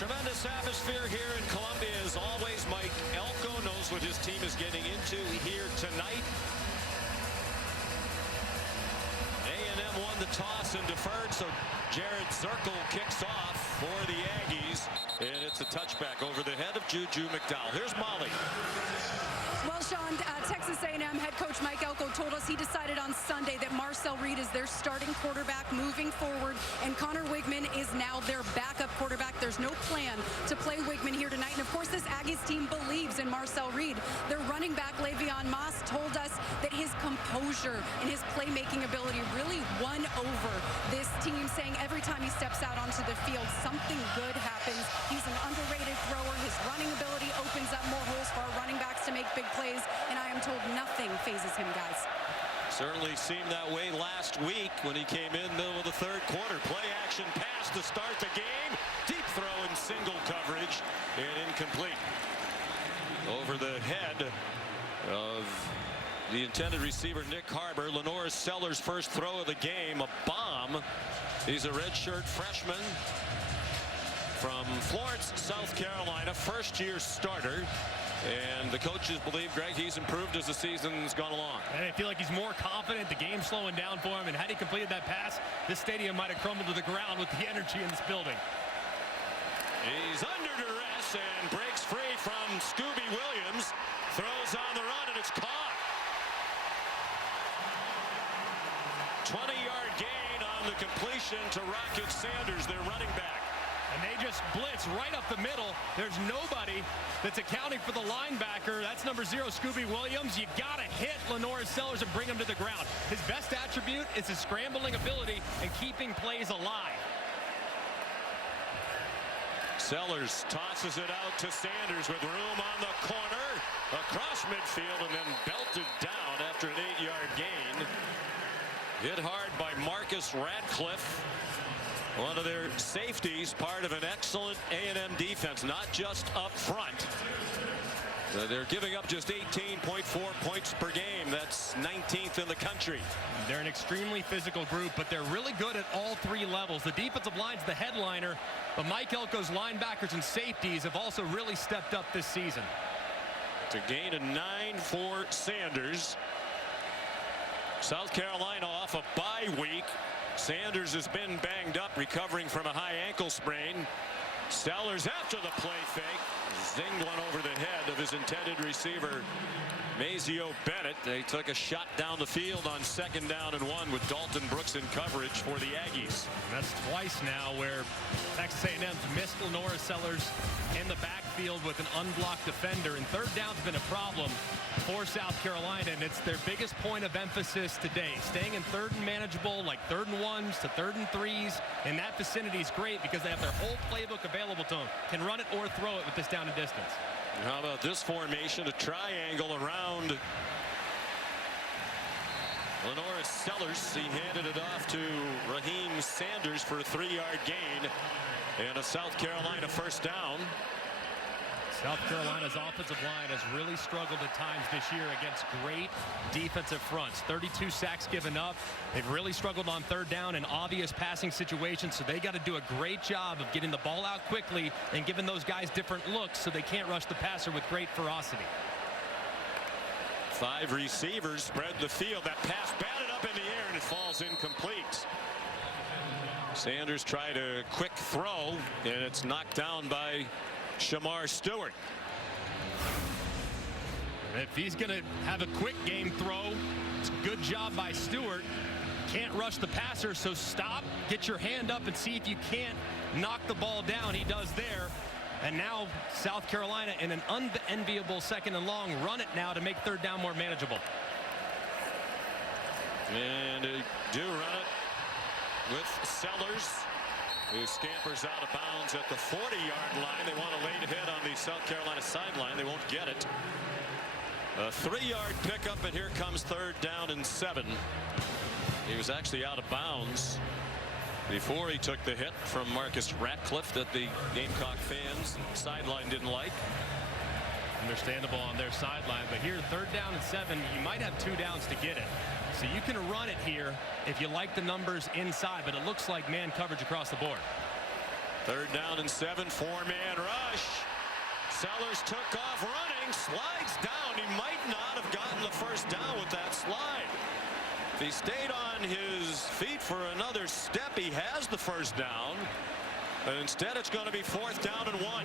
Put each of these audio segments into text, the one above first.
Tremendous atmosphere here in Columbia as always. Mike Elko knows what his team is getting into here tonight. A&M won the toss and deferred, so Jared Zirkle kicks off for the Aggies, and it's a touchback over the head of Juju McDowell. Here's Molly. Well, Sean, Texas A&M head coach Mike Elko told us he decided on Sunday that Marcel Reed is their starting quarterback moving forward, and Connor Wigman is now their backup quarterback. There's no plan to play Wigman here tonight, and of course this Aggies team believes in Marcel Reed. Their running back Le'Veon Moss told us that his composure and his playmaking ability really won over this team, saying every time he steps out onto the field, something good happens. He's an underrated thrower. His running ability opens up more holes for our running backs to make big plays, and I am told nothing phases him, guys. Certainly seemed that way last week when he came in middle of the third quarter. Play action pass to start the game. Deep throw in single coverage and incomplete. Over the head of the intended receiver Nick Harbor. Lenore Sellers' first throw of the game, a bomb. He's a redshirt freshman from Florence, South Carolina, first-year starter. And the coaches believe, Greg, he's improved as the season's gone along. And I feel like he's more confident. The game's slowing down for him. And had he completed that pass, this stadium might have crumbled to the ground with the energy in this building. He's under duress and breaks free from Scooby Williams. Throws on the run, and it's caught. 20-yard gain on the completion to Rocket Sanders, their running back. And they just blitz right up the middle. There's nobody that's accounting for the linebacker. That's number 0, Scooby Williams. You got to hit Lenore Sellers and bring him to the ground. His best attribute is his scrambling ability and keeping plays alive. Sellers tosses it out to Sanders with room on the corner. Across midfield and then belted down after an 8-yard gain. Hit hard by Marcus Radcliffe. One of their safeties, part of an excellent A&M defense, not just up front. They're giving up just 18.4 points per game. That's 19th in the country. They're an extremely physical group, but they're really good at all 3 levels. The defensive line's the headliner, but Mike Elko's linebackers and safeties have also really stepped up this season. It's a gain of 9 for Sanders. South Carolina off a bye week. Sanders has been banged up, recovering from a high ankle sprain. Sellers after the play fake. Zinged one over the head of his intended receiver, Mazio Bennett. They took a shot down the field on 2nd down and 1 with Dalton Brooks in coverage for the Aggies. That's twice now where Texas A&M's missed Lenore Sellers in the backfield with an unblocked defender, and 3rd down's been a problem for South Carolina, and it's their biggest point of emphasis today. Staying in 3rd and manageable, like 3rd and 1s to 3rd and 3s, in that vicinity is great because they have their whole playbook available to them. Can run it or throw it with this down and distance. How about this formation? A triangle around Lenore Sellers. He handed it off to Raheem Sanders for a 3-yard gain and a South Carolina 1st down. South Carolina's offensive line has really struggled at times this year against great defensive fronts. 32 sacks given up. They've really struggled on 3rd down in obvious passing situations, so they got to do a great job of getting the ball out quickly and giving those guys different looks so they can't rush the passer with great ferocity. 5 receivers spread the field. That pass batted up in the air and it falls incomplete. Sanders tried a quick throw and it's knocked down by Shamar Stewart. If he's going to have a quick game throw, it's a good job by Stewart. Can't rush the passer, so stop, get your hand up and see if you can't knock the ball down. He does there. And now South Carolina in an unenviable 2nd and long. Run it now to make 3rd down more manageable. And they do run it with Sellers, who scampers out of bounds at the 40-yard line. They want a late hit on the South Carolina sideline. They won't get it. A 3-yard pickup, and here comes 3rd down and 7. He was actually out of bounds before he took the hit from Marcus Ratcliffe that the Gamecock fans sideline didn't like. Understandable on their sideline, but here 3rd down and 7, you might have 2 downs to get it. So you can run it here if you like the numbers inside, but it looks like man coverage across the board. 3rd down and 7, 4-man rush. Sellers took off running, slides down. He might not have gotten the first down with that slide. If he stayed on his feet for another step, he has the first down. But instead, it's going to be 4th down and 1.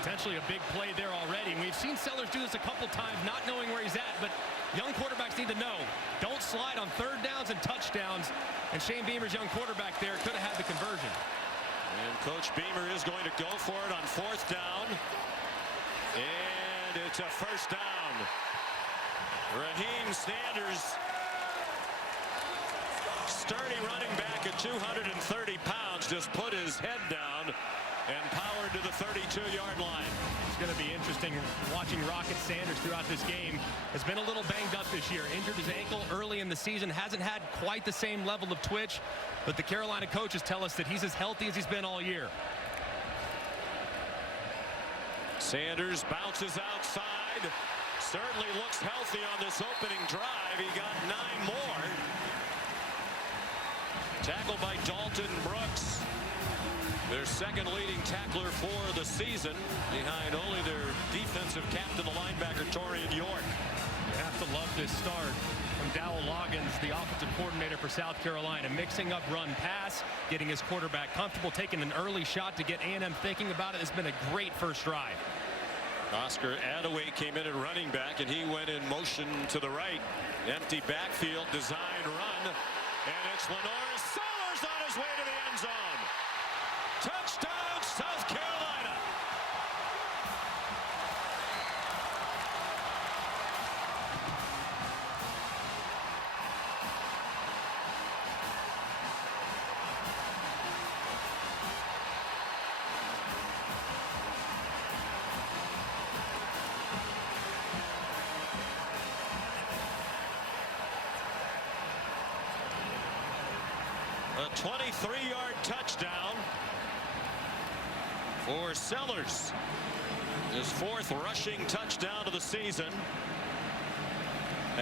Potentially a big play there already. We've seen Sellers do this a couple times, not knowing where he's at, but young quarterbacks need to know. Don't slide on 3rd downs and touchdowns. And Shane Beamer's young quarterback there could have had the conversion. And Coach Beamer is going to go for it on 4th down. And it's a first down. Raheem Sanders, sturdy running back at 230 pounds, just put his head down and powered to the 32-yard line. It's going to be interesting watching Rocket Sanders throughout this game. Has been a little banged up this year. Injured his ankle early in the season. Hasn't had quite the same level of twitch. But the Carolina coaches tell us that he's as healthy as he's been all year. Sanders bounces outside. Certainly looks healthy on this opening drive. He got 9 more. Tackled by Dalton Brooks, their 2nd leading tackler for the season, behind only their defensive captain, the linebacker Torian York. You have to love this start from Dowell Loggins, the offensive coordinator for South Carolina, mixing up run pass, getting his quarterback comfortable, taking an early shot to get A&M thinking about it. It's been a great first drive. Oscar Adaway came in at running back, and he went in motion to the right. Empty backfield, design run, and it's Lenore Sellers on his way to the end zone. Touchdown, South Carolina. A 23-yard touchdown for Sellers. His 4th rushing touchdown of the season.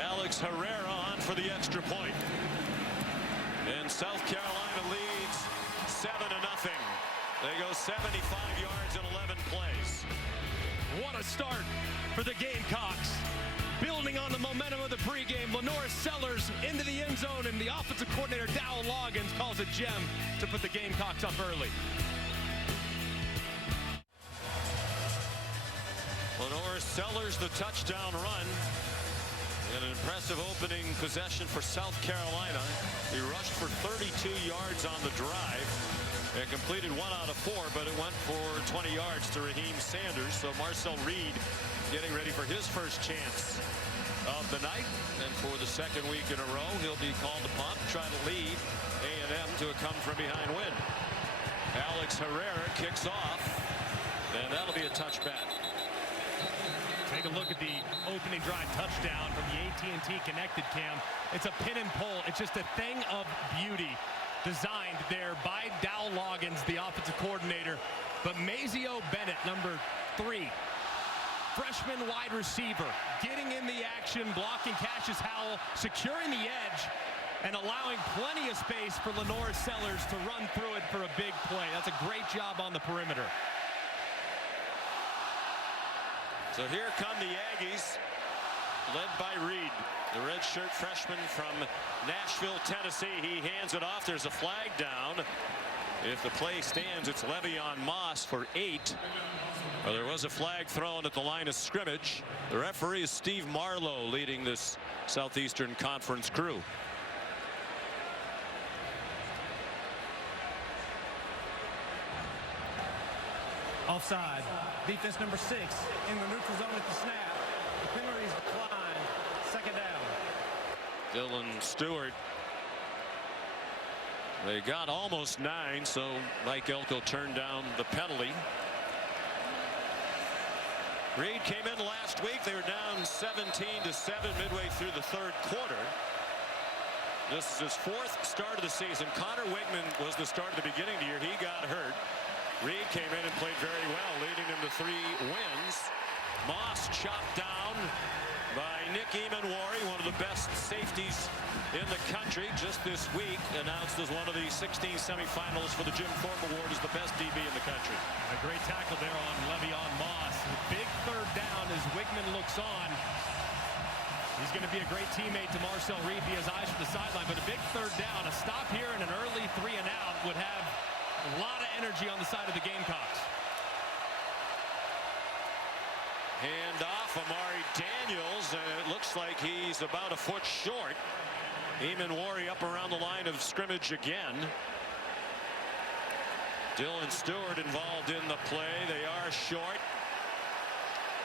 Alex Herrera on for the extra point. And South Carolina leads 7-0. They go 75 yards in 11 plays. What a start for the Gamecocks. Building on the momentum of the pregame, Lenore Sellers into the end zone, and the offensive coordinator, Dowell Loggins, calls a gem to put the Gamecocks up early. Lenore Sellers, the touchdown run. And an impressive opening possession for South Carolina. He rushed for 32 yards on the drive and completed 1 out of 4, but it went for 20 yards to Raheem Sanders. So Marcel Reed getting ready for his first chance of the night, and for the 2nd week in a row he'll be called upon to try to lead A&M to a come from behind win. Alex Herrera kicks off, and that'll be a touchback. Take a look at the opening drive touchdown from the AT&T connected cam. It's a pin and pull. It's just a thing of beauty designed there by Dowell Loggins, the offensive coordinator. But Mazio Bennett, number 3, freshman wide receiver, getting in the action, blocking Cassius Howell, securing the edge, and allowing plenty of space for Lenore Sellers to run through it for a big play. That's a great job on the perimeter. So here come the Aggies, led by Reed, the redshirt freshman from Nashville, Tennessee. He hands it off. There's a flag down. If the play stands, it's Le'Veon Moss for 8. Well, there was a flag thrown at the line of scrimmage. The referee is Steve Marlowe, leading this Southeastern Conference crew. Offside. Defense number 6 in the neutral zone at the snap. The penalty is declined. 2nd down. Dylan Stewart. They got almost 9, so Mike Elko turned down the penalty. Reed came in last week. They were down 17-7 midway through the 3rd quarter. This is his 4th start of the season. Connor Wigman was the start of the beginning of the year. He got hurt. Reed came in and played very well, leading them to 3 wins. Moss chopped down by Nick Emanwari, one of the best safeties in the country, just this week announced as one of the 16 semifinals for the Jim Thorpe Award as the best DB in the country. A great tackle there on Le'Veon Moss. Big third down as Wigman looks on. He's going to be a great teammate to Marcel Reed. He has eyes for the sideline, but a big third down, a stop here and an early 3 and out would have a lot of energy on the side of the Gamecocks. Hand off Amari Daniels, and it looks like he's about a foot short. Eamon Warry up around the line of scrimmage again. Dylan Stewart involved in the play. They are short.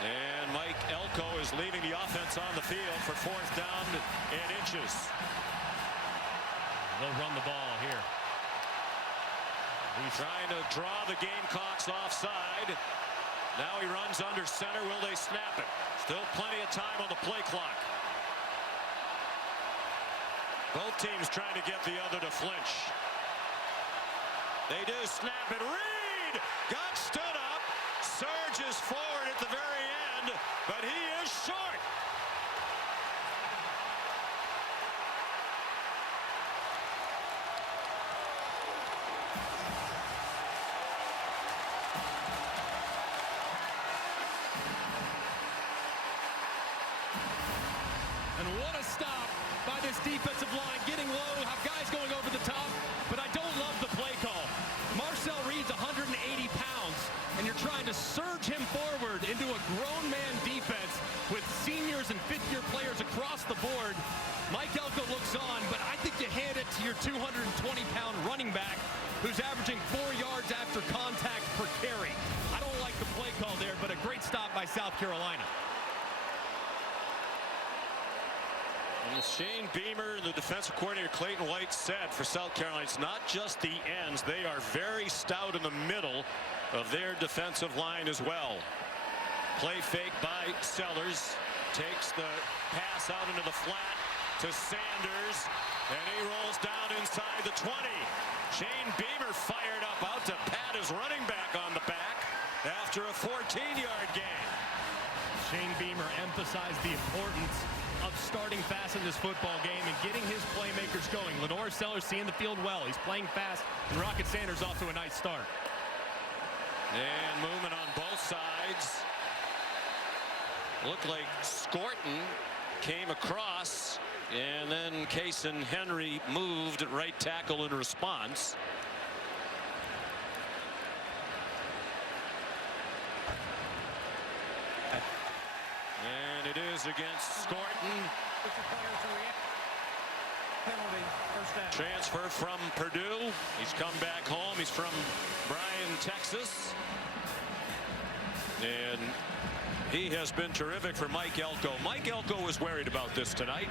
And Mike Elko is leaving the offense on the field for 4th down and inches. They'll run the ball here. He's trying to draw the Gamecocks offside. Now he runs under center. Will they snap it? Still plenty of time on the play clock. Both teams trying to get the other to flinch. They do snap it. Reed got stood up. Surges forward at the very end, but he is short. And what a stop by this defensive line, getting low, have guys going over the top, but I don't love the play call. Marcel Reed's 180 pounds, and you're trying to surge him forward into a grown man defense with seniors and 5th-year players across the board. Mike Elko looks on, but I think you hand it to your 220-pound running back who's averaging 4 yards after contact per carry. I don't like the play call there, but a great stop by South Carolina. As Shane Beamer and the defensive coordinator Clayton White said for South Carolina, it's not just the ends. They are very stout in the middle of their defensive line as well. Play fake by Sellers. Takes the pass out into the flat to Sanders. And he rolls down inside the 20. Shane Beamer fired up out to pat his running back on the back after a 14-yard gain. Shane Beamer emphasized the importance of starting fast in this football game and getting his playmakers going. Lenore Sellers seeing the field well. He's playing fast, and Rocket Sanders off to a nice start. And movement on both sides. Looked like Scorton came across, and then Cason Henry moved at right tackle in response. And it is against Scorton. Transfer from Purdue. He's come back home. He's from Bryan, Texas. And he has been terrific for Mike Elko. Mike Elko was worried about this tonight.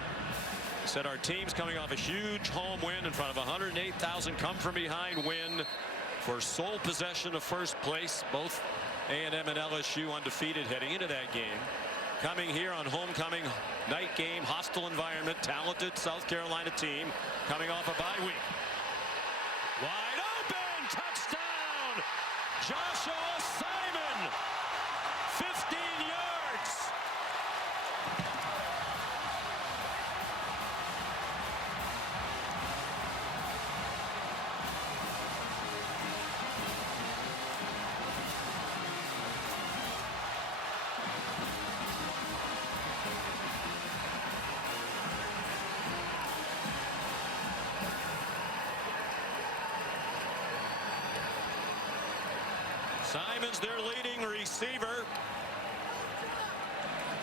He said our team's coming off a huge home win in front of 108,000 come from behind win for sole possession of first place. Both A&M and LSU undefeated heading into that game. Coming here on homecoming night game, hostile environment, talented South Carolina team coming off a bye week. Wide open, touchdown, Joshua Simon, 15 yards. Simon's their leading receiver.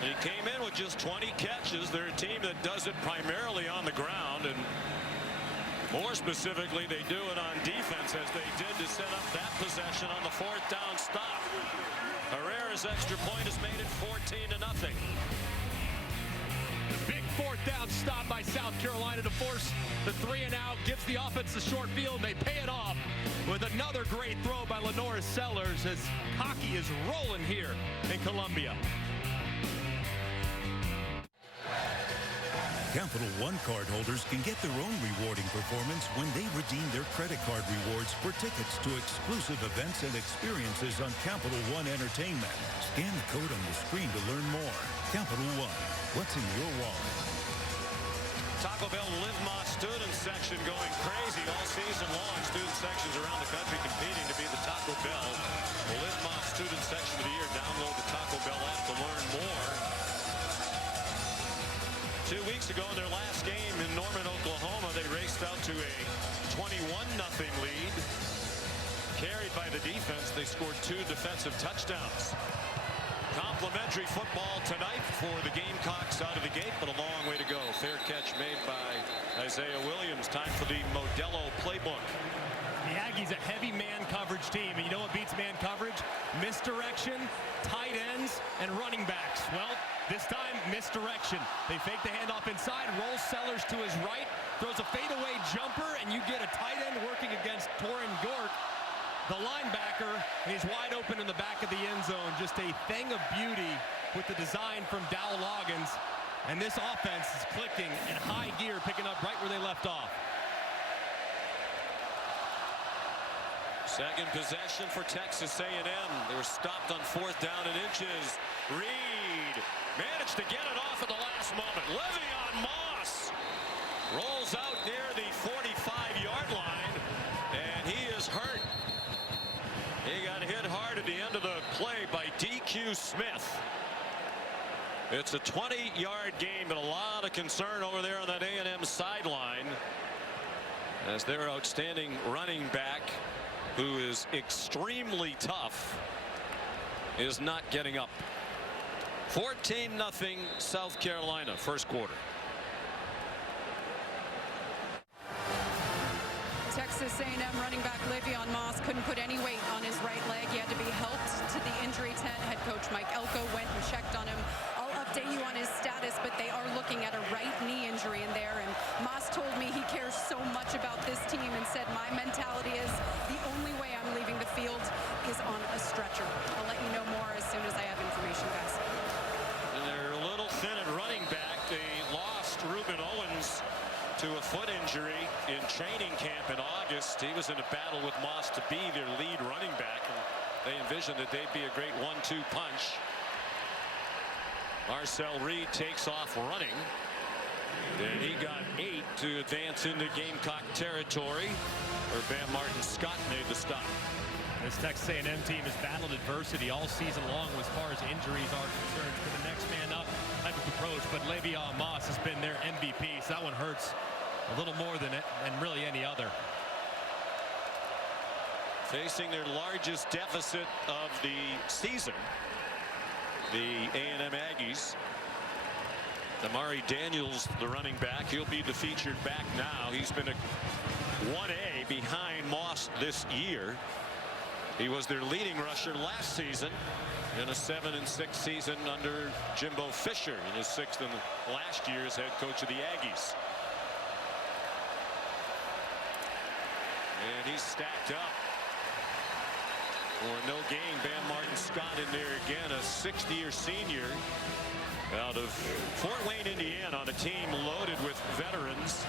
He came in with just 20 catches. They're a team that does it primarily on the ground, and more specifically, they do it on defense, as they did to set up that possession on the 4th down stop. Herrera's extra point has made it 14-0. Big 4th down stop by South Carolina to force the 3 and out, gives the offense the short field. They pay it off with another great throw by Lenore Sellers as hockey is rolling here in Columbia. Capital One card holders can get their own rewarding performance when they redeem their credit card rewards for tickets to exclusive events and experiences on Capital One Entertainment. Scan the code on the screen to learn more. Capital One, what's in your wallet? Taco Bell Live Moss student section going crazy all season long. Student sections around the country competing to be the Taco Bell Live Moss student section of the year. Download the Taco Bell app to learn more. 2 weeks ago in their last game in Norman, Oklahoma, they raced out to a 21-0 lead. Carried by the defense, they scored 2 defensive touchdowns. Complimentary football tonight for the Gamecocks out of the gate, but a long way to go. Fair catch made by Isaiah Williams. Time for the Modelo playbook. The Aggies a heavy man coverage team, and you know what beats man coverage? Misdirection, tight ends, and running backs. Well, this time, misdirection. They fake the handoff inside, rolls Sellers to his right, throws a fadeaway jumper, and you get a tight end working against Torin Gork, the linebacker, and he's wide open in the back of the end zone. Just a thing of beauty with the design from Dow Loggins. And this offense is clicking in high gear, picking up right where they left off. Second possession for Texas A&M. They were stopped on 4th down and inches. Reed managed to get it off at the last moment. Le'Veon Moss rolls out near the 45-yard line, and he is hurt. He got hit hard at the end of the play by DQ Smith. It's a 20-yard game, but a lot of concern over there on that A&M sideline as their outstanding running back, who is extremely tough, is not getting up. 14-0 South Carolina, first quarter. Texas A&M running back Le'Veon Moss couldn't put any weight on his right leg. He had to be helped to the injury tent. Head coach Mike Elko went and checked on him. I'll update you on his status, but they are looking at a right knee injury in there. And Moss told me he cares so much about this team and said, my mentality is the only way I'm leaving the field is on a stretcher. I'll let you know more as soon as I have information, guys. And they're a little thin at running back. They lost Reuben Owens to a foot injury in training camp in August. He was in a battle with Moss to be their lead running back, and they envisioned that they'd be a great 1-2 punch. Marcel Reed takes off running, and he got 8 to advance into Gamecock territory, where Bam Martin Scott made the stop. This Texas A&M team has battled adversity all season long as far as injuries are concerned. For the next man up type of approach, but Le'Veon Moss has been their MVP, so that one hurts a little more than really any other. Facing their largest deficit of the season, the A&M Aggies. Amari Daniels, the running back, he'll be the featured back now. He's been a 1A behind Moss this year. He was their leading rusher last season in a 7-6 season under Jimbo Fisher in his 6th and last year as head coach of the Aggies. And he's stacked up for no gain. Bam Martin Scott in there again, a 6th-year senior out of Fort Wayne, Indiana, on a team loaded with veterans.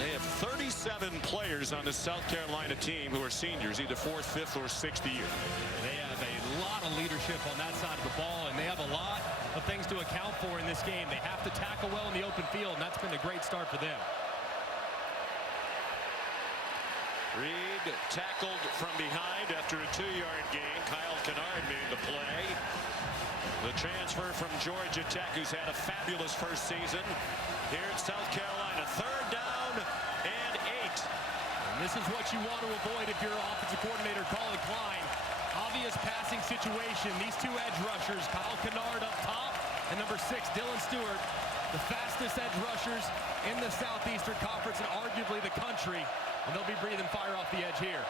They have 37 players on the South Carolina team who are seniors, either 4th, 5th, or 6th year. They have a lot of leadership on that side of the ball, and they have a lot of things to account for in this game. They have to tackle well in the open field, and that's been a great start for them. Reed tackled from behind after a 2-yard gain. Kyle Kennard made the play. The transfer from Georgia Tech, who's had a fabulous first season here in South Carolina. 3rd down and 8. And this is what you want to avoid if you're offensive coordinator Colin Klein. Obvious passing situation. These 2 edge rushers, Kyle Kennard up top, and number 6, Dylan Stewart, the fastest edge rushers in the Southeastern Conference and arguably the country. And they'll be breathing fire off the edge here.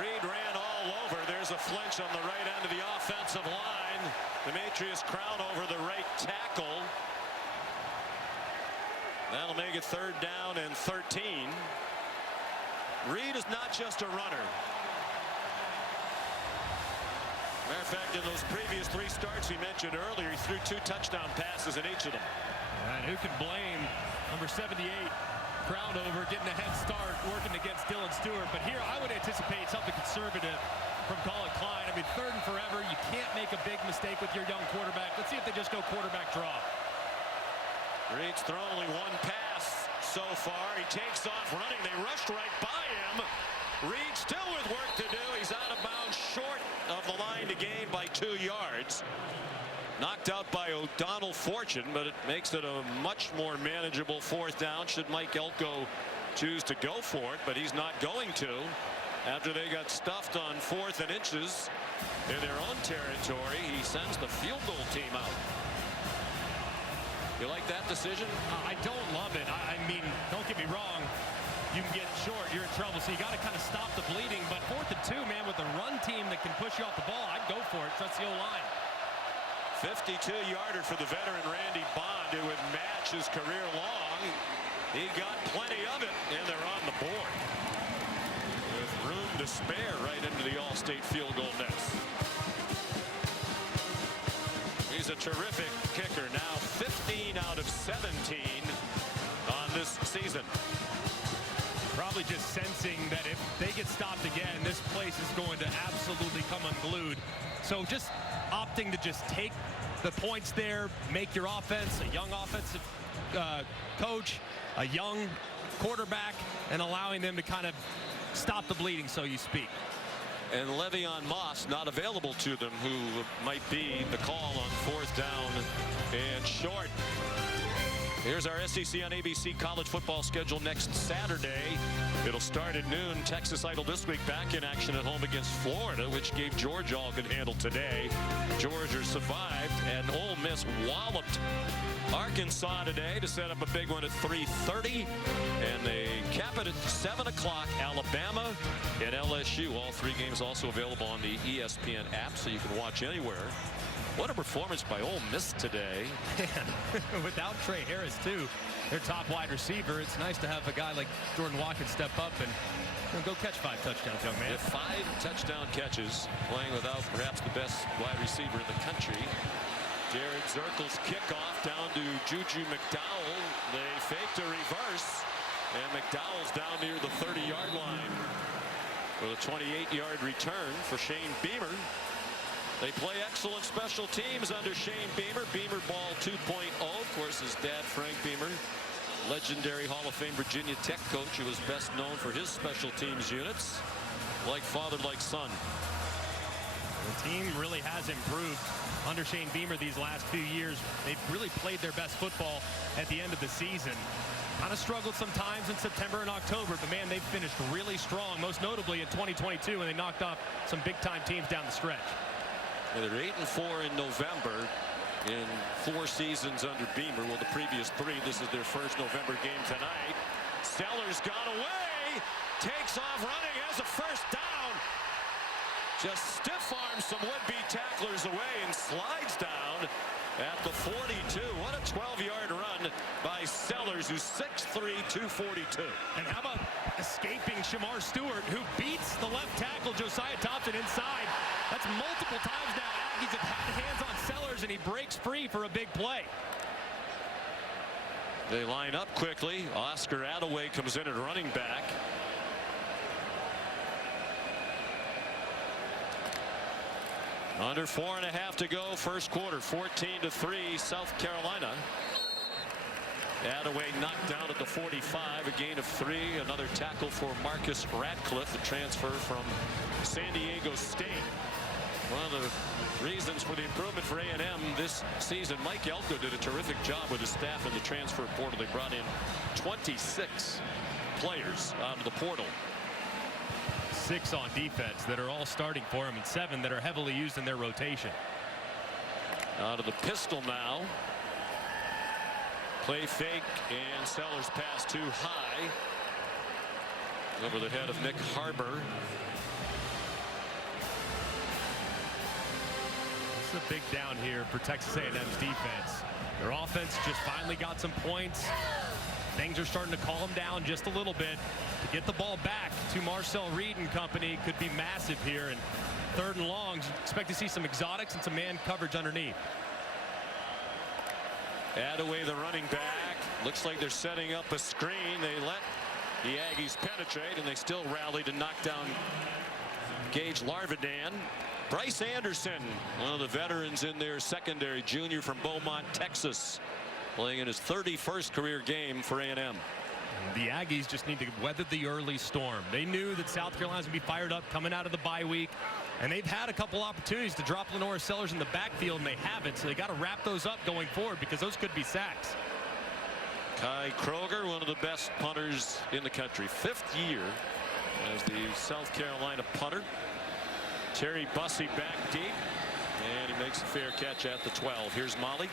Reed ran all over. There's a flinch on the right end of the offensive line. Demetrius Crown over the right tackle. That'll make it 3rd down and 13. Reed is not just a runner. Matter of fact, in those previous 3 starts he mentioned earlier, he threw 2 touchdown passes in each of them. And who can blame number 78? Crown over, getting a head start, working against Dylan Stewart. But here I would anticipate something conservative from Colin Klein. I mean, 3rd and forever, you can't make a big mistake with your young quarterback. Let's see if they just go quarterback draw. Reed's thrown only one pass so far. He takes off running. They rushed right by him. Reed still with work to do. He's out of bounds short of the line to gain by 2 yards. Knocked out by O'Donnell Fortune, but it makes it a much more manageable 4th down should Mike Elko choose to go for it, but he's not going to after they got stuffed on 4th and inches in their own territory. He sends the field goal team out. You like that decision? I don't love it. I mean, don't get me wrong. You can get short, you're in trouble, so you got to kind of stop the bleeding. But 4th and 2, man, with a run team that can push you off the ball, I'd go for it. Trust the O-line. 52-yarder for the veteran Randy Bond, who would match his career long. He got plenty of it, and they're on the board with room to spare right into the All-State field goal nets. He's a terrific kicker, now 15 out of 17 on this season. Probably just sensing that if they get stopped again, this place is going to absolutely come unglued. So just opting to just take the points there, make your offense a young offensive coach, a young quarterback, and allowing them to kind of stop the bleeding, so you speak. And Le'Veon Moss not available to them, who might be the call on 4th down and short. Here's our SEC on ABC college football schedule next Saturday. It'll start at noon. Texas Idol this week back in action at home against Florida, which gave Georgia all good handle today. Georgia survived, and Ole Miss walloped Arkansas today to set up a big one at 3:30. And they cap it at 7 o'clock. Alabama and LSU. All 3 games also available on the ESPN app, so you can watch anywhere. What a performance by Ole Miss today. Without Trey Harris, too, their top wide receiver, it's nice to have a guy like Jordan Watkins step up and go catch 5 touchdowns, young man. 5 touchdown catches, playing without perhaps the best wide receiver in the country. Jared Zirkle's kickoff down to Juju McDowell. They faked a reverse, and McDowell's down near the 30-yard line with a 28-yard return for Shane Beamer. They play excellent special teams under Shane Beamer. Beamer ball 2.0. Of course, his dad, Frank Beamer, legendary Hall of Fame Virginia Tech coach, who was best known for his special teams units. Like father, like son. The team really has improved under Shane Beamer these last few years. They've really played their best football at the end of the season. Kind of struggled sometimes in September and October, but man, they've finished really strong, most notably in 2022 when they knocked off some big-time teams down the stretch. They're 8-4 in November in 4 seasons under Beamer. Well, the previous 3, this is their first November game tonight. Sellers gone away, takes off running, has a first down. Just stiff arms some would-be tacklers away and slides down at the 42. What a 12-yard run by Sellers, who's 6'3", 242. And how about escaping Shamar Stewart, who beats the left tackle Josiah Thompson inside. That's multiple times now. Aggies have had hands on Sellers, and he breaks free for a big play. They line up quickly. Oscar Attaway comes in at running back. Under 4.5 to go, first quarter, 14-3, South Carolina. Attaway knocked down at the 45, a gain of 3. Another tackle for Marcus Radcliffe, the transfer from San Diego State. One of the reasons for the improvement for A&M this season. Mike Elko did a terrific job with his staff in the transfer portal. They brought in 26 players out of the portal. 6 on defense that are all starting for him, and 7 that are heavily used in their rotation. Out of the pistol now. Play fake, and Sellers pass too high. Over the head of Nick Harbor. It's a big down here for Texas A&M's defense. Their offense just finally got some points. Things are starting to calm down just a little bit. To get the ball back to Marcel Reed and company could be massive here. And 3rd and longs, expect to see some exotics and some man coverage underneath. Attaway, the running back. Looks like they're setting up a screen. They let the Aggies penetrate, and they still rally to knock down Gage Larvidan. Bryce Anderson, one of the veterans in their secondary, junior from Beaumont, Texas. playing in his 31st career game for A&M. The Aggies just need to weather the early storm. They knew that South Carolina's going to be fired up coming out of the bye week, and they've had a couple opportunities to drop Lenora Sellers in the backfield, and they haven't, so they got to wrap those up going forward because those could be sacks. Kai Kroger, one of the best punters in the country, 5th year as the South Carolina punter. Terry Bussey back deep, and he makes a fair catch at the 12. Here's Molly.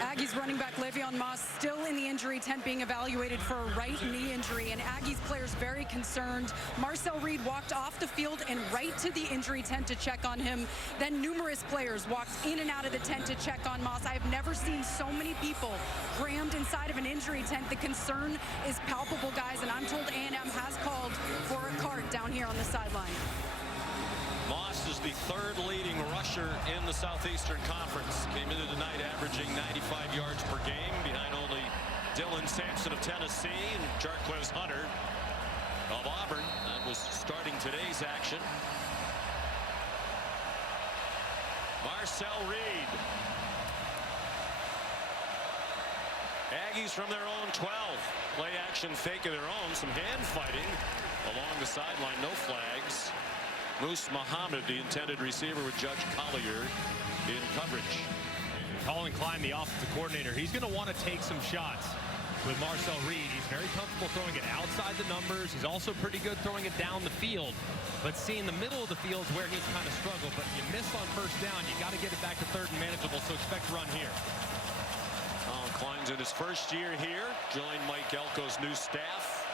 Aggies running back Le'Veon Moss still in the injury tent, being evaluated for a right knee injury, and Aggies players very concerned. Marcel Reed walked off the field and right to the injury tent to check on him. Then numerous players walked in and out of the tent to check on Moss. I have never seen so many people crammed inside of an injury tent. The concern is palpable, guys, and I'm told A&M has called for a cart down here on the sideline. Moss is the 3rd leading rusher in the Southeastern Conference. Came into tonight averaging 95 yards per game, behind only Dylan Sampson of Tennessee and Jarquez Hunter of Auburn. That was starting today's action. Marcel Reed. Aggies from their own 12. Play action fake of their own. Some hand fighting along the sideline. No flags. Moose Muhammad, the intended receiver, with Judge Collier in coverage. Colin Klein, the offensive coordinator, he's going to want to take some shots with Marcel Reed. He's very comfortable throwing it outside the numbers. He's also pretty good throwing it down the field. But seeing the middle of the field is where he's kind of struggled. But you miss on 1st down, you got to get it back to 3rd and manageable, so expect run here. Colin Klein's in his 1st year here, joined Mike Elko's new staff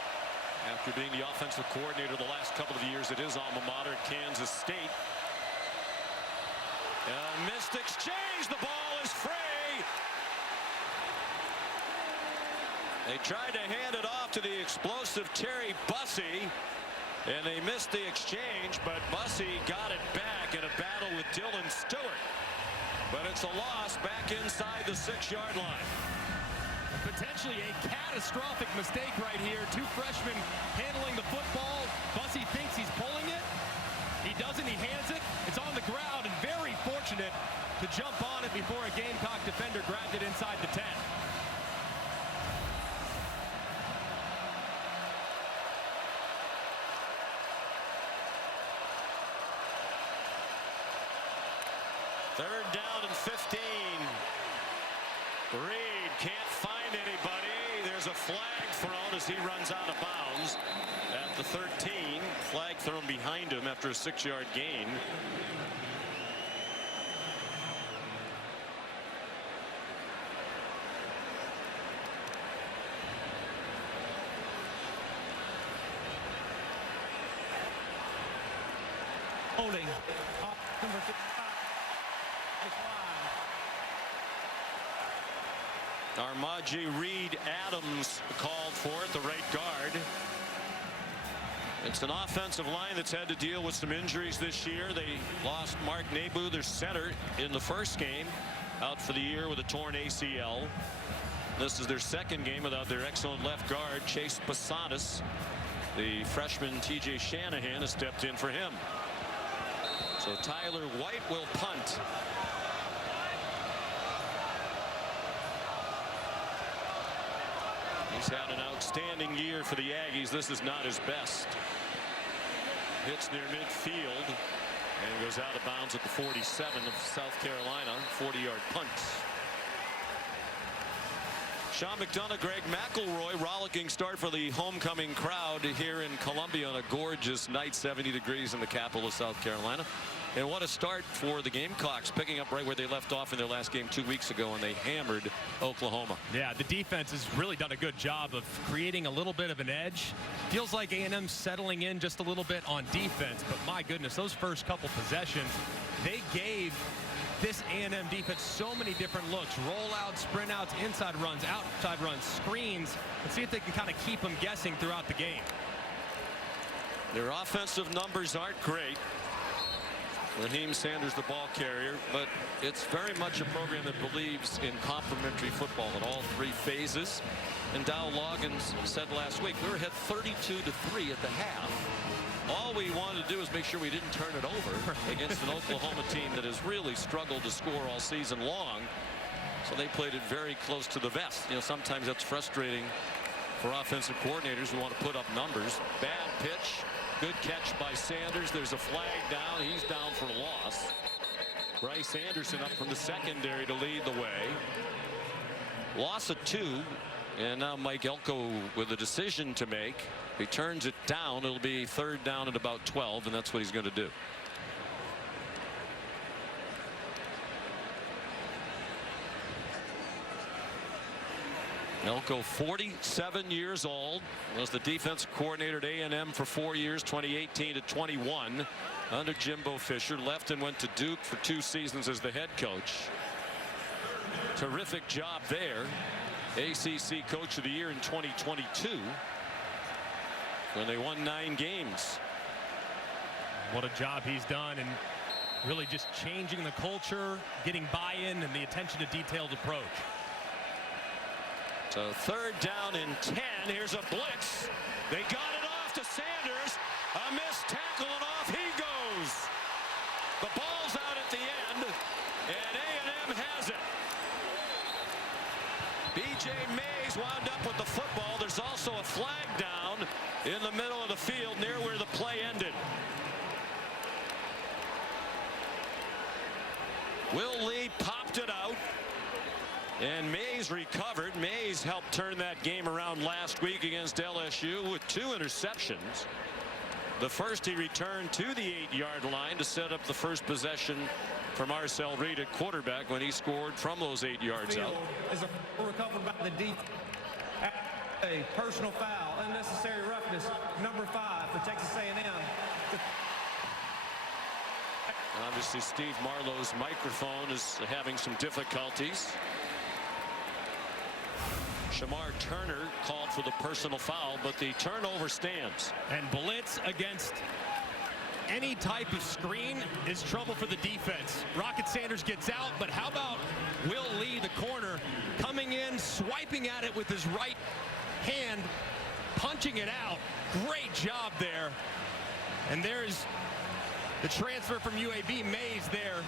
after being the offensive coordinator the last couple of years at his alma mater at Kansas State. Missed exchange. The ball is free. They tried to hand it off to the explosive Terry Bussey, and they missed the exchange, but Bussey got it back in a battle with Dylan Stewart. But it's a loss back inside the 6-yard line. Potentially a catastrophic mistake right here. 2 freshmen handling the football. Bussey thinks he's pulling it. He doesn't. He hands it. It's on the ground, and very fortunate to jump on it before a Gamecock defender grabbed it inside the 10. Third down and 15. Reed can't find anybody. There's a flag thrown as he runs out of bounds at the 13. Flag thrown behind him after a 6-yard gain. Holding. Number 55. Armaji Reed Adams called for it, the right guard. It's an offensive line that's had to deal with some injuries this year. They lost Mark Nebu, their center, in the 1st game, out for the year with a torn ACL. This is their 2nd game without their excellent left guard, Chase Basanis. The freshman TJ Shanahan has stepped in for him. So Tyler White will punt. He's had an outstanding year for the Aggies. This is not his best. Hits near midfield and goes out of bounds at the 47 of South Carolina. 40-yard punt. Sean McDonough, Greg McElroy, rollicking start for the homecoming crowd here in Columbia on a gorgeous night, 70 degrees in the capital of South Carolina. And what a start for the Gamecocks, picking up right where they left off in their last game 2 weeks ago, and they hammered Oklahoma. Yeah, the defense has really done a good job of creating a little bit of an edge. Feels like A&M's settling in just a little bit on defense, but my goodness, those first couple possessions, they gave this A&M defense so many different looks. Rollouts, sprint outs, inside runs, outside runs, screens. Let's see if they can kind of keep them guessing throughout the game. Their offensive numbers aren't great. Raheem Sanders, the ball carrier, but it's very much a program that believes in complementary football in all 3 phases. And Dow Loggins said last week, we were ahead 32-3 at the half. All we wanted to do is make sure we didn't turn it over against an Oklahoma team that has really struggled to score all season long. So they played it very close to the vest. You know, sometimes that's frustrating for offensive coordinators who want to put up numbers. Bad pitch. Good catch by Sanders. There's a flag down. He's down for a loss. Bryce Anderson up from the secondary to lead the way. Loss of 2. And now Mike Elko with a decision to make. If he turns it down, it'll be 3rd down at about 12, and that's what he's going to do. Elko, 47 years old, was the defensive coordinator at A&M for 4 years, 2018 to 21, under Jimbo Fisher. Left and went to Duke for 2 seasons as the head coach. Terrific job there. ACC Coach of the Year in 2022 when they won 9 games. What a job he's done, and really just changing the culture, getting buy-in, and the attention to detailed approach. So 3rd down and 10. Here's a blitz. They got it off to Sanders. A missed tackle, and off he goes. The ball's out at the end, and A&M has it. B.J. Mays wound up with the football. There's also a flag down in the middle of the field near where the play ended. Will Lee popped it out, and Mays recovered. Mays helped turn that game around last week against LSU with 2 interceptions. The first he returned to the 8-yard line to set up the first possession for Marcel Reed at quarterback when he scored from those 8 yards out. Is recovered by the defense. A personal foul, unnecessary roughness, number 5 for Texas A&M. Obviously, Steve Marlowe's microphone is having some difficulties. Shamar Turner called for the personal foul, but the turnover stands. And blitz against any type of screen is trouble for the defense. Rocket Sanders gets out, but how about Will Lee, the corner, coming in, swiping at it with his right hand, punching it out. Great job there. And there's the transfer from UAB, Mays there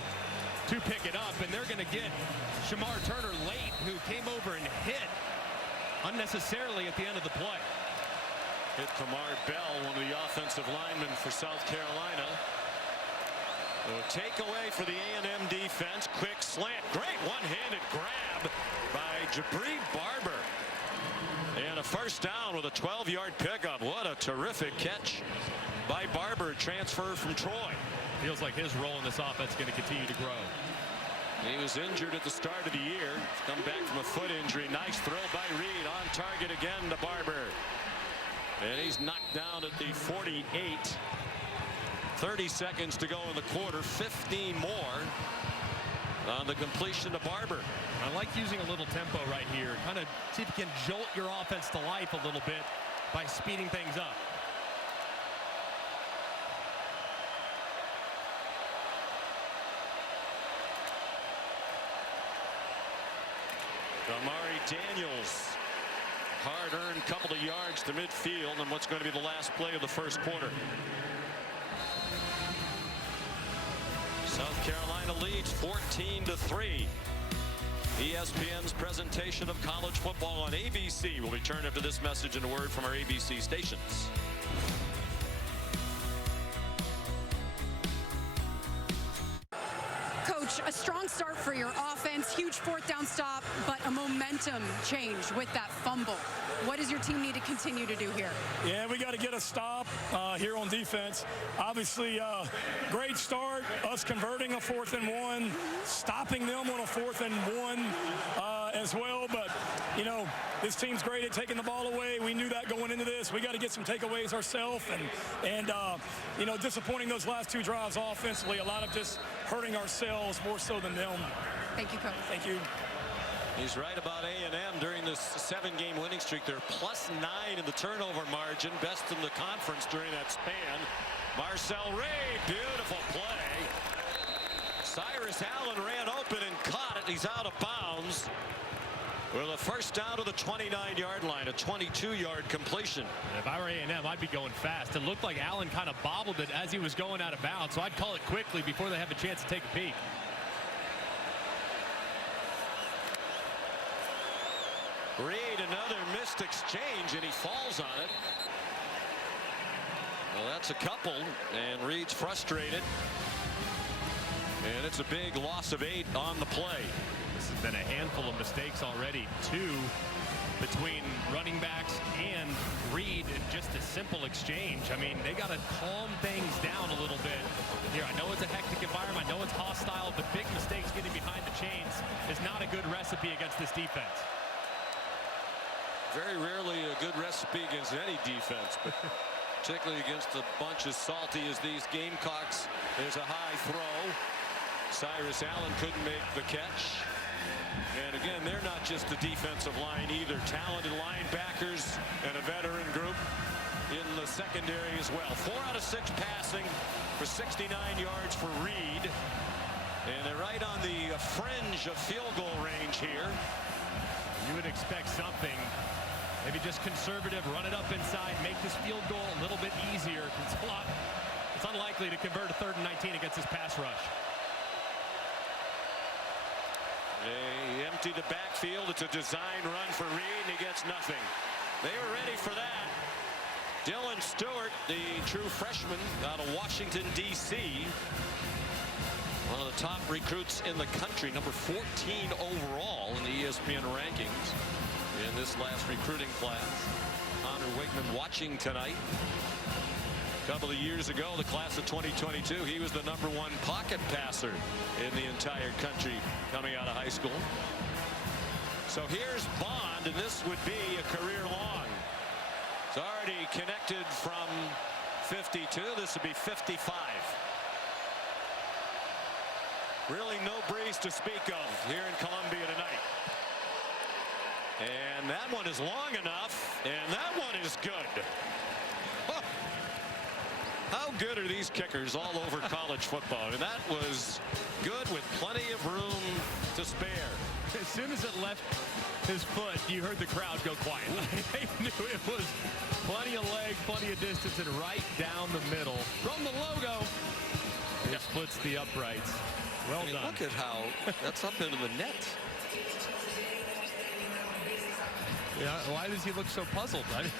to pick it up, and they're going to get Shamar Turner late, who came over and hit unnecessarily at the end of the play. Hit Kamar Bell, one of the offensive linemen for South Carolina. A takeaway for the A&M defense. Quick slant. Great one-handed grab by Jabri Barber. And a first down with a 12-yard pickup. What a terrific catch by Barber, transfer from Troy. Feels like his role in this offense is going to continue to grow. He was injured at the start of the year. Come back from a foot injury. Nice throw by Reed. On target again to Barber. And he's knocked down at the 48. 30 seconds to go in the quarter. 15 more on the completion to Barber. I like using a little tempo right here. Kind of see if you can jolt your offense to life a little bit by speeding things up. Amari Daniels, hard-earned couple of yards to midfield and what's going to be the last play of the first quarter. South Carolina leads 14-3. ESPN's presentation of college football on ABC will return after this message and a word from our ABC stations. Coach, a strong start for your offense, huge 4th down stop, but a momentum change with that fumble. What does your team need to continue to do here? Yeah, we got to get a stop here on defense. Obviously, great start, us converting a 4th and 1, stopping them on a 4th and 1 as well. But, you know, this team's great at taking the ball away. We knew that going into this. We got to get some takeaways ourselves. And you know, disappointing those last 2 drives offensively, a lot of just hurting ourselves more so than them. Thank you, Coach. Thank you. He's right about A&M during this 7-game winning streak. They're +9 in the turnover margin, best in the conference during that span. Marcel Reed, beautiful play. Cyrus Allen ran open and caught it. He's out of bounds. Well, the first down to the 29-yard line, a 22-yard completion. If I were A&M, I'd be going fast. It looked like Allen kind of bobbled it as he was going out of bounds, so I'd call it quickly before they have a chance to take a peek. Reed, another missed exchange, and he falls on it. Well, that's a couple, and Reed's frustrated. And it's a big loss of 8 on the play. This has been a handful of mistakes already. 2 between running backs and Reed in just a simple exchange. I mean, they got to calm things down a little bit here. I know it's a hectic environment. I know it's hostile, but big mistakes getting behind the chains is not a good recipe against this defense. Very rarely a good recipe against any defense, but particularly against a bunch as salty as these Gamecocks. There's a high throw. Cyrus Allen couldn't make the catch. And again, they're not just the defensive line either. Talented linebackers and a veteran group in the secondary as well. 4 out of 6 passing for 69 yards for Reed. And they're right on the fringe of field goal range here. You would expect something. Maybe just conservative, run it up inside, make this field goal a little bit easier. It's unlikely to convert a 3rd and 19 against this pass rush. They empty the backfield. It's a design run for Reed, and he gets nothing. They were ready for that. Dylan Stewart, the true freshman out of Washington, D.C. One of the top recruits in the country, number 14 overall in the ESPN rankings in this last recruiting class. Connor Wigman watching tonight. A couple of years ago, the class of 2022, he was the #1 pocket passer in the entire country coming out of high school. So here's Bond, and this would be a career long. It's already connected from 52. This would be 55. Really no breeze to speak of here in Columbia tonight. And that one is long enough, and that one is good. Oh. How good are these kickers all over college football? And that was good with plenty of room to spare. As soon as it left his foot, you heard the crowd go quiet. They knew it was plenty of leg, plenty of distance, and right down the middle. From the logo, it splits the uprights. Well done. Look at how that's up into the net. Yeah, why does he look so puzzled? I mean,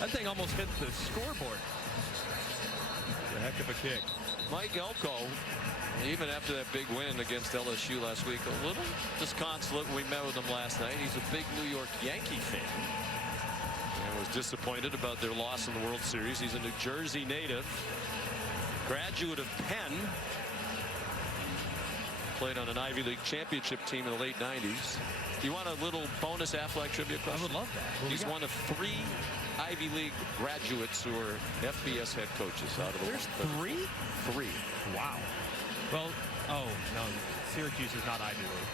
that thing almost hit the scoreboard. A heck of a kick. Mike Elko, even after that big win against LSU last week, a little disconsolate when we met with him last night. He's a big New York Yankee fan and was disappointed about their loss in the World Series. He's a New Jersey native, graduate of Penn, played on an Ivy League championship team in the late 90s. Do you want a little bonus Affleck trivia question? I would love that. He's one of 3 Ivy League graduates who are FBS head coaches out of the There's 3? 3. Wow. Well, oh, no. Syracuse is not Ivy League.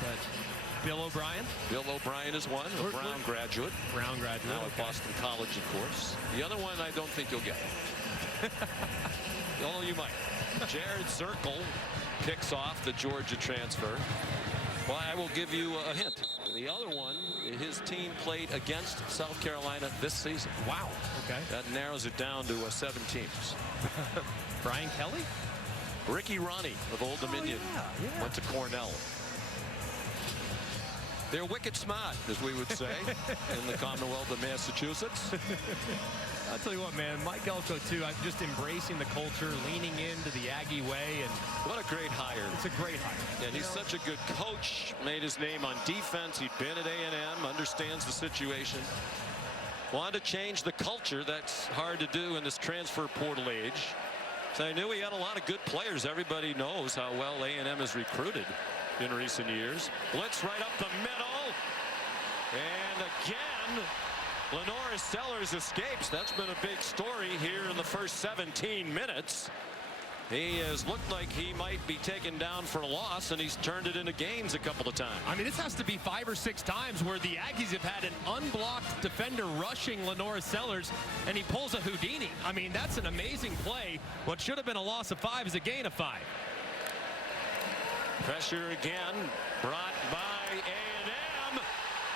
But Bill O'Brien? Bill O'Brien is one, a Brown graduate. Brown graduate. Now at Boston College, of course. The other one I don't think you'll get. Oh, you might. Jared Zirkle kicks off the Georgia transfer. Well, I will give you a hint. The other one, his team played against South Carolina this season. Wow. Okay. That narrows it down to 7 teams. Brian Kelly? Ricky Ronnie of Old Dominion went to Cornell. They're wicked smart, as we would say, in the Commonwealth of Massachusetts. I'll tell you what, man, Mike Elko, too, I'm just embracing the culture, leaning into the Aggie way. And what a great hire. It's a great hire. And he's such a good coach, made his name on defense. He'd been at A&M, understands the situation. Wanted to change the culture. That's hard to do in this transfer portal age. So I knew he had a lot of good players. Everybody knows how well A&M has recruited in recent years. Blitz right up the middle. And again, Lenora Sellers escapes. That's been a big story here in the first 17 minutes. He has looked like he might be taken down for a loss, and he's turned it into gains a couple of times. I mean, this has to be 5 or 6 times where the Aggies have had an unblocked defender rushing Lenora Sellers, and he pulls a Houdini. I mean, that's an amazing play. What should have been a loss of 5 is a gain of 5. Pressure again, brought by A&M.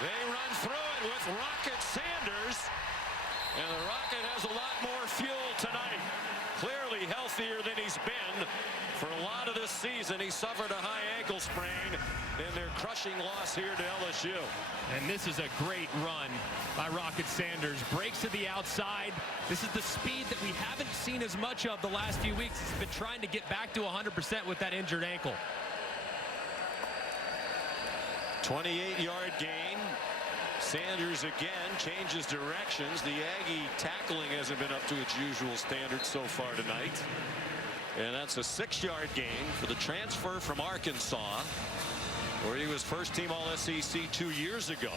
They run through it with Rocket Sanders. And the Rocket has a lot more fuel tonight. Clearly healthier than he's been for a lot of this season. He suffered a high ankle sprain in their crushing loss here to LSU. And this is a great run by Rocket Sanders. Breaks to the outside. This is the speed that we haven't seen as much of the last few weeks. He's been trying to get back to 100% with that injured ankle. 28-yard gain. Sanders again changes directions. The Aggie tackling hasn't been up to its usual standard so far tonight. And that's a 6-yard gain for the transfer from Arkansas, where he was first team All-SEC 2 years ago.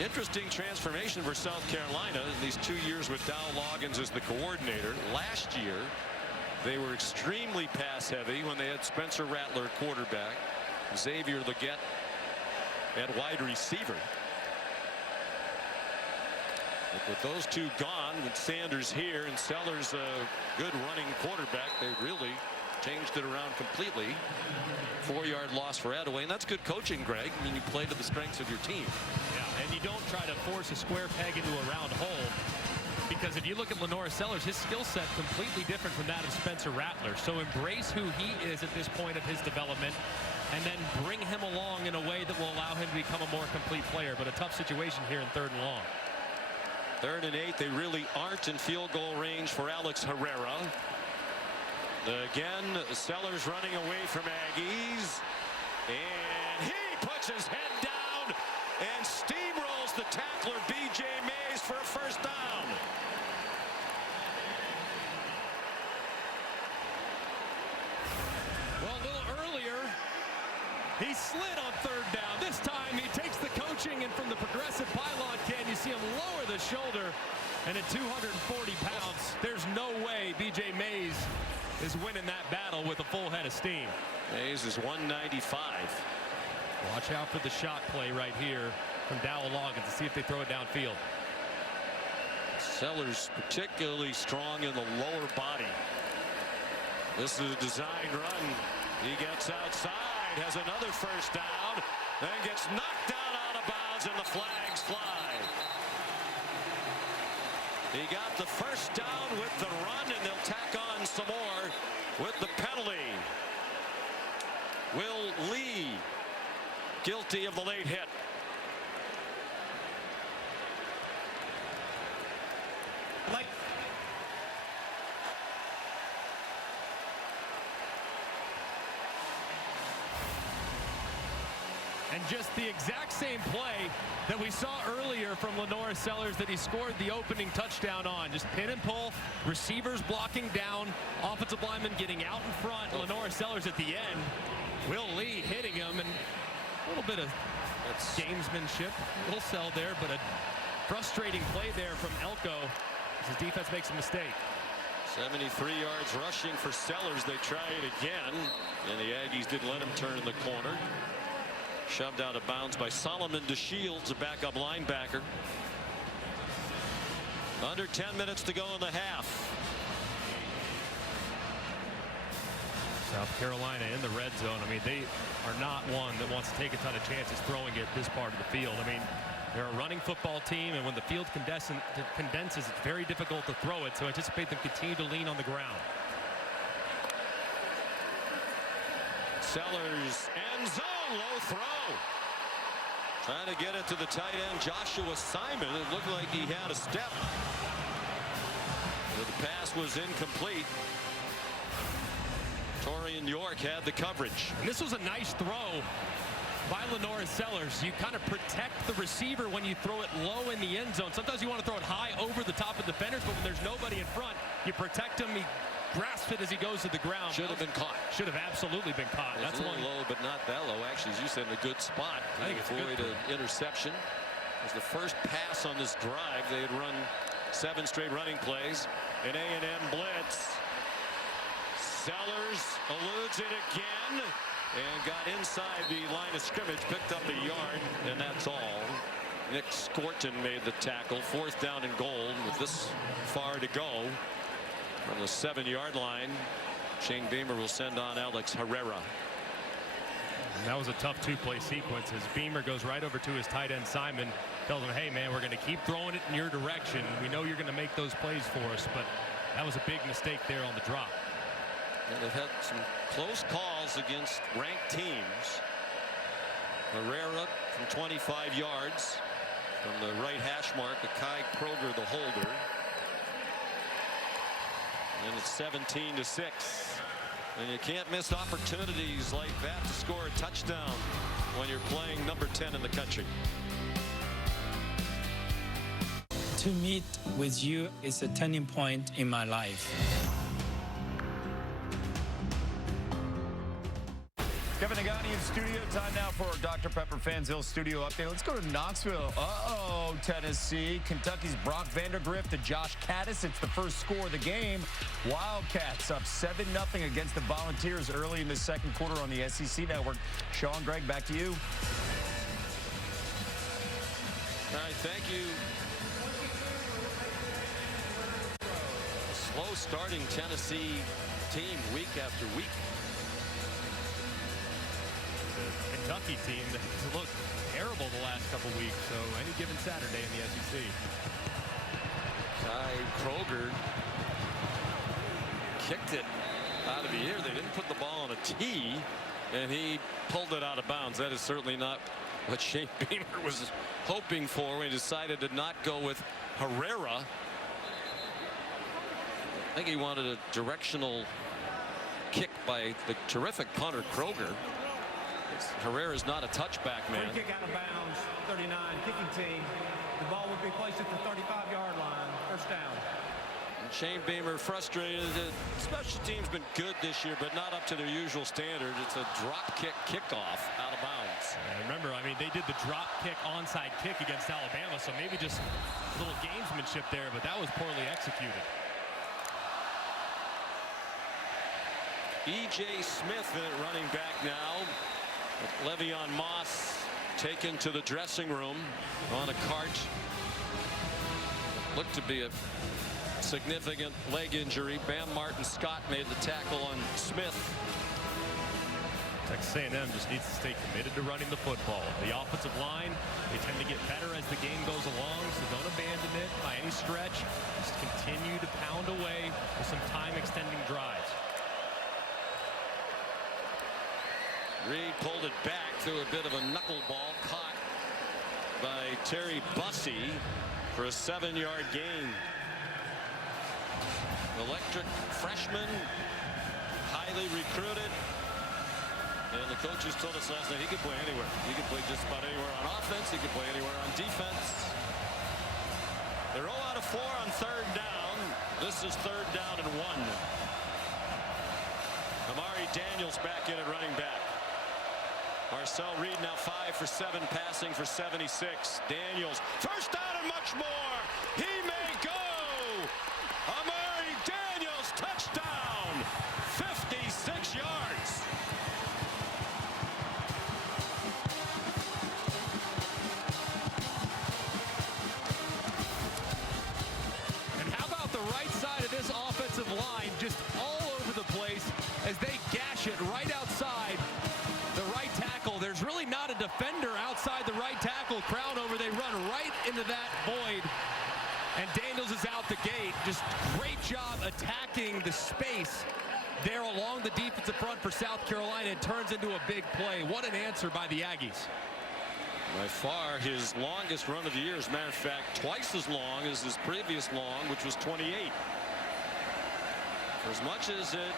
Interesting transformation for South Carolina in these 2 years with Dow Loggins as the coordinator. Last year, they were extremely pass heavy when they had Spencer Rattler quarterback, Xavier Legette at wide receiver. But with those two gone, with Sanders here and Sellers a good running quarterback, they really changed it around completely. 4-yard loss for Attaway, and that's good coaching, Greg. I mean, you play to the strengths of your team. Yeah, and you don't try to force a square peg into a round hole, because if you look at Lenora Sellers, his skill set completely different from that of Spencer Rattler. So embrace who he is at this point of his development, and then bring him along in a way that will allow him to become a more complete player. But a tough situation here in 3rd and long. 3rd and 8. They really aren't in field goal range for Alex Herrera. Again, Sellers running away from Aggies, and he puts his head down and steamrolls the tackler B.J. Mays for a first down. Well, a little earlier, he slid on 3rd down. This time he takes the coaching, and from the progressive pylon can you see him lower the shoulder, and at 240 pounds, there's no way B.J. Mays is winning that battle with a full head of steam. Mays is 195. Watch out for the shot play right here from Dow Loggins to see if they throw it downfield. Sellers particularly strong in the lower body. This is a design run. He gets outside, has another first down, then gets knocked down out of bounds, and the flags fly. He got the first down with the run, and they'll tack on some more with the penalty. Will Lee guilty of the late hit. And just the exact same play that we saw earlier from Lenora Sellers that he scored the opening touchdown on. Just pin and pull, receivers blocking down, offensive lineman getting out in front, Lenora Sellers at the end. Will Lee hitting him, and a little bit of gamesmanship, a little sell there, but a frustrating play there from Elko as his defense makes a mistake. 73 yards rushing for Sellers. They try it again, and the Aggies didn't let him turn in the corner. Shoved out of bounds by Solomon DeShields, a backup linebacker. Under 10 minutes to go in the half. South Carolina in the red zone. I mean, they are not one that wants to take a ton of chances throwing it this part of the field. I mean, they're a running football team, and when the field condenses, it's very difficult to throw it. So anticipate them continue to lean on the ground. Sellers, end zone, low throw. Trying to get it to the tight end, Joshua Simon. It looked like he had a step. But the pass was incomplete. Torian York had the coverage. And this was a nice throw by Lenora Sellers. You kind of protect the receiver when you throw it low in the end zone. Sometimes you want to throw it high over the top of defenders, but when there's nobody in front, you protect him. He grasps it as he goes to the ground. Should have been caught. Should have absolutely been caught. That's a little low, but not that low. Actually, as you said, in a good spot. I think it's avoid an interception. It was the first pass on this drive. They had run 7 straight running plays. An A&M blitz. Sellers eludes it again and got inside the line of scrimmage, picked up a yard, and that's all. Nick Scorton made the tackle. 4th down and goal with this far to go. From the 7-yard line, Shane Beamer will send on Alex Herrera. And that was a tough two-play sequence as Beamer goes right over to his tight end Simon, tells him, hey man, we're going to keep throwing it in your direction. We know you're going to make those plays for us, but that was a big mistake there on the drop. And they've had some close calls against ranked teams. Herrera from 25 yards from the right hash mark, Kai Kroger the holder. And it's 17-6. And you can't miss opportunities like that to score a touchdown when you're playing number 10 in the country. To meet with you is a turning point in my life. Kevin Aggies in studio. Time now for our Dr. Pepper Fansville studio update. Let's go to Knoxville. Uh-oh, Tennessee. Kentucky's Brock Vandergrift to Josh Caddis. It's the first score of the game. Wildcats up 7-0 against the Volunteers early in the second quarter on the SEC Network. Sean, Greg, back to you. All right, thank you. Slow starting Tennessee team week after week. The Kentucky team has looked terrible the last couple weeks, so any given Saturday in the SEC. Kai Kroger kicked it out of the air. They didn't put the ball on a tee, and he pulled it out of bounds. That is certainly not what Shane Beamer was hoping for when he decided to not go with Herrera. I think he wanted a directional kick by the terrific punter Kroger. Herrera's not a touchback man. Free kick out of bounds, 39, kicking team. The ball would be placed at the 35-yard line, first down. And Shane Beamer frustrated. Special team's been good this year, but not up to their usual standard. It's a drop kick kickoff out of bounds. And remember, I mean, they did the drop kick onside kick against Alabama, so maybe just a little gamesmanship there, but that was poorly executed. E.J. Smith running back now. Le'Veon Moss taken to the dressing room on a cart. Looked to be a significant leg injury. Bam Martin Scott made the tackle on Smith. Texas A&M just needs to stay committed to running the football. The offensive line, they tend to get better as the game goes along, so don't abandon it by any stretch. Just continue to pound away with some time-extending drives. Reed pulled it back through a bit of a knuckleball caught by Terry Bussey for a 7-yard gain. Electric freshman, highly recruited. And the coaches told us last night he could play anywhere. He could play just about anywhere on offense. He could play anywhere on defense. They're 0 out of 4 on third down. This is third down and 1. Amari Daniels back in at running back. Marcel Reed now 5 for 7 passing for 76. Daniels first down and much more. He may go. Amari Daniels touchdown. 56 yards. And how about the right side of this offensive line just all over the place as they gash it right outside the right tackle. There's really not a defender outside the right tackle. Crowd over, they run right into that void. And Daniels is out the gate. Just great job attacking the space there along the defensive front for South Carolina. It turns into a big play. What an answer by the Aggies. By far his longest run of the year. As a matter of fact, twice as long as his previous long, which was 28. For as much as it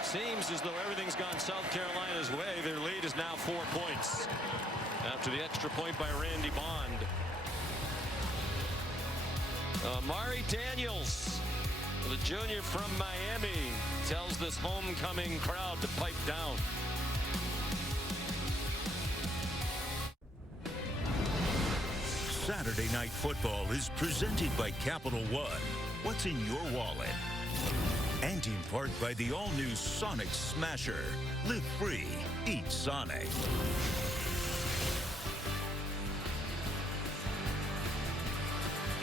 seems as though everything's gone South Carolina's way, their lead is now 4 points after the extra point by Randy Bond. Amari Daniels, the junior from Miami, tells this homecoming crowd to pipe down. Saturday Night Football is presented by Capital One. What's in your wallet? And in part by the all-new Sonic Smasher. Live free. Eat Sonic.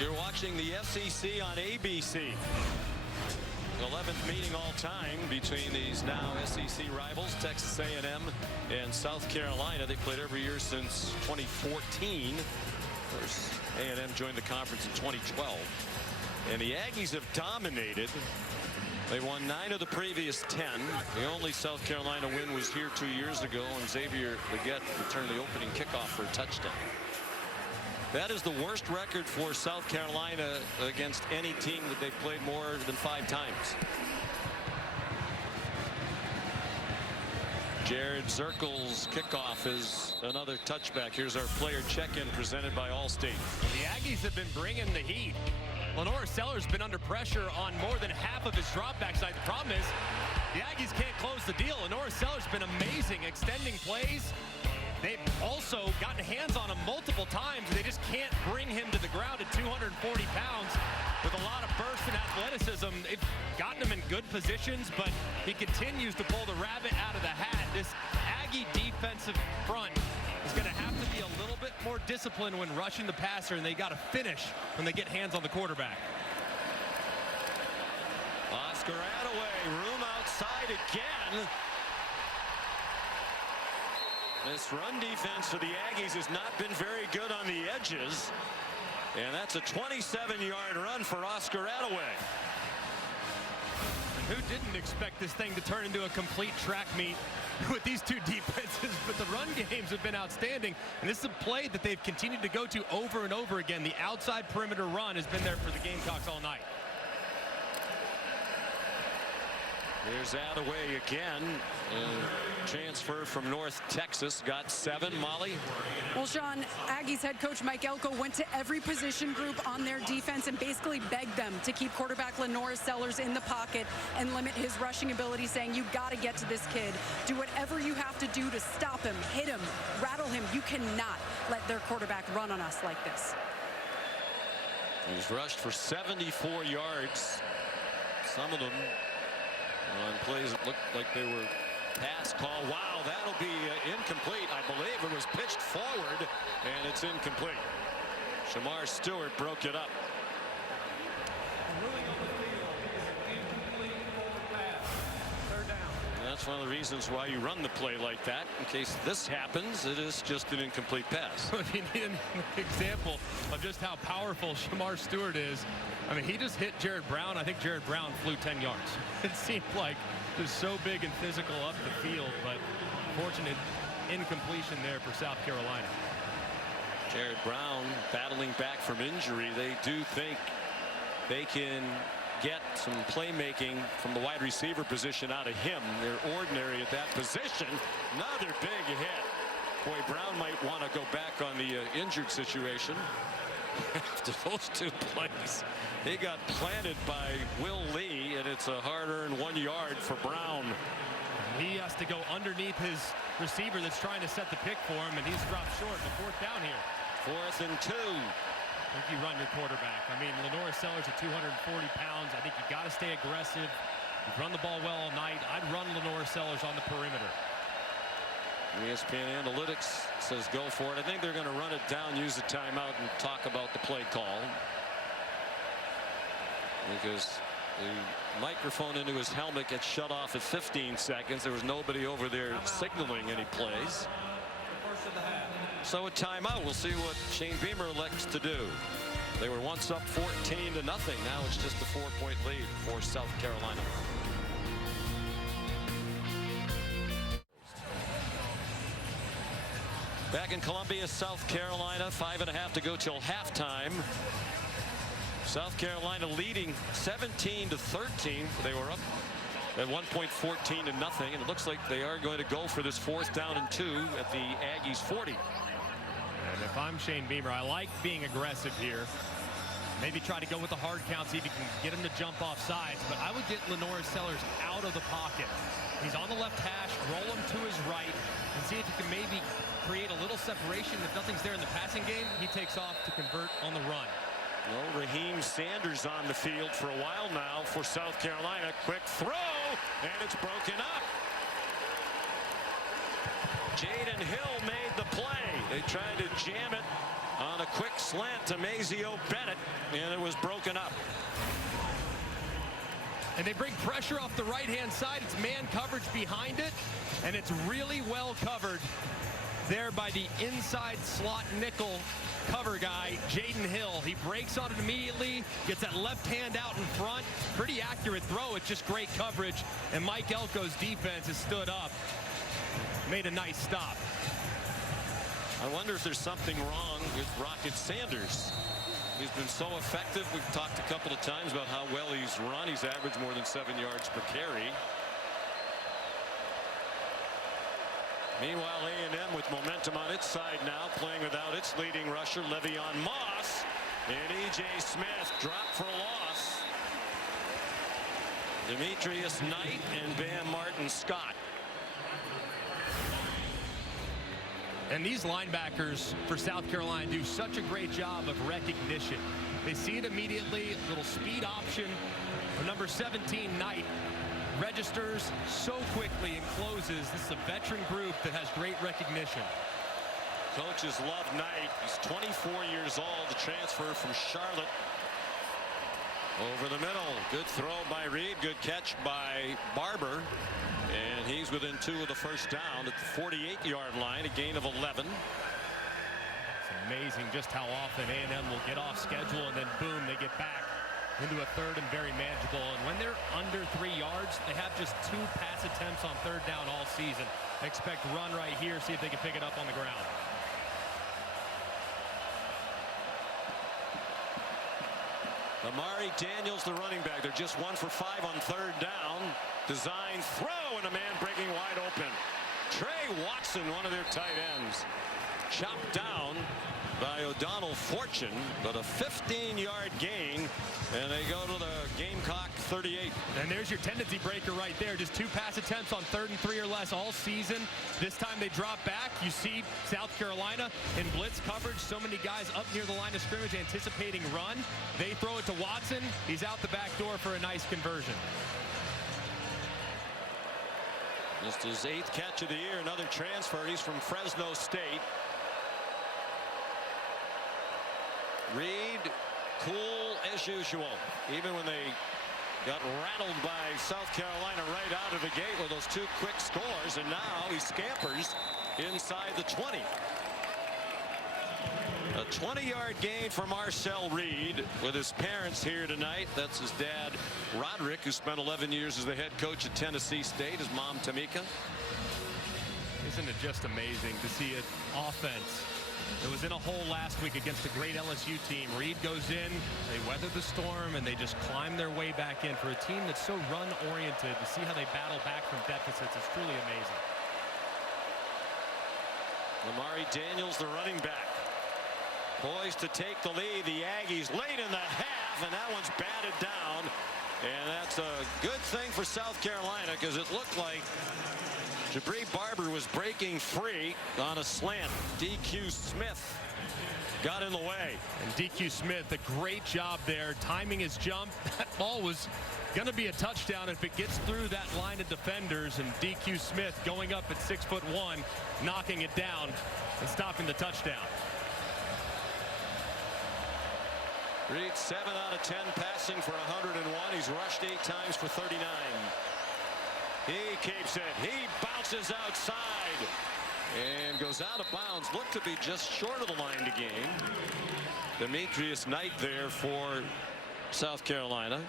You're watching the SEC on ABC. 11th meeting all time between these now SEC rivals, Texas A&M and South Carolina. They played every year since 2014. Of course, A&M joined the conference in 2012. And the Aggies have dominated. They won 9 of the previous 10. The only South Carolina win was here 2 years ago, and Xavier Leggett returned the opening kickoff for a touchdown. That is the worst record for South Carolina against any team that they've played more than 5 times. Jared Zirkle's kickoff is another touchback. Here's our player check-in presented by Allstate. The Aggies have been bringing the heat. Lenora Sellers been under pressure on more than half of his dropbacks. The problem is the Aggies can't close the deal. Lenora Sellers been amazing extending plays. They've also gotten hands on him multiple times. They just can't bring him to the ground at 240 pounds with a lot of burst and athleticism. They've gotten him in good positions, but he continues to pull the rabbit out of the hat. This Aggie defensive front is going to have to be a little bit more disciplined when rushing the passer, and they got to finish when they get hands on the quarterback. Oscar Attaway, room outside again. This run defense for the Aggies has not been very good on the edges. And that's a 27-yard run for Oscar Attaway. Who didn't expect this thing to turn into a complete track meet with these two defenses? But the run games have been outstanding. And this is a play that they've continued to go to over and over again. The outside perimeter run has been there for the Gamecocks all night. Here's Attaway again. Transfer from North Texas, got 7. Molly? Well, Sean, Aggies head coach Mike Elko went to every position group on their defense and basically begged them to keep quarterback Lenora Sellers in the pocket and limit his rushing ability, saying, you got to get to this kid. Do whatever you have to do to stop him, hit him, rattle him. You cannot let their quarterback run on us like this. He's rushed for 74 yards. Some of them on plays that looked like they were pass call. Wow, that'll be incomplete. I believe it was pitched forward, and it's incomplete. Shamar Stewart broke it up. And that's one of the reasons why you run the play like that. In case this happens, it is just an incomplete pass. If you need an example of just how powerful Shamar Stewart is, I mean, he just hit Jared Brown. I think Jared Brown flew 10 yards. It seemed like just so big and physical up the field, but fortunate incompletion there for South Carolina. Jared Brown battling back from injury. They do think they can get some playmaking from the wide receiver position out of him. They're ordinary at that position. Another big hit. Boy, Brown might want to go back on the injured situation. After those 2 plays, he got planted by Will Lee, and it's a hard-earned 1 yard for Brown. He has to go underneath his receiver that's trying to set the pick for him, and he's dropped short. The 4th down here. 4th and 2. I think you run your quarterback. I mean, Lenora Sellers at 240 pounds. I think you got to stay aggressive. You've run the ball well all night. I'd run Lenora Sellers on the perimeter. ESPN Analytics says go for it. I think they're going to run it down, use the timeout, and talk about the play call. Because the microphone into his helmet gets shut off at 15 seconds. There was nobody over there signaling any plays. So a timeout. We'll see what Shane Beamer elects to do. They were once up 14-0. Now it's just a 4-point lead for South Carolina. Back in Columbia, South Carolina, 5.5 to go till halftime. South Carolina leading 17-13. They were up at one point 14-0, and it looks like they are going to go for this 4th down and 2 at the Aggies 40. And if I'm Shane Beamer, I like being aggressive here. Maybe try to go with the hard count, see if you can get him to jump off sides. But I would get Lenora Sellers out of the pocket. He's on the left hash, roll him to his right, and see if you can maybe create a little separation. If nothing's there in the passing game, he takes off to convert on the run. Well, Raheem Sanders on the field for a while now for South Carolina. Quick throw, and it's broken up. Jaden Hill made the play. They tried to jam it on a quick slant to Mazio Bennett, and it was broken up. And they bring pressure off the right-hand side. It's man coverage behind it, and it's really well covered there by the inside slot nickel cover guy, Jaden Hill. He breaks on it immediately, gets that left hand out in front. Pretty accurate throw. It's just great coverage, and Mike Elko's defense has stood up. Made a nice stop. I wonder if there's something wrong with Rocket Sanders. He's been so effective. We've talked a couple of times about how well he's run. He's averaged more than 7 yards per carry. Meanwhile, A&M with momentum on its side now, playing without its leading rusher, Le'Veon Moss. And E.J. Smith dropped for a loss. Demetrius Knight and Bam Martin Scott. And these linebackers for South Carolina do such a great job of recognition. They see it immediately, little speed option. Number 17, Knight, registers so quickly and closes. This is a veteran group that has great recognition. Coaches love Knight. He's 24 years old, the transfer from Charlotte. Over the middle, good throw by Reed, good catch by Barber. And he's within 2 of the first down at the 48-yard line, a gain of 11. It's amazing just how often A&M will get off schedule and then boom, they get back into a third and very manageable. And when they're under 3 yards, they have just 2 pass attempts on third down all season. I expect run right here, see if they can pick it up on the ground. Amari Daniels, the running back. They're just 1 for 5 on third down. Design throw, and a man breaking wide open. Trey Watson, one of their tight ends. Chopped down by O'Donnell Fortune, but a 15-yard gain, and they go to the Gamecock 38. And there's your tendency breaker right there. Just 2 pass attempts on third and 3 or less all season. This time they drop back. You see South Carolina in blitz coverage. So many guys up near the line of scrimmage anticipating run. They throw it to Watson. He's out the back door for a nice conversion. Just his 8th catch of the year, another transfer. He's from Fresno State. Reed, cool as usual, even when they got rattled by South Carolina right out of the gate with those 2 quick scores, and now he scampers inside the 20. A 20-yard gain for Marcel Reed with his parents here tonight. That's his dad, Roderick, who spent 11 years as the head coach at Tennessee State, his mom, Tamika. Isn't it just amazing to see an offense that was in a hole last week against a great LSU team? Reed goes in, they weather the storm, and they just climb their way back in. For a team that's so run-oriented, to see how they battle back from deficits is truly amazing. Amari Daniels, the running back, poised to take the lead. The Aggies late in the half, and that one's batted down. And that's a good thing for South Carolina, because it looked like Jabri Barber was breaking free on a slant. DQ Smith got in the way. And DQ Smith, a great job there, timing his jump. That ball was going to be a touchdown if it gets through that line of defenders. And DQ Smith going up at 6'1", knocking it down and stopping the touchdown. Reed 7 out of 10 passing for 101. He's rushed 8 times for 39. He keeps it. He bounces outside and goes out of bounds. Looked to be just short of the line to gain. Demetrius Knight there for South Carolina.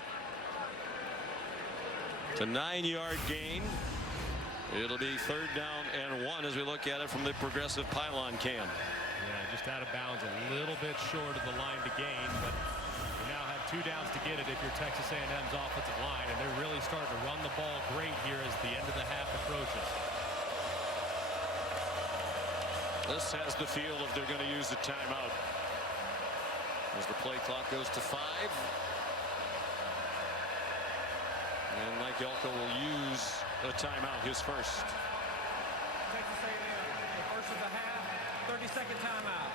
It's a 9-yard gain. It'll be 3rd down and 1 as we look at it from the progressive pylon cam. Yeah, just out of bounds, a little bit short of the line to gain, but you now have 2 downs to get it if you're Texas A&M's offensive line, and they're really starting to run the ball great here as the end of the half approaches. This has the feel of they're going to use the timeout as the play clock goes to 5. And Mike Elko will use a timeout, his first. Texas A&M, the first of the half, 30-second timeout.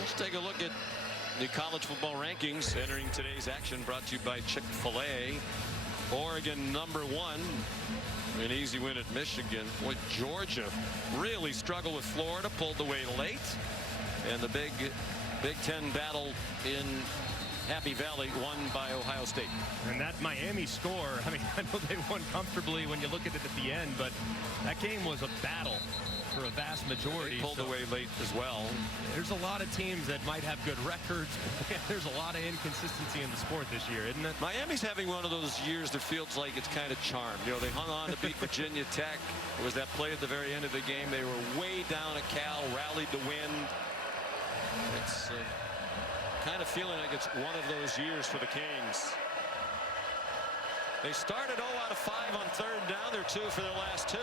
Let's take a look at the college football rankings entering today's action, brought to you by Chick-fil-A. Oregon #1, an easy win at Michigan. Boy, Georgia really struggled with Florida, pulled away late, and the big Big Ten battle in Happy Valley, won by Ohio State. And that Miami score, I mean, I know they won comfortably when you look at it at the end, but that game was a battle for a vast majority. They pulled away late as well. There's a lot of teams that might have good records, but there's a lot of inconsistency in the sport this year, isn't it? Miami's having one of those years that feels like it's kind of charmed. You know, they hung on to beat Virginia Tech. It was that play at the very end of the game. They were way down at Cal, rallied to win. It's kind of feeling like it's one of those years for the Kings. They started 0 out of 5 on third down. They're 2 for their last 2.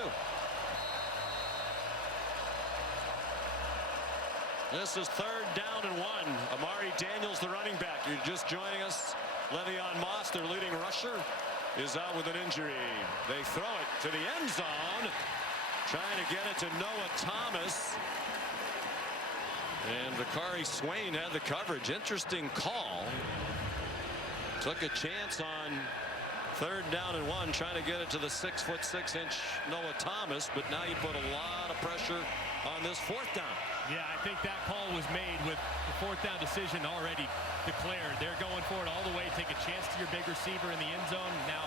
This is 3rd down and 1. Amari Daniels, the running back. You're just joining us. Le'Veon Moss, their leading rusher, is out with an injury. They throw it to the end zone, trying to get it to Noah Thomas. And Vakari Swain had the coverage. Interesting call. Took a chance on 3rd down and 1, trying to get it to the 6'6" Noah Thomas, but now you put a lot of pressure on this 4th down. Yeah, I think that call was made with the 4th down decision already declared. They're going for it all the way, take a chance to your big receiver in the end zone. Now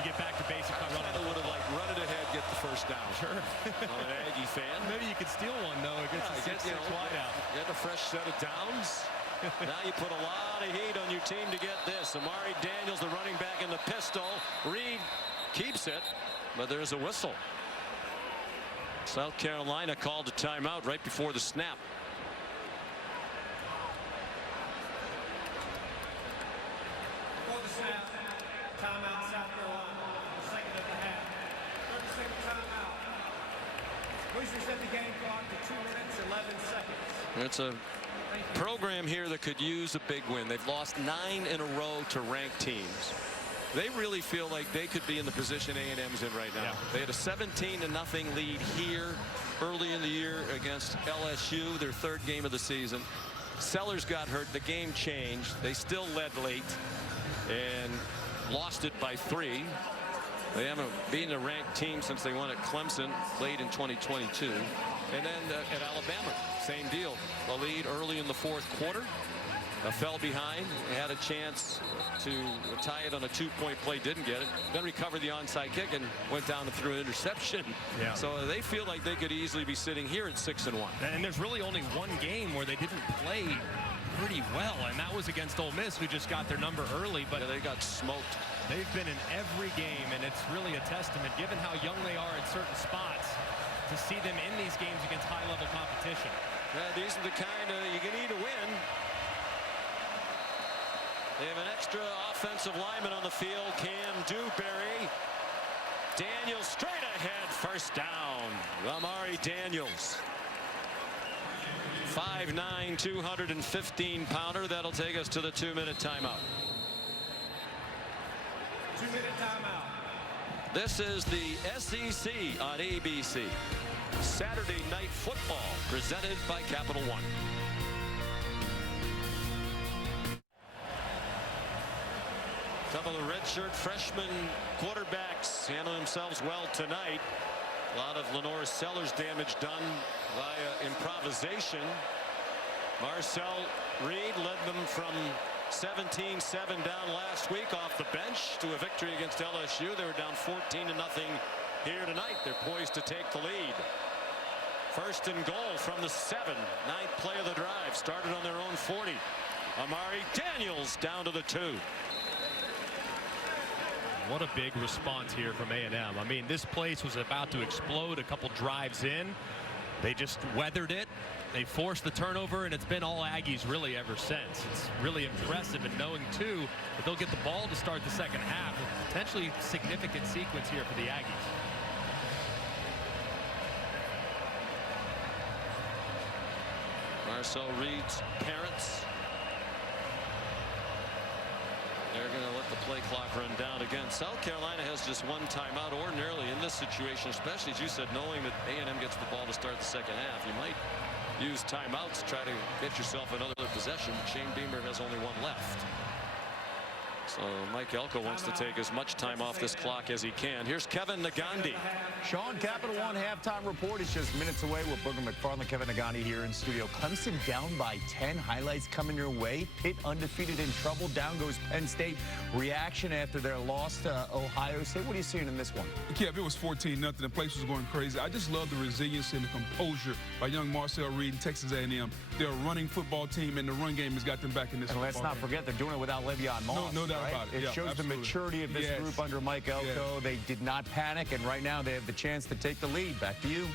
you get back to basic. I would have liked run it ahead, get the 1st down. Sure. I'm an Aggie fan. Maybe you could steal one though against the 6-6 wide out. Get a fresh set of downs. Now you put a lot of heat on your team to get this. Amari Daniels, the running back, in the pistol. Reed keeps it, but there's a whistle. South Carolina called a timeout right before the snap. Before the snap, timeout South Carolina. 2nd of the half. 30-second timeout. Please reset the game clock to 2 minutes 11 seconds. It's a program here that could use a big win. They've lost 9 in a row to ranked teams. They really feel like they could be in the position A&M's in right now. Yeah. They had a 17-0 lead here early in the year against LSU, their 3rd game of the season. Sellers got hurt. The game changed. They still led late and lost it by 3. They haven't beaten a ranked team since they won at Clemson late in 2022. And then at Alabama, same deal. The lead early in the 4th quarter. Fell behind, had a chance to tie it on a 2-point play, didn't get it, then recovered the onside kick and went down and threw an interception. Yeah. So they feel like they could easily be sitting here at 6-1. And there's really only one game where they didn't play pretty well, and that was against Ole Miss, who just got their number early. But yeah, they got smoked. They've been in every game, and it's really a testament, given how young they are at certain spots, to see them in these games against high-level competition. Yeah, these are the kind you can need to win. They have an extra offensive lineman on the field, Cam Dewberry. Daniels straight ahead, 1st down. Amari Daniels. 5'9", 215-pounder. That'll take us to the 2-minute timeout. 2-minute timeout. This is the SEC on ABC. Saturday Night Football presented by Capital One. Couple of redshirt freshman quarterbacks handle themselves well tonight. A lot of Lenore Sellers damage done via improvisation. Marcel Reed led them from 17-7 down last week off the bench to a victory against LSU. They were down 14-0 here tonight. They're poised to take the lead. 1st and goal from the 7. 9th play of the drive. Started on their own 40. Amari Daniels down to the 2. What a big response here from A&M. I mean, this place was about to explode a couple drives in. They just weathered it. They forced the turnover, and it's been all Aggies really ever since. It's really impressive, and knowing, too, that they'll get the ball to start the 2nd half. A potentially significant sequence here for the Aggies. Marcel Reed's parents. They're going to let the play clock run down again. South Carolina has just 1 timeout. Ordinarily in this situation, especially as you said, knowing that A&M gets the ball to start the 2nd half, you might use timeouts to try to get yourself another possession. Shane Beamer has only 1 left. So Mike Elko wants to take as much time off this clock as he can. Here's Kevin Nagandi. Sean, Capital One halftime report is just minutes away with Booger McFarland, Kevin Nagandi here in studio. Clemson down by 10. Highlights coming your way. Pitt undefeated in trouble. Down goes Penn State. Reaction after their loss to Ohio State. What are you seeing in this one? Yeah, it was 14-0. The place was going crazy. I just love the resilience and the composure by young Marcel Reed and Texas A&M. They're a running football team, and the run game has got them back in this. And let's not forget they're doing it without Le'Veon Moss. No doubt right? about it. It shows absolutely. the maturity of this group under Mike Elko. They did not panic, and right now they have the chance to take the lead. Back to you.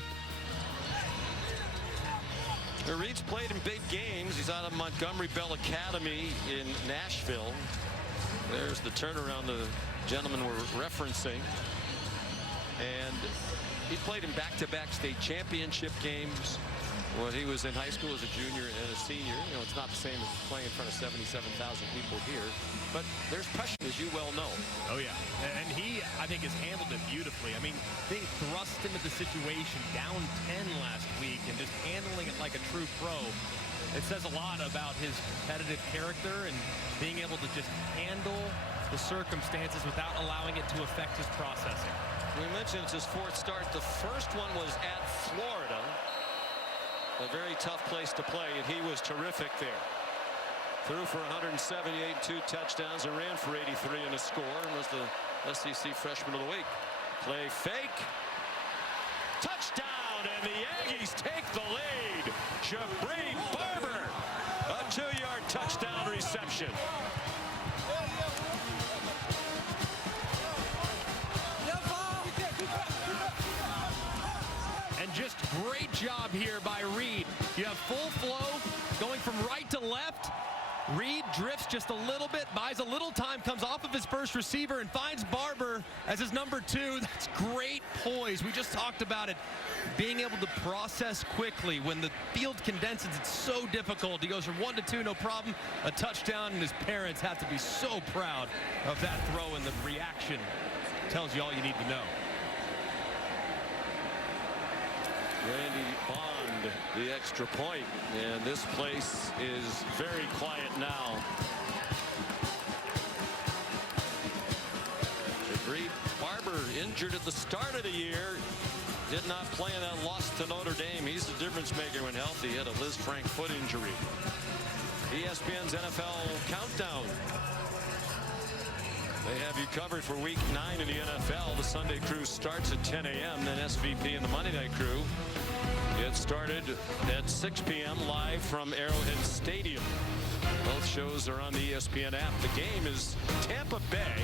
Reed's played in big games. He's out of Montgomery Bell Academy in Nashville. There's the turnaround the gentleman we're referencing. And he played in back-to-back state championship games when he was in high school as a junior and a senior. You know, it's not the same as playing in front of 77,000 people here, but there's pressure, as you well know. Oh yeah, and he, I think, has handled it beautifully. I mean, being thrust into the situation, down 10 last week, and just handling it like a true pro. It says a lot about his competitive character and being able to just handle the circumstances without allowing it to affect his processing. We mentioned it's his fourth start. The first one was at Florida. A very tough place to play, and he was terrific there. Threw for 178, 2 touchdowns, and ran for 83 in a score, and was the SEC Freshman of the Week. Play fake. Touchdown, and the Aggies take the lead. Jabri Barber, a 2-yard touchdown reception. And just great job here by Reed. You have full flow going from right to left. Reed drifts just a little bit, buys a little time, comes off of his first receiver and finds Barber as his number 2. That's great poise. We just talked about it. Being able to process quickly when the field condenses, it's so difficult. He goes from 1 to 2, no problem. A touchdown, and his parents have to be so proud of that throw, and the reaction tells you all you need to know. Randy Bond, the extra point, and this place is very quiet now. Jabri Barber, injured at the start of the year, did not play in that loss to Notre Dame. He's the difference maker when healthy. He had a Liz Frank foot injury. ESPN's NFL Countdown. They have you covered for week 9 in the NFL. The Sunday crew starts at 10 a.m. Then SVP and the Monday night crew get started at 6 p.m. live from Arrowhead Stadium. Both shows are on the ESPN app. The game is Tampa Bay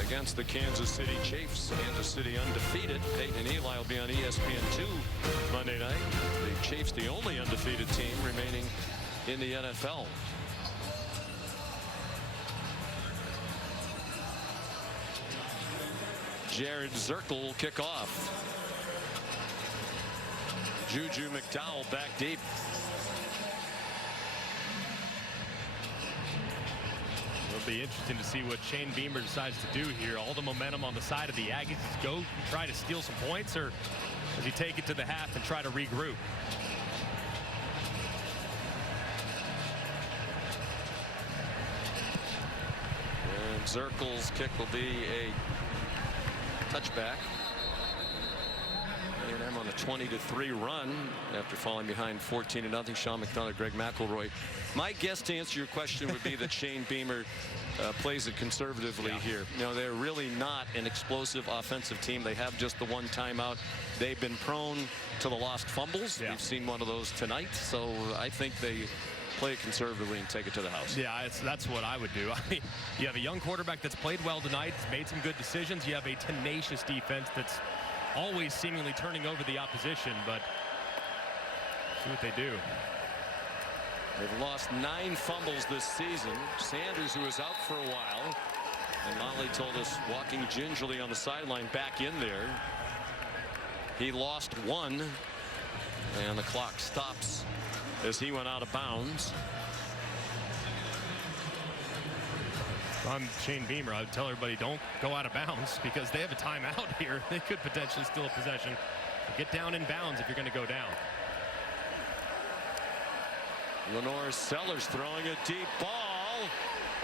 against the Kansas City Chiefs. Kansas City undefeated. Peyton and Eli will be on ESPN2 Monday night. The Chiefs, the only undefeated team remaining in the NFL. Jared Zirkle will kick off. Juju McDowell back deep. It'll be interesting to see what Shane Beamer decides to do here. All the momentum on the side of the Aggies. Go try to steal some points, or does he take it to the half and try to regroup? And Zirkle's kick will be a touchback. A&M on a 20-3 run after falling behind 14-0. Sean McDonough, Greg McElroy. My guess to answer your question would be that Shane Beamer plays it conservatively here. You know, they're really not an explosive offensive team. They have just the one timeout. They've been prone to the lost fumbles. We've seen one of those tonight. So I think they play it conservatively and take it to the house. Yeah, that's what I would do. I mean, you have a young quarterback that's played well tonight, made some good decisions. You have a tenacious defense that's always seemingly turning over the opposition, but see what they do. They've lost 9 fumbles this season. Sanders, who was out for a while, and Molly told us walking gingerly on the sideline back in there. He lost 1, and the clock stops as he went out of bounds. If I'm Shane Beamer, I would tell everybody don't go out of bounds because they have a timeout here. They could potentially steal a possession. Get down in bounds if you're going to go down. Lenore Sellers throwing a deep ball,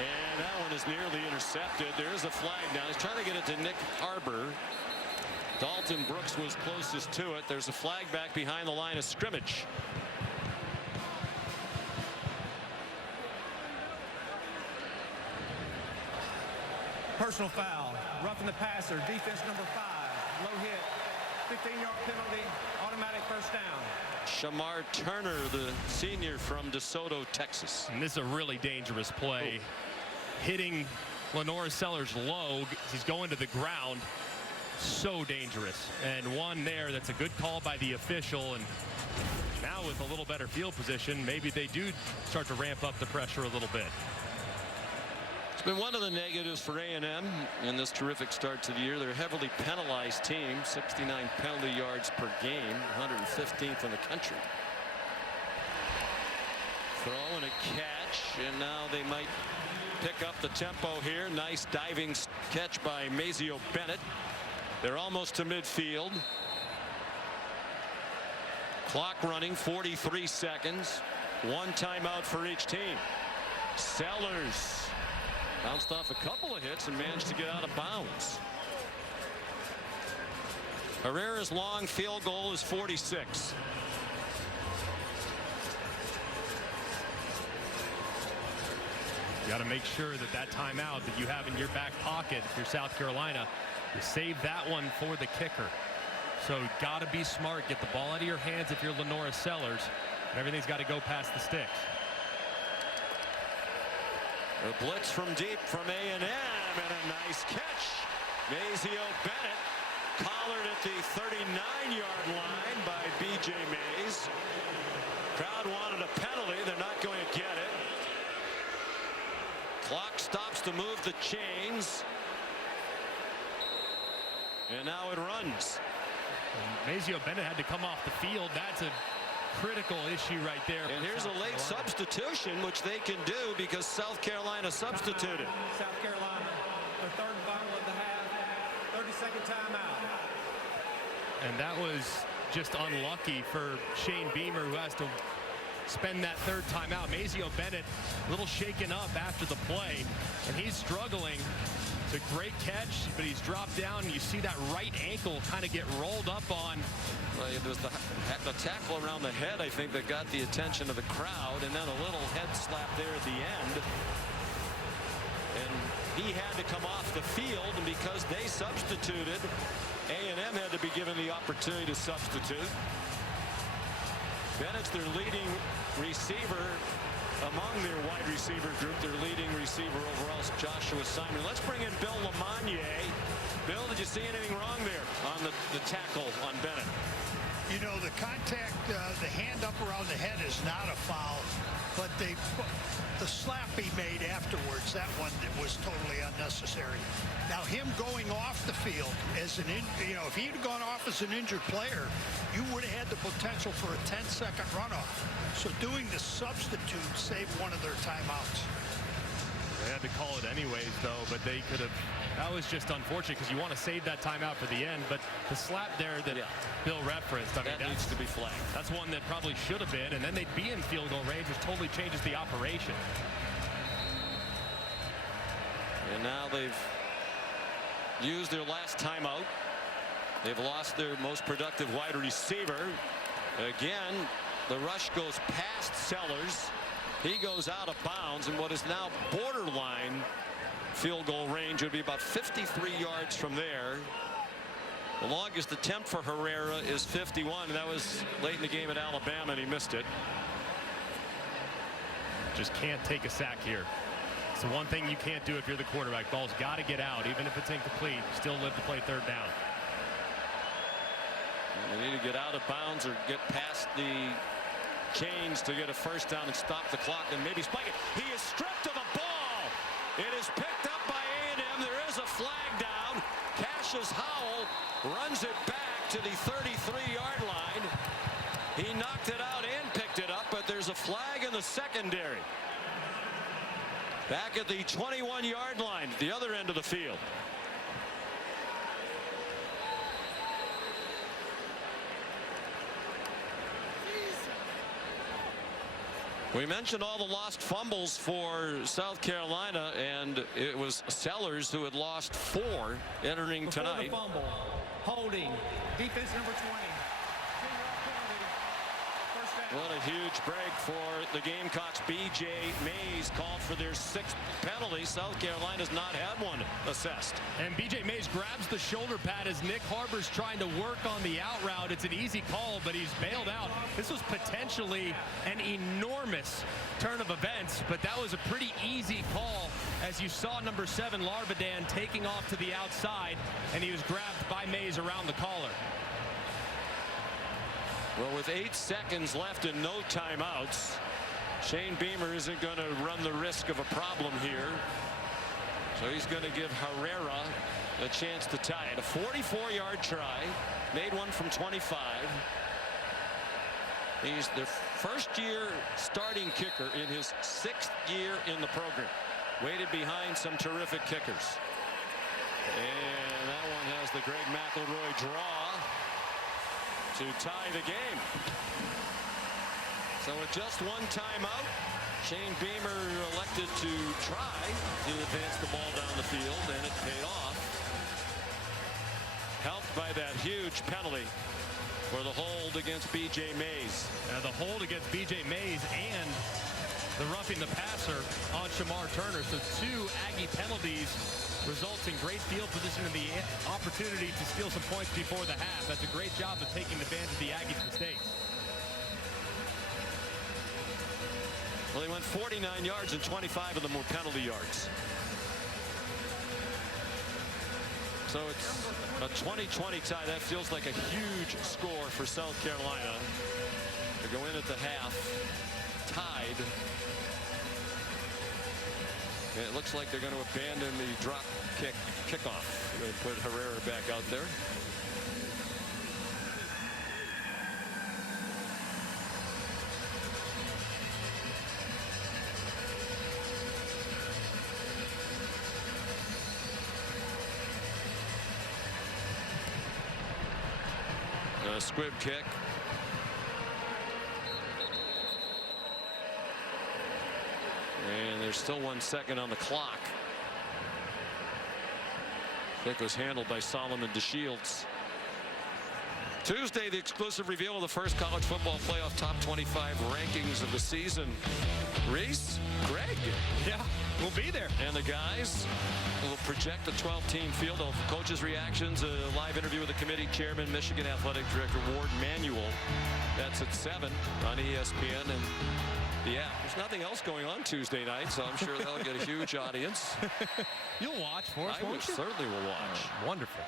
And that one is nearly intercepted. There is a flag down. He's trying to get it to Nick Arbor. Dalton Brooks was closest to it. There's a flag back behind the line of scrimmage. Personal foul. Roughing the passer. Defense number 5. Low hit. 15-yard penalty. Automatic first down. Shamar Turner, the senior from DeSoto, Texas. And this is a really dangerous play. Hitting Lenora Sellers low. He's going to the ground. So dangerous. And one there, that's a good call by the official. And now with a little better field position, maybe they do start to ramp up the pressure a little bit. It's been one of the negatives for A&M in this terrific start to the year. They're a heavily penalized team, 69 penalty yards per game, 115th in the country. Throw and a catch, and now they might pick up the tempo here. Nice diving catch by Mazio Bennett. They're almost to midfield. Clock running, 43 seconds. One timeout for each team. Sellers bounced off a couple of hits and managed to get out of bounds. Herrera's long field goal is 46. You got to make sure that that timeout that you have in your back pocket, if you're South Carolina, you save that one for the kicker. So got to be smart. Get the ball out of your hands if you're Lenora Sellers. Everything's got to go past the sticks. A blitz from deep from A&M, and a nice catch. Mazio Bennett collared at the 39-yard line by B.J. Mays. Crowd wanted a penalty. They're not going to get it. Clock stops to move the chains. And now it runs. Mazio Bennett had to come off the field. That's a critical issue right there. And here's a late substitution, which they can do because South Carolina substituted. South Carolina, their third and final of the half. 30-second timeout. And that was just unlucky for Shane Beamer, who has to spend that third timeout. Mazio Bennett a little shaken up after the play, and he's struggling. It's a great catch, but he's dropped down. You see that right ankle kind of get rolled up on. Well, it was the tackle around the head, I think, that got the attention of the crowd, and then a little head slap there at the end. And he had to come off the field, and because they substituted, A&M had to be given the opportunity to substitute. Bennett's their leading receiver among their wide receiver group. Their leading receiver overall is Joshua Simon. Let's bring in Bill Lamagnier. Bill, did you see anything wrong there on the tackle on Bennett? You know, the contact, the hand up around the head is not a foul, but the slap he made afterwards, that one was totally unnecessary. Now, him going off the field as if he had gone off as an injured player, you would have had the potential for a 10-second runoff. So doing the substitute saved one of their timeouts. They had to call it anyways, though, but they could have. That was just unfortunate because you want to save that timeout for the end. But the slap there that Bill referenced, I mean, that needs to be flagged. That's one that probably should have been, and then they'd be in field goal range, which totally changes the operation. And now they've used their last timeout. They've lost their most productive wide receiver. Again, the rush goes past Sellers. He goes out of bounds in what is now borderline field goal range. Would be about 53 yards from there. The longest attempt for Herrera is 51, and that was late in the game at Alabama, and he missed it. Just can't take a sack here. It's the one thing you can't do if you're the quarterback. Ball's got to get out, even if it's incomplete. Still live to play third down. And they need to get out of bounds or get past the chains to get a first down and stop the clock and maybe spike it. He is stripped of the ball. It is picked up by A&M. There is a flag down. Cassius Howell runs it back to the 33-yard line. He knocked it out and picked it up, but there's a flag in the secondary. Back at the 21-yard line, the other end of the field. We mentioned all the lost fumbles for South Carolina, and it was Sellers who had lost 4 entering Before tonight. the fumble, holding, defense number 20. What a huge break for the Gamecocks. B.J. Mays called for their 6th penalty. South Carolina's not had one assessed. And B.J. Mays grabs the shoulder pad as Nick Harbor's trying to work on the out route. It's an easy call, but he's bailed out. This was potentially an enormous turn of events, but that was a pretty easy call as you saw number 7, Larbadan, taking off to the outside, and he was grabbed by Mays around the collar. Well, with 8 seconds left and no timeouts, Shane Beamer isn't going to run the risk of a problem here. So he's going to give Herrera a chance to tie it. A 44-yard try, made one from 25. He's the first-year starting kicker in his 6th year in the program. Waited behind some terrific kickers. And that one has the Greg McElroy draw to tie the game. So with just 1 timeout, Shane Beamer elected to try to advance the ball down the field, and it paid off. Helped by that huge penalty for the hold against B.J. Mays. The hold against B.J. Mays and the roughing the passer on Shamar Turner. So 2 Aggie penalties results in great field position and the opportunity to steal some points before the half. That's a great job of taking advantage of the Aggies' mistakes. Well, he went 49 yards and 25 of them were penalty yards. So it's a 20-20 tie. That feels like a huge score for South Carolina to go in at the half tied. And it looks like they're going to abandon the drop kick kickoff. They're going to put Herrera back out there. A squib kick. And there's still 1 second on the clock. Kick was handled by Solomon DeShields. Tuesday, the exclusive reveal of the first college football playoff top 25 rankings of the season. Reese, Greg. Yeah, we'll be there. And the guys will project the 12-team field of coaches' reactions, a live interview with the committee chairman, Michigan Athletic Director Ward Manuel. That's at 7 on ESPN and the app. There's nothing else going on Tuesday night, so I'm sure that'll get a huge audience. You'll watch for us, I certainly will watch. Wonderful.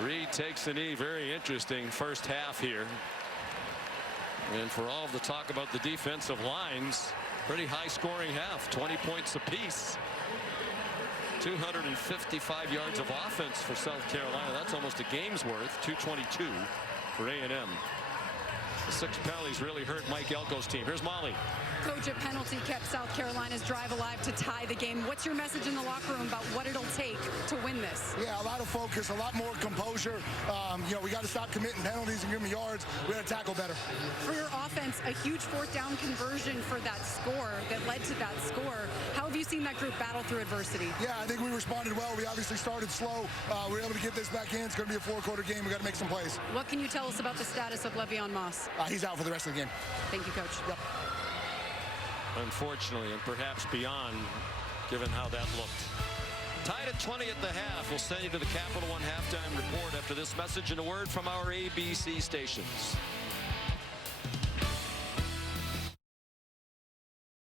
Reed takes the knee. Very interesting first half here. And for all of the talk about the defensive lines, pretty high scoring half, 20 points apiece. 255 yards of offense for South Carolina. That's almost a game's worth. 222 for A&M. The 6 penalties really hurt Mike Elko's team. Here's Molly. Coach, a penalty kept South Carolina's drive alive to tie the game. What's your message in the locker room about what it'll take to win this? Yeah, a lot of focus, a lot more composure. We got to stop committing penalties and give them yards. We got to tackle better. For your offense, a huge 4th down conversion for that score that led to that score. How have you seen that group battle through adversity? Yeah, I think we responded well. We obviously started slow. We were able to get this back in. It's going to be a 4-quarter game. We got to make some plays. What can you tell us about the status of Le'Veon Moss? He's out for the rest of the game. Thank you, Coach. Yep. Unfortunately, and perhaps beyond, given how that looked. Tied at 20 at the half. We'll send you to the Capital One halftime report after this message and a word from our ABC stations.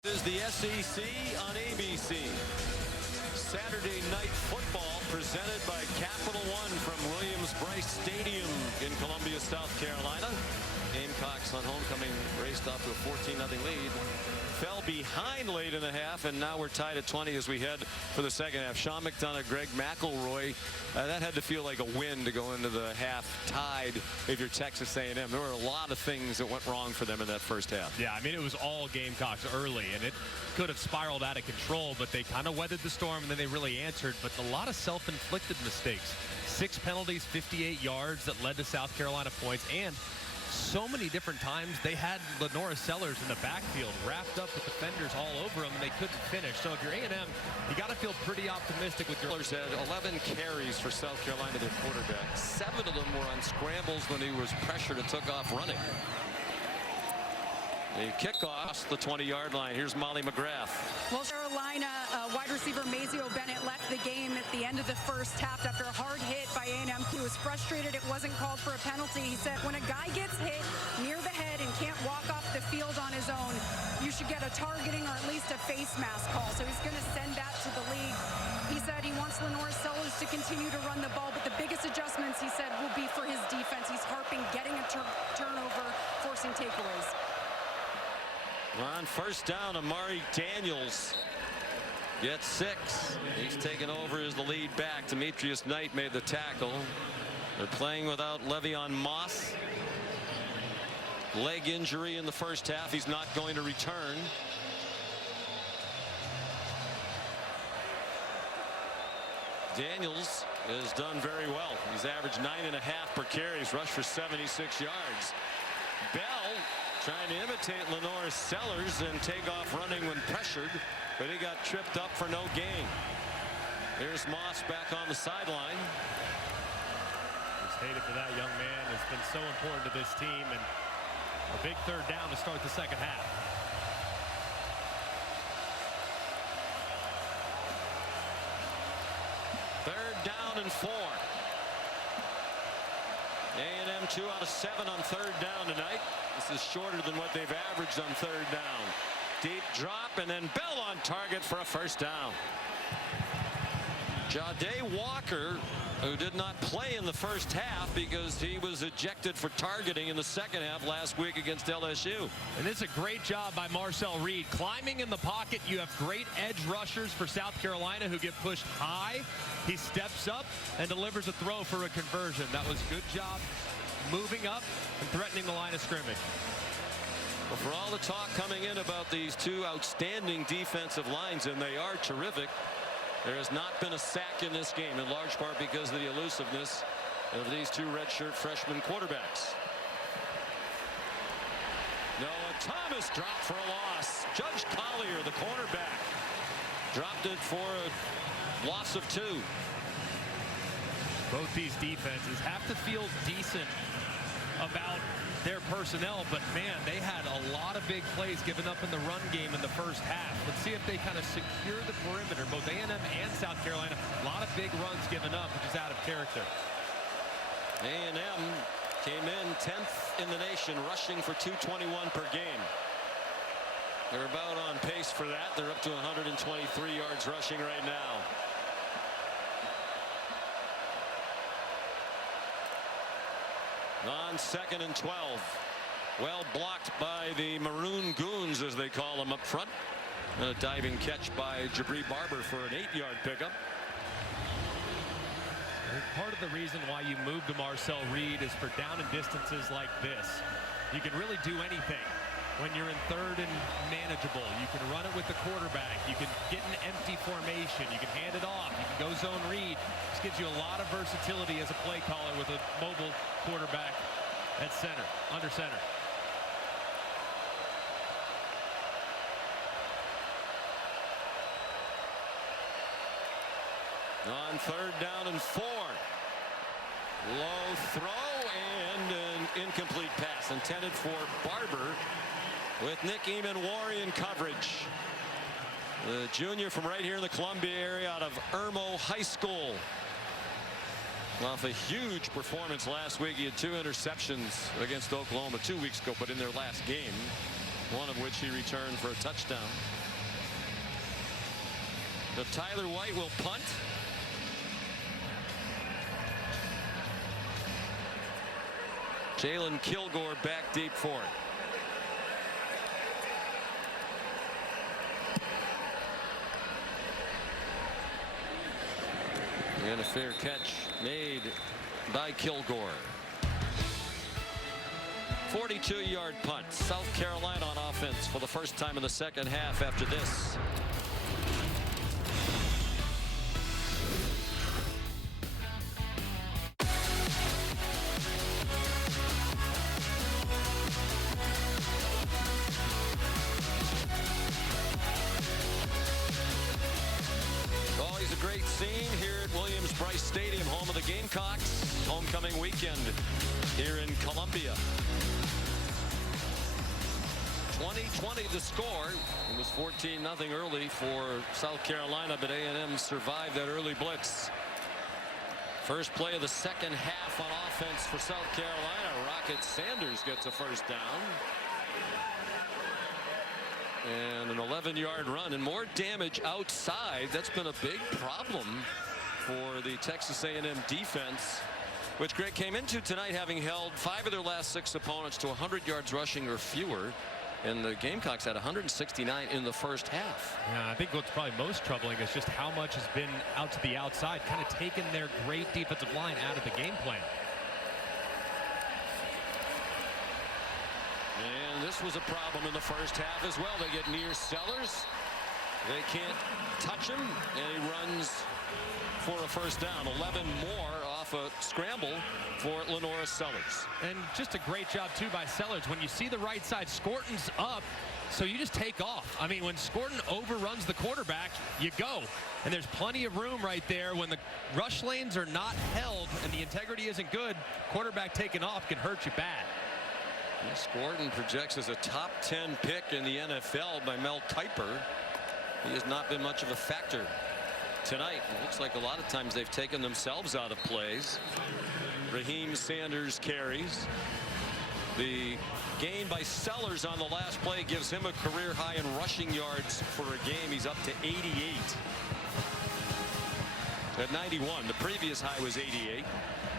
This is the SEC on ABC. Saturday night football presented by Capital One from Williams-Brice Stadium in Columbia, South Carolina. Gamecocks on homecoming raced off to a 14-0 lead. Fell behind late in the half, and now we're tied at 20 as we head for the second half. Sean McDonough, Greg McElroy, that had to feel like a win to go into the half tied if you're Texas A&M. There were a lot of things that went wrong for them in that first half. Yeah, I mean, it was all Gamecocks early, and it could have spiraled out of control, but they kind of weathered the storm, and then they really answered. But a lot of self-inflicted mistakes. 6 penalties, 58 yards that led to South Carolina points, and so many different times they had Lenora Sellers in the backfield wrapped up with defenders all over them, and they couldn't finish. So if you're A&M, you got to feel pretty optimistic with your... Sellers had 11 carries for South Carolina, their quarterback. 7 of them were on scrambles when he was pressured and took off running. The kickoff, the 20-yard line. Here's Molly McGrath. Well, Carolina wide receiver Mazio Bennett left the game at the end of the first half after a hard hit by A&M. He was frustrated it wasn't called for a penalty. He said when a guy gets hit near the head and can't walk off the field on his own, you should get a targeting or at least a face mask call. So he's going to send that to the league. He said he wants Lenora Sellers to continue to run the ball, but the biggest adjustments, he said, will be for his defense. He's harping, getting a turnover, forcing takeaways. On first down, Amari Daniels gets 6. He's taken over as the lead back. Demetrius Knight made the tackle. They're playing without Le'Veon Moss. Leg injury in the first half. He's not going to return. Daniels has done very well. He's averaged 9.5 per carry. He's rushed for 76 yards. Bell trying to imitate Lenora Sellers and take off running when pressured, but he got tripped up for no gain. Here's Moss back on the sideline. Just hated for that young man. It's been so important to this team, and a big third down to start the second half. Third down and 4. A&M 2 out of 7 on third down tonight. This is shorter than what they've averaged on third down. Deep drop, and then Bell on target for a first down. Ja'Day Walker, who did not play in the first half because he was ejected for targeting in the second half last week against LSU. And it's a great job by Marcel Reed. Climbing in the pocket, you have great edge rushers for South Carolina who get pushed high. He steps up and delivers a throw for a conversion. That was a good job moving up and threatening the line of scrimmage. Well, for all the talk coming in about these two outstanding defensive lines, and they are terrific, there has not been a sack in this game, in large part because of the elusiveness of these two redshirt freshman quarterbacks. Noah Thomas dropped for a loss. Judge Collier, the cornerback, dropped it for a loss of 2. Both these defenses have to feel decent about their personnel, but man, they had a lot of big plays given up in the run game in the first half. Let's see if they kind of secure the perimeter. Both A&M and South Carolina, a lot of big runs given up, which is out of character. A&M came in 10th in the nation, rushing for 221 per game. They're about on pace for that. They're up to 123 yards rushing right now. On 2nd and 12. Well blocked by the Maroon Goons, as they call them, up front. And a diving catch by Jabri Barber for an 8-yard pickup. Part of the reason why you move to Marcel Reed is for down and distances like this. You can really do anything when you're in third and manageable. You can run it with the quarterback. You can get an empty formation. You can hand it off. You can go zone read. This gives you a lot of versatility as a play caller with a mobile quarterback at center, under center. On third down and 4. Low throw and an incomplete pass intended for Barber, with Nick Eamon-Wari in coverage. The junior from right here in the Columbia area out of Irmo High School. Off a huge performance last week. He had 2 interceptions against Oklahoma 2 weeks ago, but in their last game, one of which he returned for a touchdown. So Tyler White will punt. Jalen Kilgore back deep for it. And a fair catch made by Kilgore. 42-yard punt. South Carolina on offense for the first time in the second half after this. great scene here at Williams-Brice Stadium, home of the Gamecocks. Homecoming weekend here in Columbia. 20-20 the score. It was 14-0 early for South Carolina, but A&M survived that early blitz. First play of the second half on offense for South Carolina. Rocket Sanders gets a first down. And an 11-yard run and more damage outside. That's been a big problem for the Texas A&M defense, which Greg came into tonight having held 5 of their last 6 opponents to 100 yards rushing or fewer. And the Gamecocks had 169 in the first half. Yeah, I think what's probably most troubling is just how much has been out to the outside, kind of taken their great defensive line out of the game plan. And this was a problem in the first half as well. They get near Sellers. They can't touch him, and he runs for a first down. 11 more off a scramble for Lenora Sellers. And just a great job, too, by Sellers. When you see the right side, Scorton's up, so you just take off. I mean, when Scorton overruns the quarterback, you go. And there's plenty of room right there. When the rush lanes are not held and the integrity isn't good, quarterback taking off can hurt you bad. Scorton projects as a top 10 pick in the NFL by Mel Kiper. He has not been much of a factor tonight. It looks like a lot of times they've taken themselves out of plays. Raheem Sanders carries. The gain by Sellers on the last play gives him a career high in rushing yards for a game. He's up to 88. At 91, the previous high was 88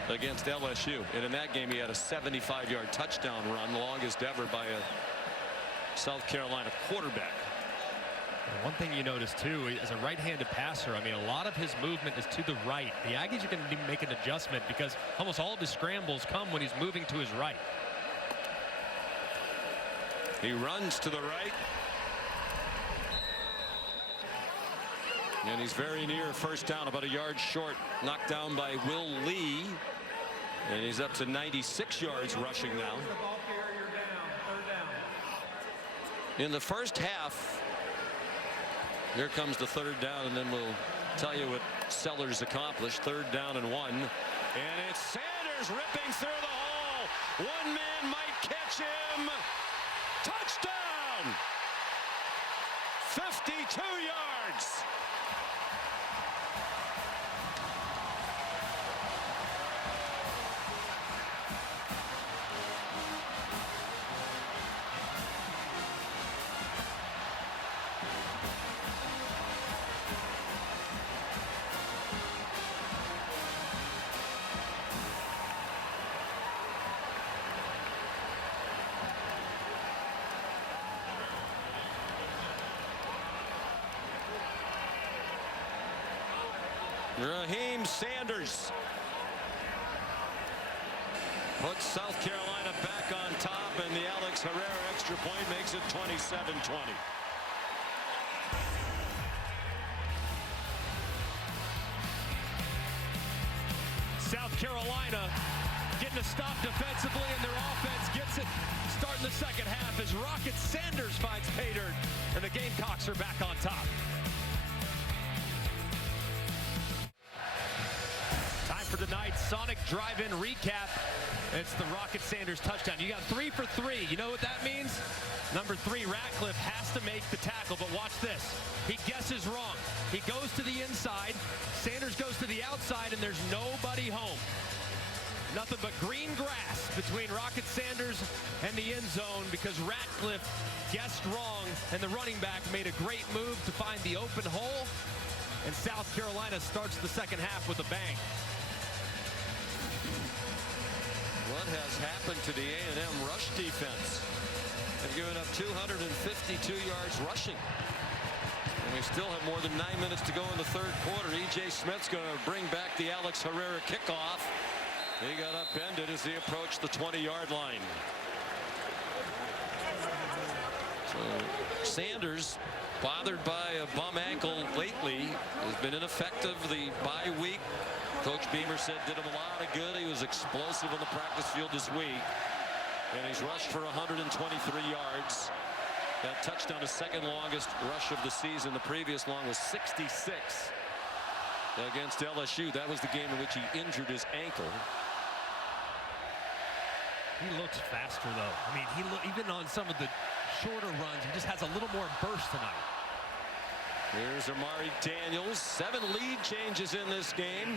against LSU, and in that game he had a 75-yard touchdown run, the longest ever by a South Carolina quarterback. And one thing you notice too, as a right-handed passer, I mean, a lot of his movement is to the right. The Aggies are going to make an adjustment because almost all of his scrambles come when he's moving to his right. He runs to the right. And he's very near first down, about a yard short. Knocked down by Will Lee. And he's up to 96 yards rushing now. In the first half, here comes the third down, and then we'll tell you what Sellers accomplished. 3rd down and 1. And it's Sanders ripping through the hole. One man might catch him. Touchdown! 52 yards. Raheem Sanders puts South Carolina back on top, and the Alex Herrera extra point makes it 27-20. South Carolina getting a stop defensively, and their offense gets it starting the second half as Rocket Sanders finds pay dirt, and the Gamecocks are back on top. For tonight's Sonic Drive-In recap, it's the Rocket Sanders touchdown. You got 3 for 3. You know what that means? Number 3, Ratcliffe has to make the tackle, but watch this. He guesses wrong. He goes to the inside. Sanders goes to the outside, and there's nobody home. Nothing but green grass between Rocket Sanders and the end zone because Ratcliffe guessed wrong, and the running back made a great move to find the open hole, and South Carolina starts the second half with a bang. What has happened to the A&M rush defense? They've given up 252 yards rushing. And we still have more than 9 minutes to go in the third quarter. E.J. Smith's going to bring back the Alex Herrera kickoff. He got upended as he approached the 20-yard line. So Sanders, bothered by a bum ankle lately, has been ineffective the bye week. Coach Beamer said did him a lot of good. He was explosive on the practice field this week. And he's rushed for 123 yards. That touchdown, the second longest rush of the season. The previous long was 66. against LSU. That was the game in which he injured his ankle. He looks faster, though. I mean, even on some of the shorter runs, he just has a little more burst tonight. Here's Amari Daniels. 7 lead changes in this game.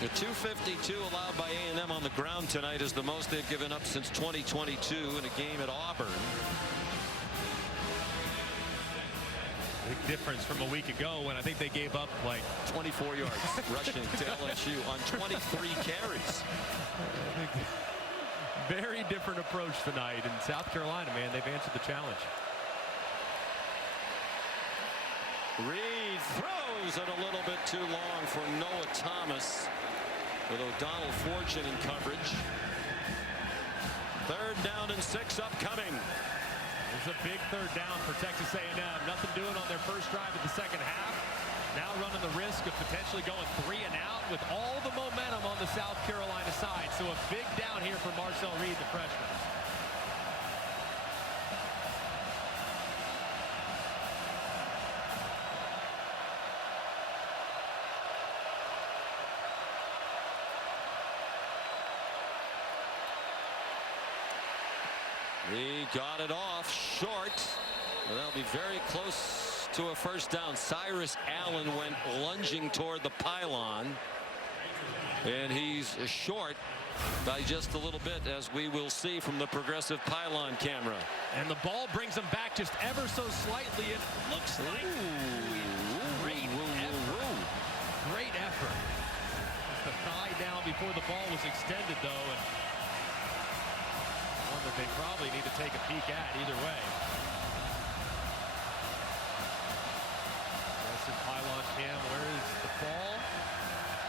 The 252 allowed by A&M on the ground tonight is the most they've given up since 2022 in a game at Auburn. Big difference from a week ago when I think they gave up like 24 yards rushing to LSU on 23 carries. Very different approach tonight. In South Carolina, man, they've answered the challenge. Reed throws it a little bit too long for Noah Thomas, with O'Donnell Fortune in coverage. 3rd down and 6 upcoming. There's a big 3rd down for Texas A&M. Nothing doing on their first drive of the second half. Now running the risk of potentially going 3 and out with all the momentum on the South Carolina side. So a big down here for Marcel Reed, the freshman. He got it off short. Well, that'll be very close to a first down. Cyrus Allen went lunging toward the pylon, and he's short by just a little bit, as we will see from the progressive pylon camera. And the ball brings him back just ever so slightly. It looks like great effort. Just the thigh down before the ball was extended, though, and one that they probably need to take a peek at either way. Aggressive pylon cam. Where is the ball?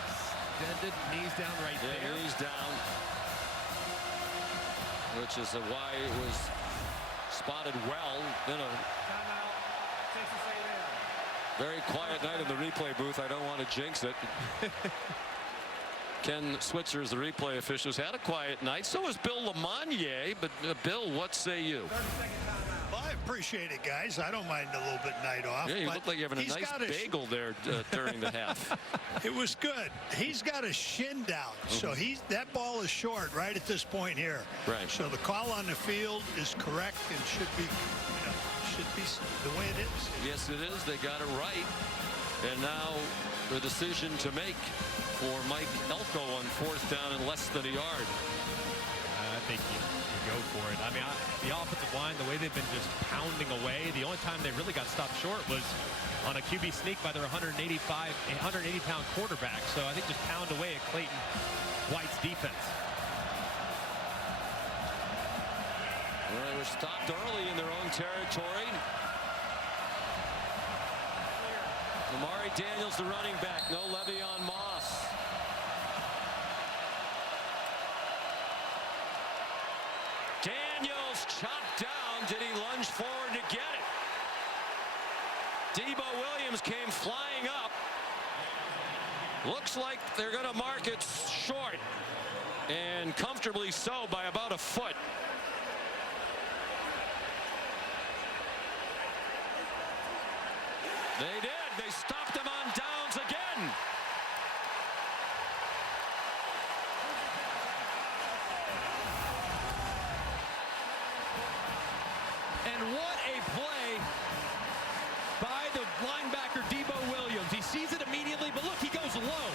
Extended, knees down right there. Knees down, which is why it was spotted well. Then a very quiet night in the replay booth. I don't want to jinx it. Ken Switzer, the replay officials, had a quiet night. So is Bill Lamonier. But Bill, what say you? Well, I appreciate it, guys. I don't mind a little bit night off. Yeah, you look like you're having a nice bagel there during the half. It was good. He's got his shin down, so that ball is short right at this point here. Right. So the call on the field is correct and should be the way it is. Yes, it is. They got it right. And now the decision to make for Mike Elko on 4th down and less than a yard. I think you go for it. I mean, the offensive line, the way they've been just pounding away, the only time they really got stopped short was on a QB sneak by their 180-pound quarterback. So I think just pound away at Clayton White's defense. Well, they were stopped early in their own territory. Amari Daniels, the running back. No Le'Veon Moss. Daniels chopped down. Did he lunge forward to get it? Debo Williams came flying up. Looks like they're going to mark it short, and comfortably so by about a foot. They did. They stopped him on downs again. And what a play by the linebacker Debo Williams. He sees it immediately, but look, he goes low.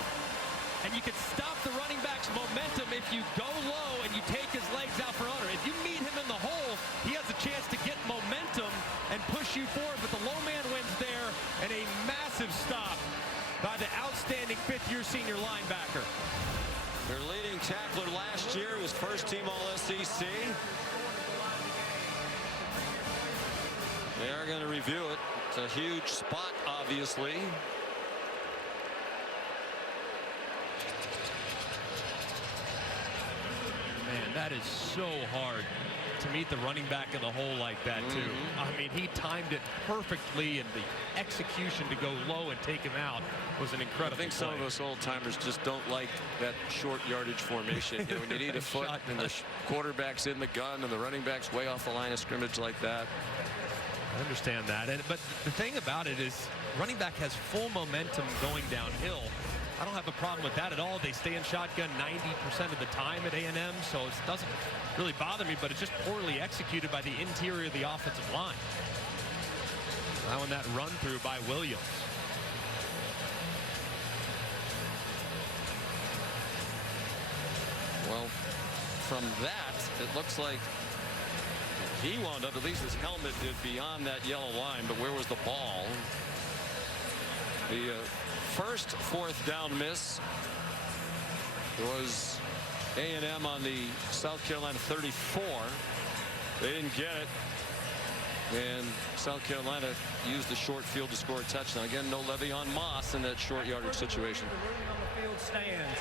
And you can stop the running back's momentum if you go low and you take his legs out for under. If you meet him in the hole, he has a chance to get momentum and push you forward. But the low man wins there, and a massive stop by the outstanding 5th-year senior linebacker. Their leading tackler last year was first-team All-SEC. They are going to review it. It's a huge spot, obviously. Man, that is so hard to meet the running back in the hole like that, too. I mean, he timed it perfectly, and the execution to go low and take him out was an incredible I think play. some of us old-timers just don't like that short yardage formation. You know, when you need a foot and the quarterback's in the gun and the running back's way off the line of scrimmage like that. I understand that. But the thing about it is running back has full momentum going downhill. I don't have a problem with that at all. They stay in shotgun 90% of the time at A&M, so it doesn't really bother me, but it's just poorly executed by the interior of the offensive line. Now in that run through by Williams. Well, from that, it looks like he wound up, at least his helmet did, beyond that yellow line, but where was the ball? The first fourth down miss was A&M on the South Carolina 34. They didn't get it, and South Carolina used the short field to score a touchdown. Again, no Le'Veon Moss in that short yardage situation. The ruling on the field stands.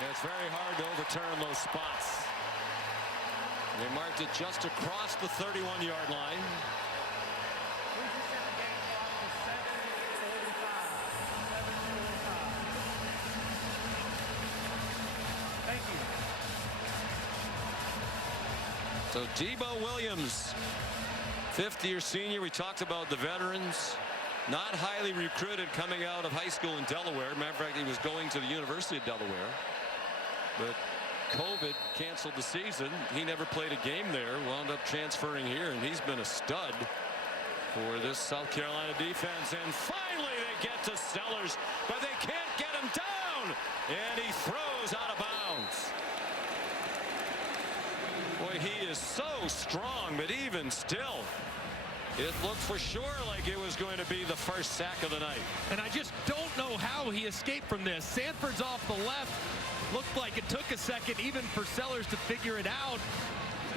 Yeah, it's very hard to overturn those spots. They marked it just across the 31-yard line. Thank you. So Debo Williams, fifth-year senior. We talked about the veterans. Not highly recruited coming out of high school in Delaware. Matter of fact, he was going to the University of Delaware. But COVID canceled the season. He never played a game there. Wound up transferring here, and he's been a stud for this South Carolina defense. And finally they get to Sellers, but they can't get him down. And he throws out of bounds. Boy, he is so strong, but even still, it looked for sure like it was going to be the first sack of the night. And I just don't know how he escaped from this. Sanford's off the left. Looked like it took a second even for Sellers to figure it out.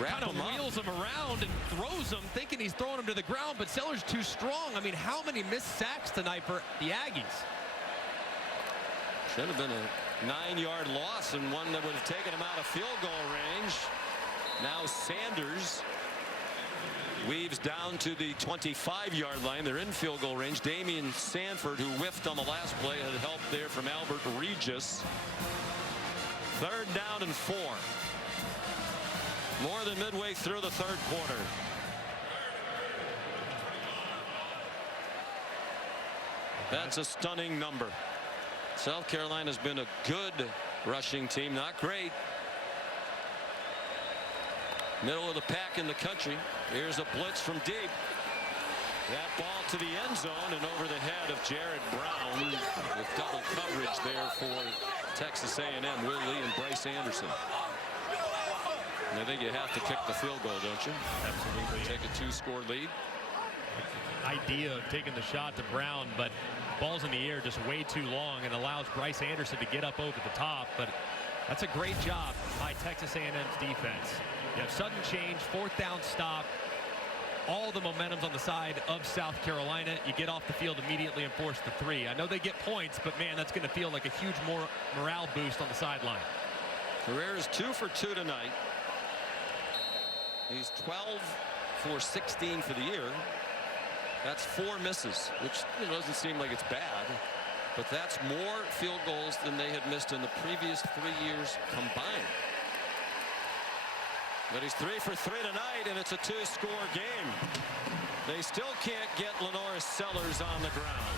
Kind of wheels him around and throws him, thinking he's throwing him to the ground, but Sellers too strong. I mean, how many missed sacks tonight for the Aggies? Should have been a 9-yard loss, and one that would have taken him out of field goal range. Now Sanders weaves down to the 25-yard line. They're in field goal range. Damian Sanford, who whiffed on the last play, had help there from Albert Regis. 3rd down and 4. More than midway through the third quarter. That's a stunning number. South Carolina's been a good rushing team, not great. Middle of the pack in the country. Here's a blitz from deep. That ball to the end zone and over the head of Jared Brown with double coverage there for Texas A&M. Will Lee and Bryce Anderson. And I think you have to kick the field goal, don't you? Absolutely. Take a 2-score lead. Idea of taking the shot to Brown, but ball's in the air just way too long and allows Bryce Anderson to get up over the top. But that's a great job by Texas A&M's defense. You have sudden change, 4th down stop. All the momentum's on the side of South Carolina. You get off the field immediately and force the 3. I know they get points, but man, that's going to feel like a huge morale boost on the sideline. Herrera's 2 for 2 tonight. He's 12 for 16 for the year. That's 4 misses, which doesn't seem like it's bad, but that's more field goals than they had missed in the previous 3 years combined. But he's 3 for 3 tonight, and it's a 2-score game. They still can't get Lenoris Sellers on the ground.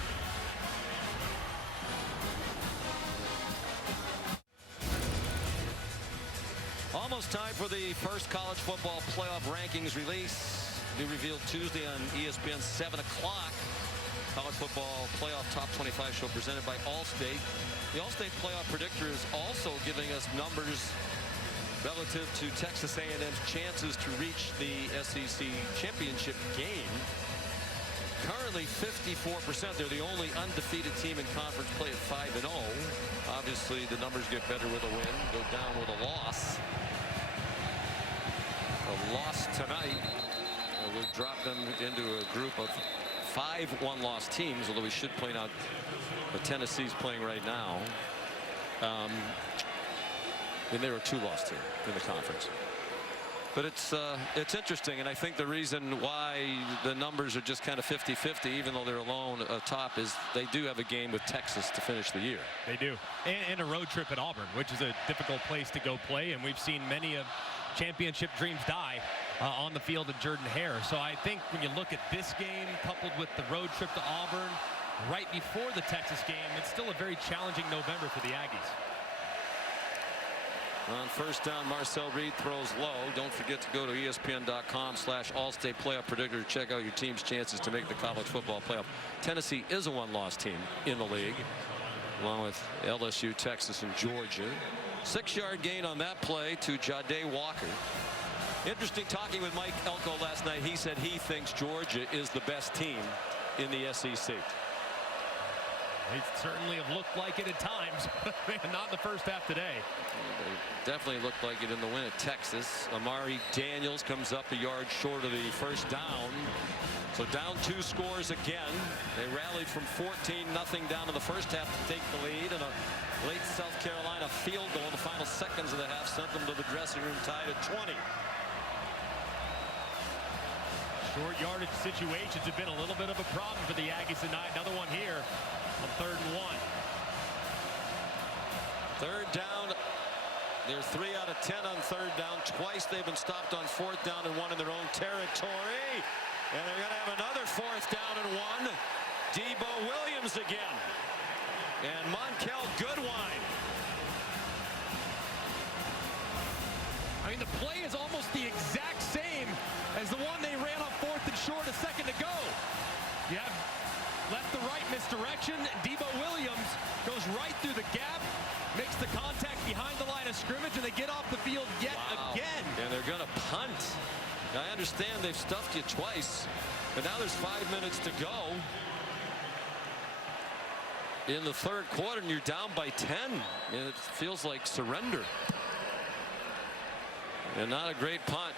Almost time for the first college football playoff rankings release. Be revealed Tuesday on ESPN 7 o'clock. College football playoff top 25 show presented by Allstate. The Allstate playoff predictor is also giving us numbers relative to Texas A&M's chances to reach the SEC championship game. Currently 54%. They're the only undefeated team in conference play at 5-0. Obviously the numbers get better with a win, go down with a loss. A loss tonight would drop them into a group of 5 one-loss teams, although we should point out what Tennessee's playing right now. And they were a 2-loss team in the conference. But it's interesting, and I think the reason why the numbers are just kind of 50-50, even though they're alone atop, is they do have a game with Texas to finish the year. They do. And a road trip at Auburn, which is a difficult place to go play, and we've seen many of championship dreams die on the field at Jordan-Hare. So I think when you look at this game, coupled with the road trip to Auburn, right before the Texas game, it's still a very challenging November for the Aggies. On first down, Marcel Reed throws low. Don't forget to go to ESPN.com/All-State Playoff Predictor to check out your team's chances to make the college football playoff. Tennessee is a one-loss team in the league, along with LSU, Texas, and Georgia. 6-yard gain on that play to Ja'Day Walker. Interesting talking with Mike Elko last night. He said he thinks Georgia is the best team in the SEC. They certainly have looked like it at times, but not in the first half today. They definitely looked like it in the win at Texas. Amari Daniels comes up a yard short of the first down. So down 2 scores again. They rallied from 14-0 down in the first half to take the lead, and a late South Carolina field goal in the final seconds of the half sent them to the dressing room tied at 20. Short yardage situations have been a little bit of a problem for the Aggies tonight. Another one here on 3rd and 1. 3rd down. They're 3 out of 10 on 3rd down. Twice they've been stopped on 4th down and 1 in their own territory. And they're going to have another 4th down and 1. Debo Williams again. And Monkel Goodwine. I mean, the play is almost the exact same as the one they ran on 4th and short a second ago. You have left to right misdirection. Debo Williams goes right through the gap, makes the contact behind the line of scrimmage, and they get off the field yet again. And they're going to punt. Now, I understand they've stuffed you twice, but now there's 5 minutes to go in the 3rd quarter, and you're down by 10. And it feels like surrender. And not a great punt.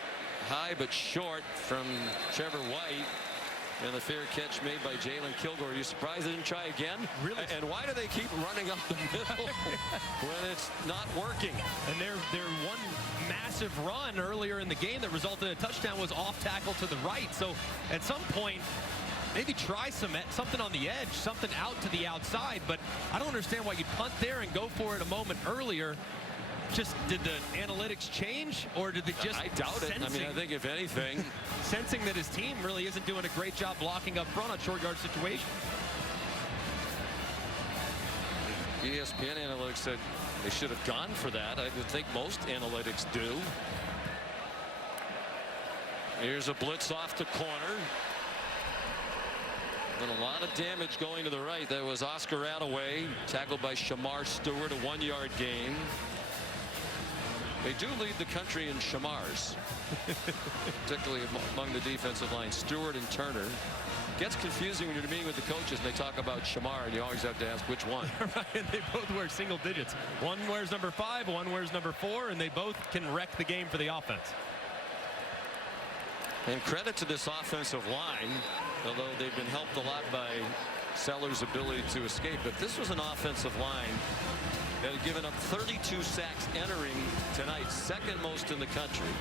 High but short from Trevor White. And the fair catch made by Jalen Kilgore. Are you surprised they didn't try again? Really? And why do they keep running up the middle when it's not working? And their one massive run earlier in the game that resulted in a touchdown was off tackle to the right. So at some point, maybe try something on the edge, something out to the outside. But I don't understand why you'd punt there and go for it a moment earlier. Just did the analytics change, or did they just? I doubt it. I mean, I think if anything, sensing that his team really isn't doing a great job blocking up front on short yard situations. ESPN analytics said they should have gone for that. I would think most analytics do. Here's a blitz off the corner. And a lot of damage going to the right. That was Oscar Attaway, tackled by Shamar Stewart, a 1-yard gain. They do lead the country in Shamars, particularly among the defensive line. Stewart and Turner. Gets confusing when you're meeting with the coaches and they talk about Shamar, and you always have to ask which one. Right, and they both wear single digits. One wears number 5, one wears number 4, and they both can wreck the game for the offense. And credit to this offensive line, although they've been helped a lot by Sellers' ability to escape. But this was an offensive line that had given up 32 sacks entering tonight, 2nd most in the country,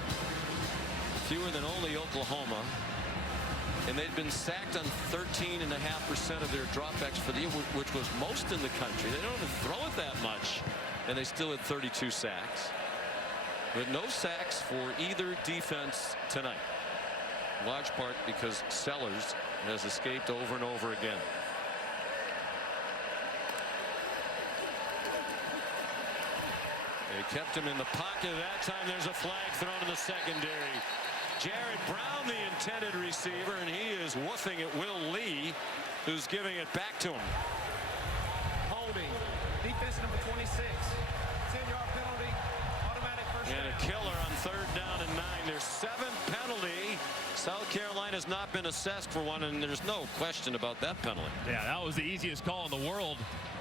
fewer than only Oklahoma. And they'd been sacked on 13.5% of their dropbacks for the year, which was most in the country. They don't even throw it that much, and they still had 32 sacks. But no sacks for either defense tonight, in large part because Sellers has escaped over and over again. They kept him in the pocket. That time there's a flag thrown in the secondary. Jared Brown, the intended receiver, and he is woofing at Will Lee, who's giving it back to him. Holding. Defense number 26. 10-yard penalty. Automatic first down. And a killer on 3rd down and 9. There's 7th penalty. South Carolina's not been assessed for one, and there's no question about that penalty. Yeah, that was the easiest call in the world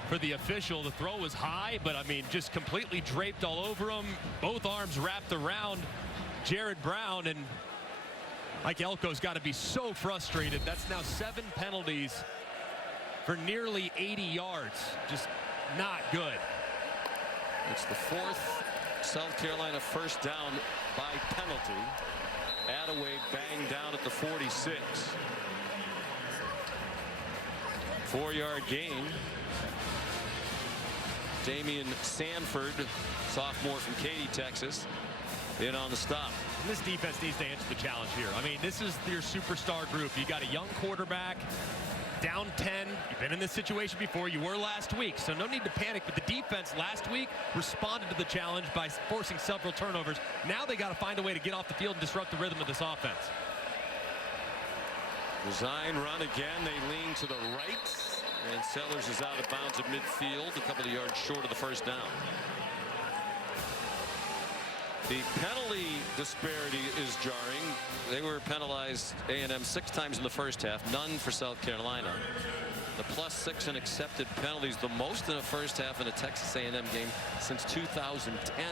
for the official. The throw was high, but I mean, just completely draped all over him. Both arms wrapped around Jared Brown, and Mike Elko's got to be so frustrated. That's now 7 penalties for nearly 80 yards. Just not good. It's the 4th South Carolina first down by penalty. Attaway banged down at the 46. 4-yard gain. Damian Sanford, sophomore from Katy, Texas, in on the stop. This defense needs to answer the challenge here. I mean, this is your superstar group. You got a young quarterback, down 10. You've been in this situation before. You were last week, so no need to panic. But the defense last week responded to the challenge by forcing several turnovers. Now they got to find a way to get off the field and disrupt the rhythm of this offense. Design run again. They lean to the right, and Sellers is out of bounds at midfield, a couple of yards short of the first down. The penalty disparity is jarring. They were penalized, A&M, 6 times in the first half, none for South Carolina. The +6 in accepted penalties, the most in the first half in a Texas A&M game since 2010,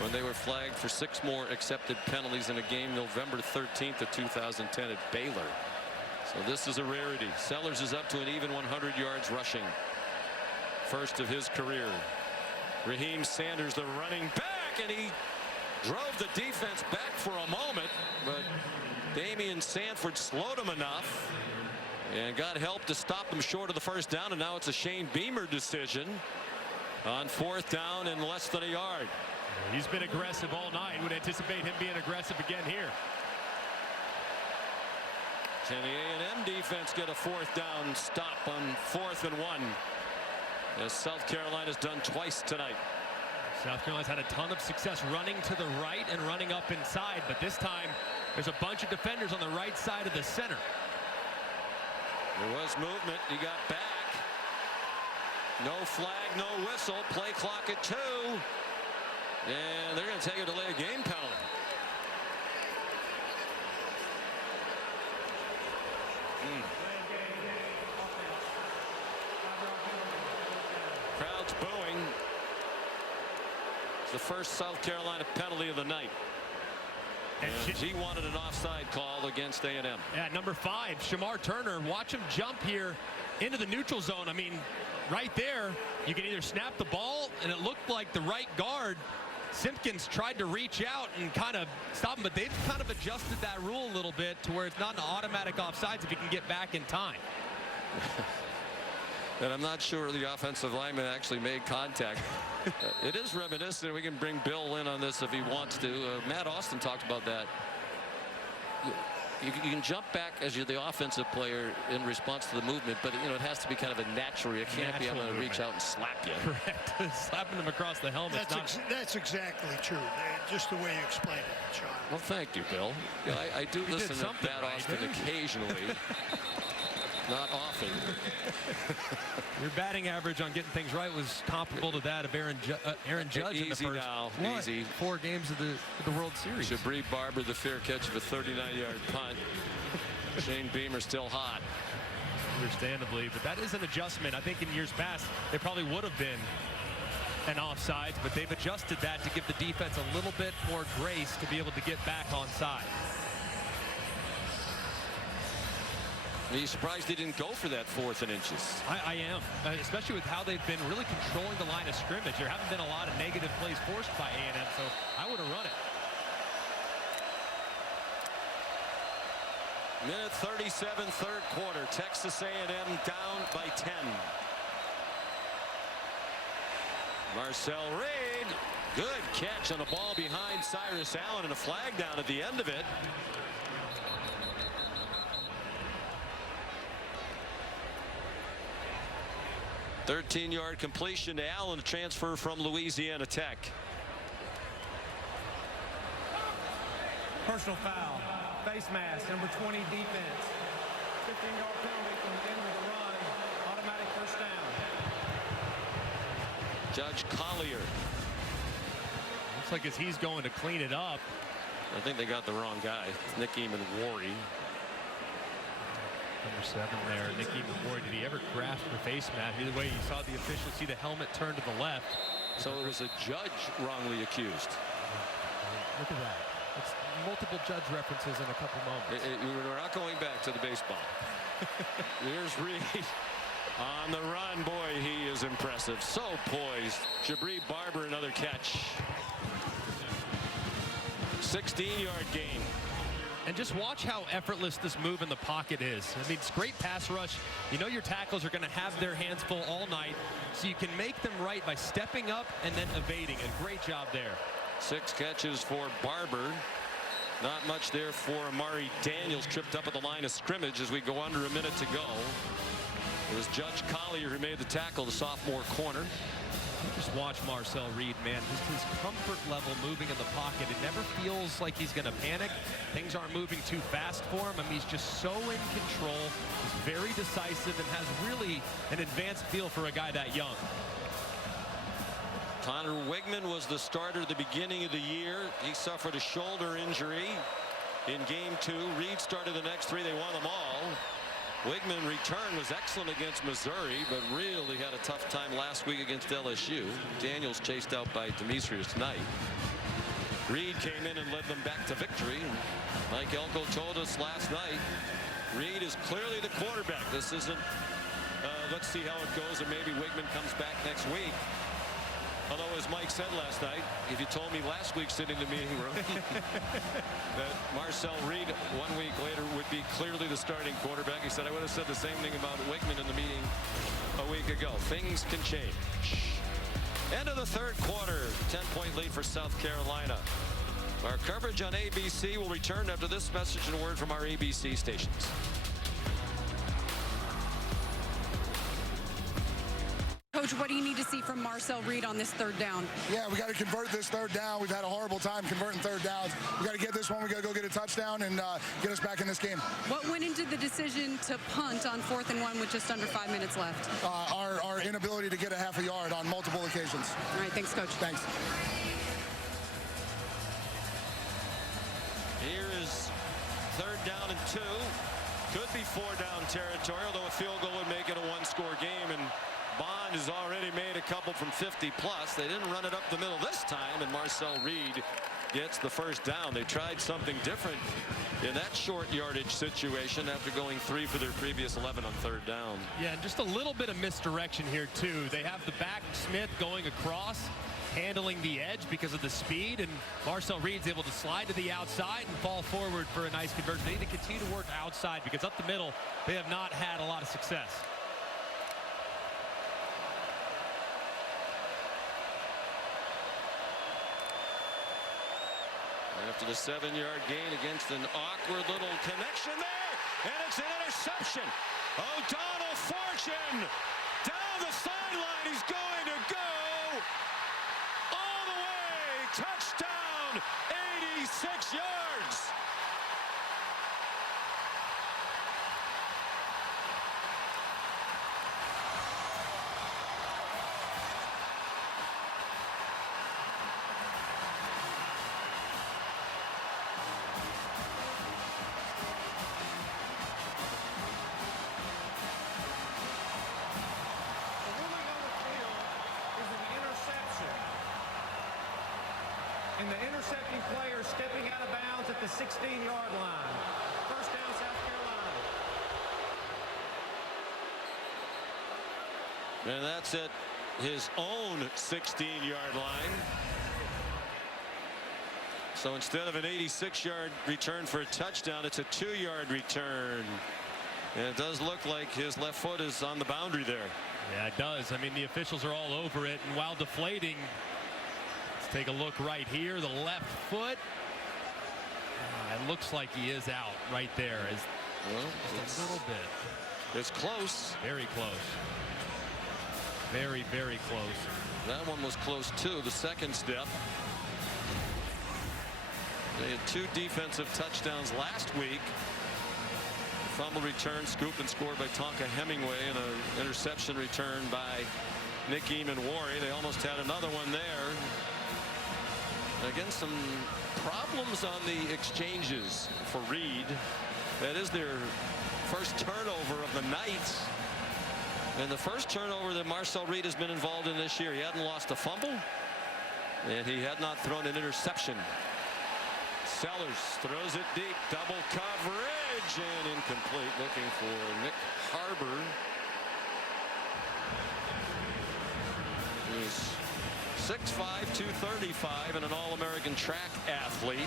when they were flagged for 6 more accepted penalties in a game November 13th of 2010 at Baylor. So this is a rarity. Sellers is up to an even 100 yards rushing, first of his career. Raheem Sanders, the running back, and he drove the defense back for a moment, but Damian Sanford slowed him enough and got help to stop him short of the first down. And now it's a Shane Beamer decision on 4th down and less than a yard. He's been aggressive all night. Would anticipate him being aggressive again here. Can the A&M defense get a 4th down stop on 4th and 1, as South Carolina's done twice tonight? South Carolina's had a ton of success running to the right and running up inside, but this time there's a bunch of defenders on the right side of the center. There was movement. He got back. No flag, no whistle. Play clock at 2. And they're going to take a delay of game penalty. Crowd's booing. It's the first South Carolina penalty of the night. And he wanted an offside call against A&M. Yeah, number 5, Shamar Turner. Watch him jump here into the neutral zone. I mean, right there, you can either snap the ball, and it looked like the right guard, Simpkins, tried to reach out and kind of stop him, but they've kind of adjusted that rule a little bit to where it's not an automatic offsides if you can get back in time. And I'm not sure the offensive lineman actually made contact. It is reminiscent. We can bring Bill in on this if he wants to. Matt Austin talked about that. You can jump back as you're the offensive player in response to the movement, but it has to be kind of a natural. You can't be able to reach out and slap you. Correct. Slapping him across the helmet. That's exactly true. Just the way you explained it, Sean. Well, thank you, Bill. I do listen to Matt Austin occasionally. Not often. Your batting average on getting things right was comparable to that of Aaron Judge in the first 4 games of the World Series. Jabri Barber, the fair catch of a 39-yard punt. Shane Beamer still hot. Understandably, but that is an adjustment. I think in years past, they probably would have been an offside, but they've adjusted that to give the defense a little bit more grace to be able to get back onside. Are you surprised they didn't go for that 4th and inches? I am, especially with how they've been really controlling the line of scrimmage. There haven't been a lot of negative plays forced by A&M, so I would have run it. Minute 37, 3rd quarter. Texas A&M down by 10. Marcel Reed, good catch on a ball behind Cyrus Allen, and a flag down at the end of it. A 13-yard completion to Allen, a transfer from Louisiana Tech. Personal foul. Face mask, number 20 defense. 15-yard penalty from the end of the run. Automatic first down. Judge Collier. Looks like as he's going to clean it up. I think they got the wrong guy. It's Nick Eamon-Warry. Number 7 there, Nick Eamon-Warry. Did he ever grasp the face mask? Either way, you saw the official see the helmet turn to the left. So it was a judge wrongly accused. Look at that. It's multiple judge references in a couple moments. We're not going back to the baseball. Here's Reed on the run. Boy, he is impressive. So poised. Jabri Barber, another catch. 16-yard gain. And just watch how effortless this move in the pocket is. I mean, it's great pass rush. You know your tackles are going to have their hands full all night, so you can make them right by stepping up and then evading. And great job there. 6 catches for Barber. Not much there for Amari Daniels. Tripped up at the line of scrimmage as we go under a minute to go. It was Judge Collier who made the tackle, the sophomore corner. Just watch Marcel Reed, man. Just his comfort level moving in the pocket. It never feels like he's going to panic. Things aren't moving too fast for him. I mean, he's just so in control. He's very decisive and has really an advanced feel for a guy that young. Connor Wigman was the starter at the beginning of the year. He suffered a shoulder injury in game 2. Reed started the next 3. They won them all. Wigman return was excellent against Missouri, but really had a tough time last week against LSU. Daniels chased out by Demetrius tonight. Reed came in and led them back to victory. Mike Elko told us last night, Reed is clearly the quarterback. This isn't, let's see how it goes, and maybe Wigman comes back next week. Although, as Mike said last night, if you told me last week sitting in the meeting room that Marcel Reed 1 week later would be clearly the starting quarterback, he said I would have said the same thing about Wigman in the meeting a week ago. Things can change. End of the third quarter, 10-point lead for South Carolina. Our coverage on ABC will return after this message and a word from our ABC stations. Coach, what do you need to see from Marcel Reed on this third down? Yeah, we got to convert this third down. We've had a horrible time converting third downs. We got to get this one. We got to go get a touchdown and get us back in this game. What went into the decision to punt on 4th and 1 with just under 5 minutes left? Our inability to get a half a yard on multiple occasions. All right, thanks, Coach. Thanks. Here is 3rd down and 2. Could be 4-down territory, although a field goal would make it a 1-score game. And Bond has already made a couple from 50 plus. They didn't run it up the middle this time, and Marcel Reed gets the first down. They tried something different in that short yardage situation after going 3 for their previous 11 on 3rd down. Yeah, and just a little bit of misdirection here too. They have the back Smith going across, handling the edge because of the speed, and Marcel Reed's able to slide to the outside and fall forward for a nice conversion. They need to continue to work outside because up the middle they have not had a lot of success. After the 7-yard gain against an awkward little connection there, and it's an interception. O'Donnell Fortune down the sideline. He's going to go all the way. Touchdown, 86 yards. And the intercepting player stepping out of bounds at the 16-yard line. First down, South Carolina. And that's at his own 16-yard line. So instead of an 86-yard return for a touchdown, it's a 2-yard return. And it does look like his left foot is on the boundary there. Yeah, it does. I mean, the officials are all over it, and while deflating, let's take a look right here. The left foot. It looks like he is out right there. Well, just a little bit. It's close. Very close. Very, very close. That one was close too. The second step. They had 2 defensive touchdowns last week. Fumble return, scoop and score by Tonka Hemingway, and an interception return by Nick Eamon-Warry. They almost had another one there. Again, some problems on the exchanges for Reed. That is their first turnover of the night. And the first turnover that Marcel Reed has been involved in this year. He hadn't lost a fumble, and he had not thrown an interception. Sellers throws it deep, double coverage, and incomplete. Looking for Nick Harbor. His 6'5", 235, and an All-American track athlete.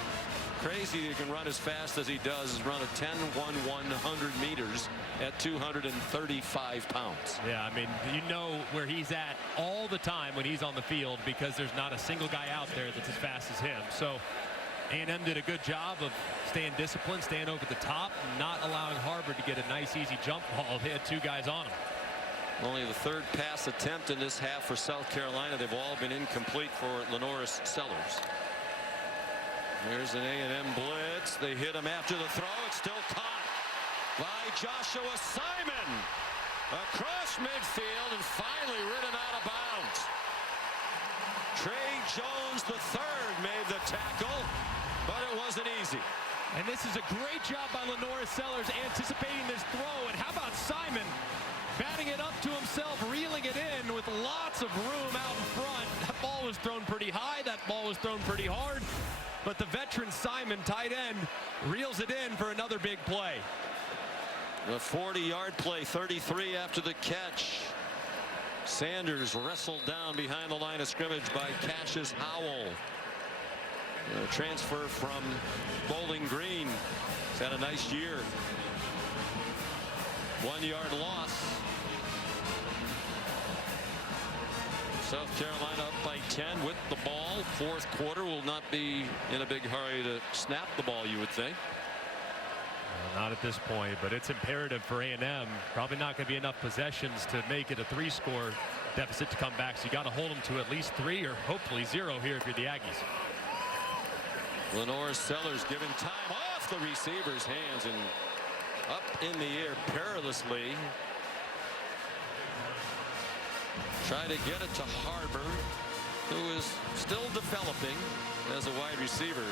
Crazy you can run as fast as he does. Run a 10-1-100 meters at 235 pounds. Yeah, I mean, you know where he's at all the time when he's on the field because there's not a single guy out there that's as fast as him. So A&M did a good job of staying disciplined, staying over the top, not allowing Harvard to get a nice, easy jump ball. They had two guys on him. Only the third pass attempt in this half for South Carolina. They've all been incomplete for Lenoris Sellers. Here's an A&M blitz. They hit him after the throw. It's still caught by Joshua Simon across midfield and finally ridden out of bounds. Trey Jones III made the tackle, but it wasn't easy. And this is a great job by Lenoris Sellers anticipating this throw. And how about Simon batting it up to himself, reeling it in with lots of room out in front. That ball was thrown pretty high. That ball was thrown pretty hard. But the veteran Simon, tight end, reels it in for another big play. The 40-yard play, 33 after the catch. Sanders wrestled down behind the line of scrimmage by Cassius Howell. A transfer from Bowling Green. He's had a nice year. 1-yard loss. South Carolina up by 10 with the ball. Fourth quarter, will not be in a big hurry to snap the ball, you would think. Not at this point, but it's imperative for A&M. Probably not going to be enough possessions to make it a 3-score deficit to come back. So you got to hold them to at least 3 or hopefully 0 here if you're the Aggies. Lenoris Sellers given time off the receiver's hands and up in the air perilously. Try to get it to Harbor, who is still developing as a wide receiver.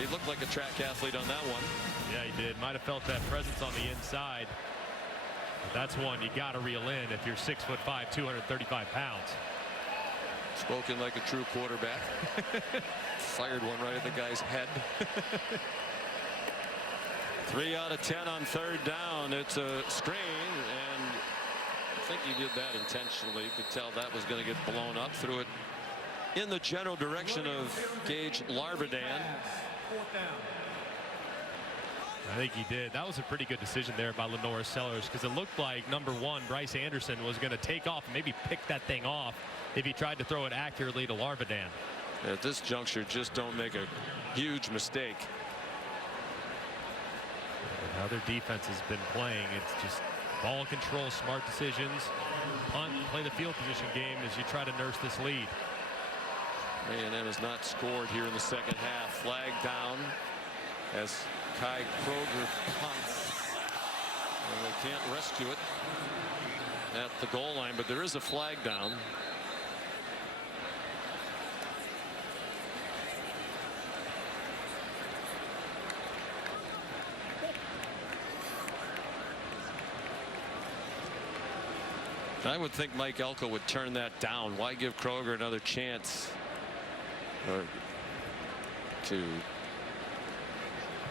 He looked like a track athlete on that one. Yeah, he did. Might have felt that presence on the inside. But that's one you got to reel in if you're 6'5", 235 pounds. Spoken like a true quarterback. Fired one right at the guy's head. 3 out of 10 on third down. It's a screen, and I think he did that intentionally. You could tell that was going to get blown up. Threw it in the general direction of Gage Larvadan. I think he did. That was a pretty good decision there by Lenoris Sellers, because it looked like number 1 Bryce Anderson was going to take off and maybe pick that thing off if he tried to throw it accurately to Larvadan. At this juncture, just don't make a huge mistake. How their defense has been playing, it's just ball control, smart decisions, punt, play the field position game as you try to nurse this lead. A&M has not scored here in the second half. Flag down as Kai Kroger punts. And they can't rescue it at the goal line, but there is a flag down. I would think Mike Elko would turn that down. Why give Kroger another chance to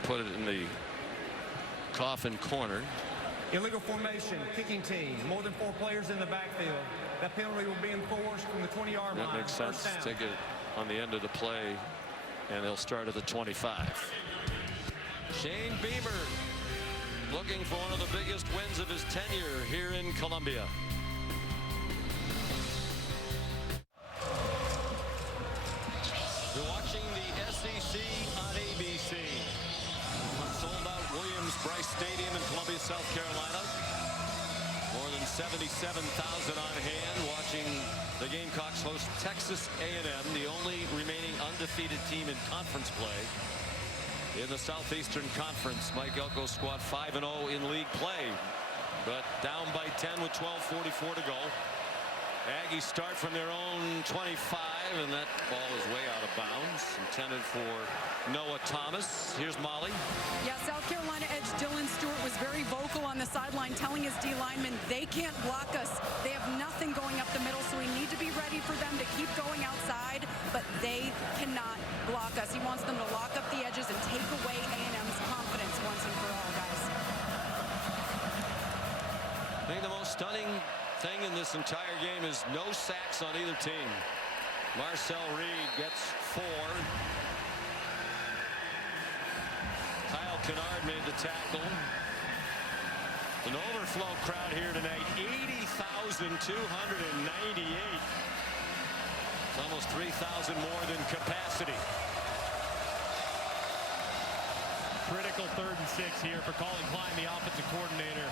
put it in the coffin corner? Illegal formation, kicking team, more than 4 players in the backfield. That penalty will be enforced from the 20-yard line. That makes sense. Take it on the end of the play, and they'll start at the 25. Shane Beamer looking for one of the biggest wins of his tenure here in Columbia. You're watching the SEC on ABC. Sold-out Williams-Brice Stadium in Columbia, South Carolina. More than 77,000 on hand watching the Gamecocks host Texas A&M, the only remaining undefeated team in conference play in the Southeastern Conference. Mike Elko's squad 5-0 in league play, but down by 10 with 12:44 to go. Aggies start from their own 25, and that ball is way out of bounds. Intended for Noah Thomas. Here's Molly. Yeah, South Carolina edge Dylan Stewart was very vocal on the sideline, telling his D linemen they can't block us. They have nothing going up the middle, so we need to be ready for them to keep going outside, but they cannot block us. He wants them to lock up the edges and take away A&M's confidence once and for all, guys. I think the most stunning thing in this entire game is no sacks on either team. Marcel Reed gets 4. Kyle Kennard made the tackle. An overflow crowd here tonight, 80,298. It's almost 3,000 more than capacity. Critical 3rd and 6 here for Colin Klein, the offensive coordinator.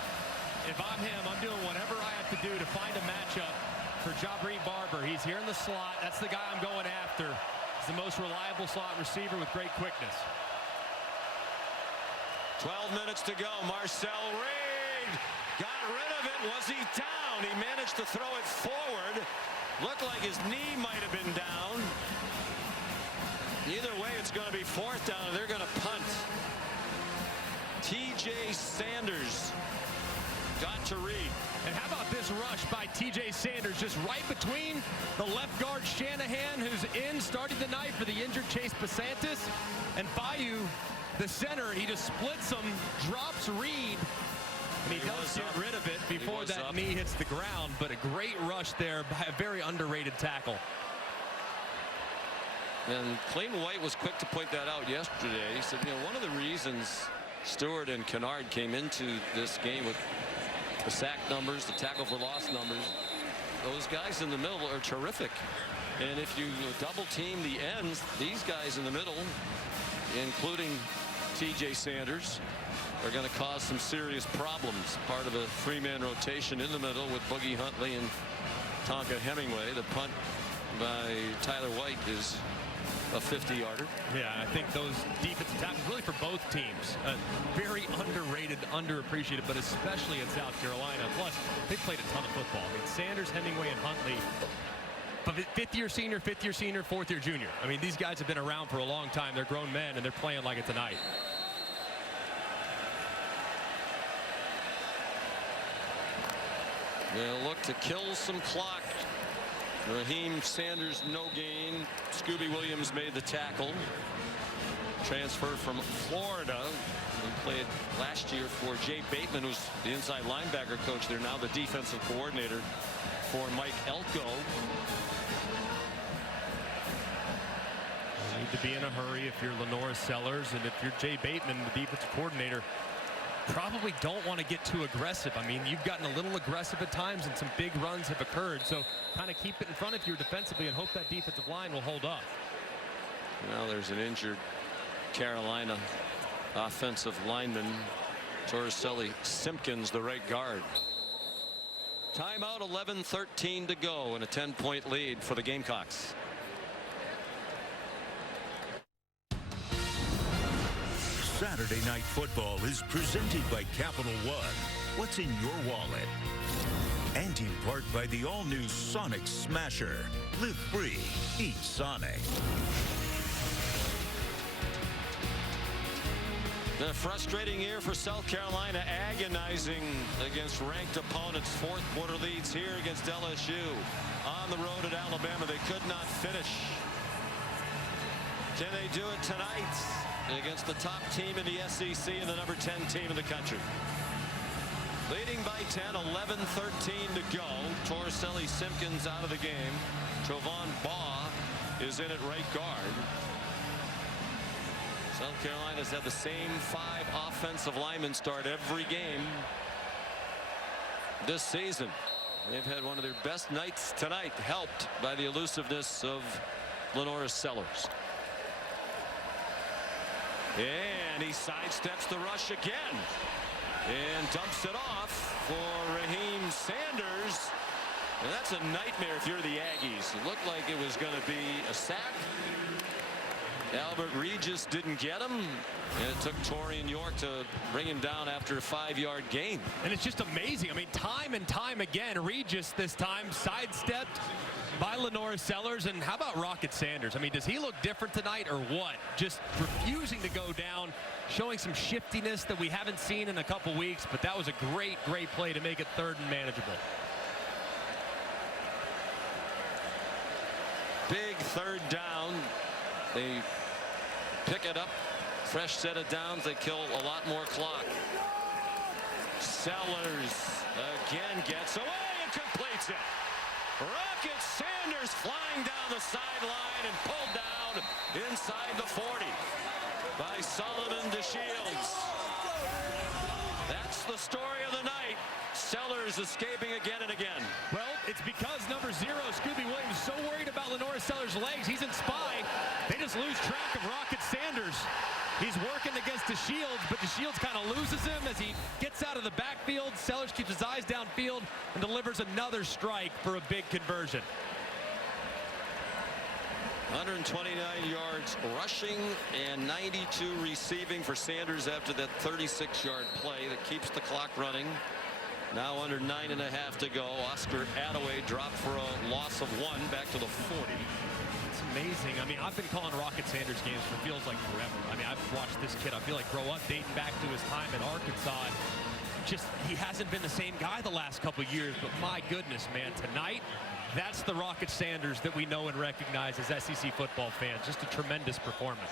If I'm him, I'm doing whatever I have to do to find a matchup for Jabri Barber. He's here in the slot. That's the guy I'm going after. He's the most reliable slot receiver with great quickness. 12 minutes to go. Marcel Reed got rid of it. Was he down? He managed to throw it forward. Looked like his knee might have been down. Either way, it's going to be 4th down, and they're going to punt. TJ Sanders got to Reed. And how about this rush by TJ Sanders, just right between the left guard Shanahan, who's in starting the night for the injured Chase Basantis, and Bayou, the center. He just splits them, drops Reed, and he does get rid of it before that knee hits the ground. But a great rush there by a very underrated tackle. And Clayton White was quick to point that out yesterday. He said, you know, one of the reasons Stewart and Kennard came into this game with the sack numbers, the tackle for loss numbers, those guys in the middle are terrific. And if you double team the ends, these guys in the middle, including TJ Sanders, are going to cause some serious problems. Part of a 3-man rotation in the middle with Boogie Huntley and Tonka Hemingway. The punt by Tyler White is a 50-yarder. Yeah, I think those defensive tackles really for both teams, very underrated, underappreciated, but especially in South Carolina. Plus, they played a ton of football. I mean, Sanders, Hemingway, and Huntley, but 5th-year senior, 4th-year junior. I mean, these guys have been around for a long time. They're grown men, and they're playing like it tonight. They'll look to kill some clock. Raheem Sanders, no gain. Scooby Williams made the tackle. Transfer from Florida. He played last year for Jay Bateman, who's the inside linebacker coach there, now the defensive coordinator for Mike Elko. You need to be in a hurry if you're Lenora Sellers, and if you're Jay Bateman, the defensive coordinator, probably don't want to get too aggressive. I mean, you've gotten a little aggressive at times, and some big runs have occurred. So kind of keep it in front of you defensively and hope that defensive line will hold up. Well, there's an injured Carolina offensive lineman, Torricelli Simpkins, the right guard. Timeout, 11:13 to go, and a 10-point lead for the Gamecocks. Saturday Night Football is presented by Capital One. What's in your wallet? And in part by the all-new Sonic Smasher. Live free. Eat Sonic. The frustrating year for South Carolina, agonizing against ranked opponents. 4th quarter leads here against LSU. On the road at Alabama, they could not finish. Can they do it tonight against the top team in the SEC and the number 10 team in the country? Leading by 10, 11:13 to go. Torricelli Simpkins out of the game. Trovon Baugh is in at right guard. South Carolina's had the same 5 offensive linemen start every game this season. They've had one of their best nights tonight, helped by the elusiveness of Lenora Sellers. And he sidesteps the rush again and dumps it off for Raheem Sanders. And that's a nightmare if you're the Aggies. It looked like it was going to be a sack. Albert Regis didn't get him, and it took Torian York to bring him down after a 5-yard gain. And it's just amazing. I mean, time and time again, Regis this time sidestepped by Lenora Sellers. And how about Rocket Sanders? I mean, does he look different tonight or what? Just refusing to go down, showing some shiftiness that we haven't seen in a couple weeks. But that was a great play to make it 3rd and manageable. Big 3rd down. They pick it up. Fresh set of downs. They kill a lot more clock. Sellers again gets away and completes it. Rocket Sanders flying down the sideline and pulled down inside the 40 by Sullivan DeShields. That's the story of the night. Sellers escaping again and again. Well, it's because number 0, Scooby Williams, is so worried about Lenora Sellers' legs. He's in spy. They just lose track of Rocket Sanders. He's working against DeShields, but DeShields kind of loses him as he gets out of the backfield. Sellers keeps his eyes downfield and delivers another strike for a big conversion. 129 yards rushing and 92 receiving for Sanders after that 36-yard play that keeps the clock running. Now under 9.5 to go. Oscar Attaway dropped for a loss of 1 back to the 40. It's amazing. I mean, I've been calling Rocket Sanders games for feels like forever. I mean, I've watched this kid, I feel like, grow up dating back to his time at Arkansas. Just, he hasn't been the same guy the last couple of years, but my goodness, man, tonight, that's the Rocket Sanders that we know and recognize as SEC football fans. Just a tremendous performance.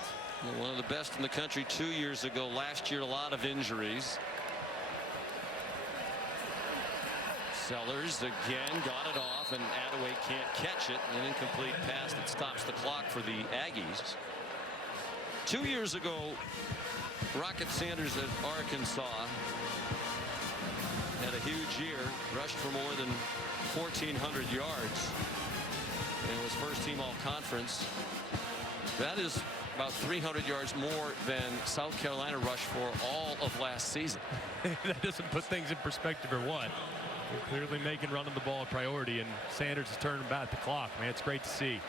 One of the best in the country 2 years ago. Last year, a lot of injuries. Sellers again got it off, and Attaway can't catch it. An incomplete pass that stops the clock for the Aggies. 2 years ago, Rocket Sanders at Arkansas had a huge year, rushed for more than 1,400 yards, and was first team all-conference. That is about 300 yards more than South Carolina rushed for all of last season. That doesn't put things in perspective or what? They're clearly making running the ball a priority, and Sanders is turning back the clock. Man, it's great to see.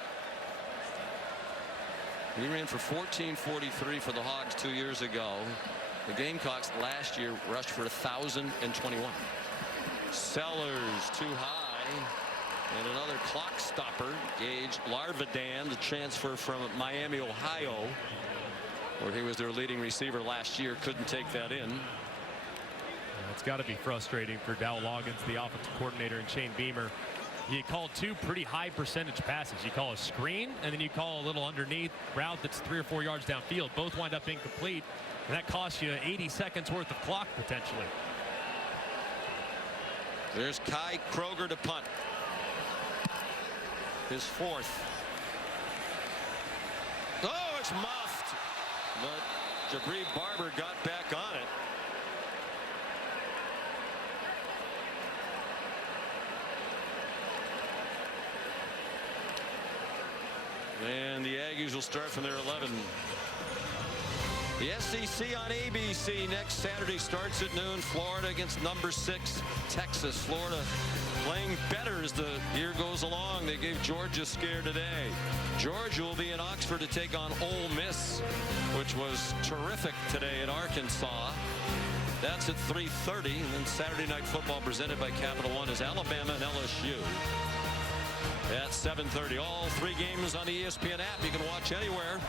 He ran for 1443 for the Hogs 2 years ago. The Gamecocks last year rushed for 1,021. Sellers too high, and another clock stopper. Gage Larvadan, the transfer from Miami, Ohio, where he was their leading receiver last year, couldn't take that in. It's got to be frustrating for Dow Loggins, the offensive coordinator, and Shane Beamer. You call 2 pretty high percentage passes. You call a screen, and then you call a little underneath route that's 3 or 4 yards downfield. Both wind up incomplete, and that costs you 80 seconds worth of clock potentially. There's Kai Kroger to punt. His 4th. Oh, it's muffed, but Jabri Barber got back on it. And the Aggies will start from their 11. The SEC on ABC next Saturday starts at noon. Florida against number 6 Texas. Florida playing better as the year goes along. They gave Georgia a scare today. Georgia will be in Oxford to take on Ole Miss, which was terrific today at Arkansas. That's at 3:30. And then Saturday Night Football presented by Capital One is Alabama and LSU at 7:30. All 3 games on the ESPN app. You can watch anywhere.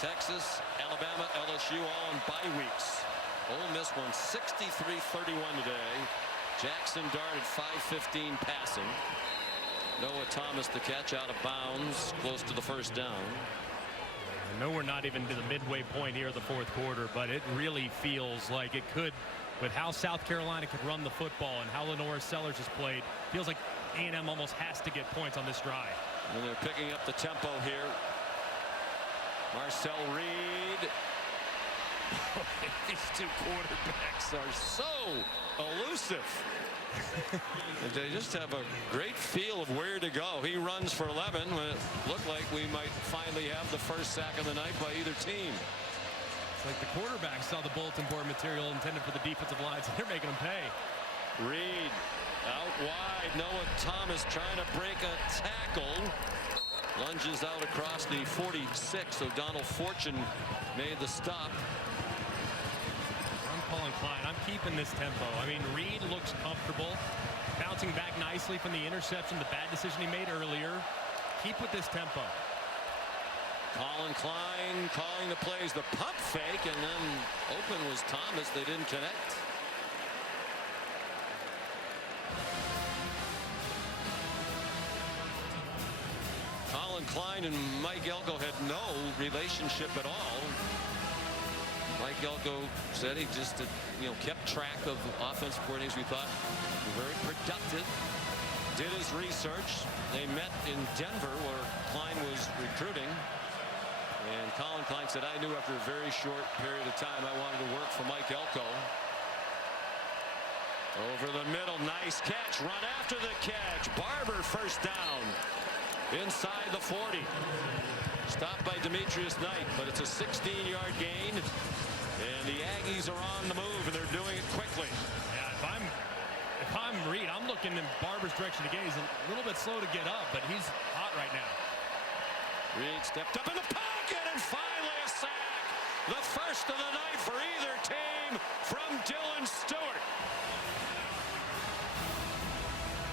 Texas, Alabama, LSU all on bye weeks. Ole Miss won 63-31 today. Jackson darted 5:15 passing. Noah Thomas the catch out of bounds close to the first down. I know we're not even to the midway point here of the 4th quarter, but it really feels like it could, with how South Carolina could run the football and how Lenora Sellers has played, feels like A&M almost has to get points on this drive. And they're picking up the tempo here. Marcel Reed. These 2 quarterbacks are so elusive. They just have a great feel of where to go. He runs for 11 when it looked like we might finally have the first sack of the night by either team. It's like the quarterback saw the bulletin board material intended for the defensive lines, and they're making them pay. Reed out wide. Noah Thomas trying to break a tackle. Lunges out across the 46. So Donald Fortune made the stop. I'm Colin Klein. I'm keeping this tempo. I mean, Reed looks comfortable, bouncing back nicely from the interception, the bad decision he made earlier. Keep with this tempo. Colin Klein calling the plays. The pump fake, and then open was Thomas. They didn't connect. Colin Klein and Mike Elko had no relationship at all. Mike Elko said he just kept track of offensive coordinators we thought were very productive. Did his research. They met in Denver where Klein was recruiting. And Colin Klein said, I knew after a very short period of time I wanted to work for Mike Elko. Over the middle, nice catch, run after the catch. Barber first down inside the 40. Stopped by Demetrius Knight, but it's a 16-yard gain. And the Aggies are on the move, and they're doing it quickly. Yeah, if I'm Reed, I'm looking in Barber's direction again. He's a little bit slow to get up, but he's hot right now. Reed stepped up in the pocket, and finally a sack. The first of the night for either team from Dylan Stewart.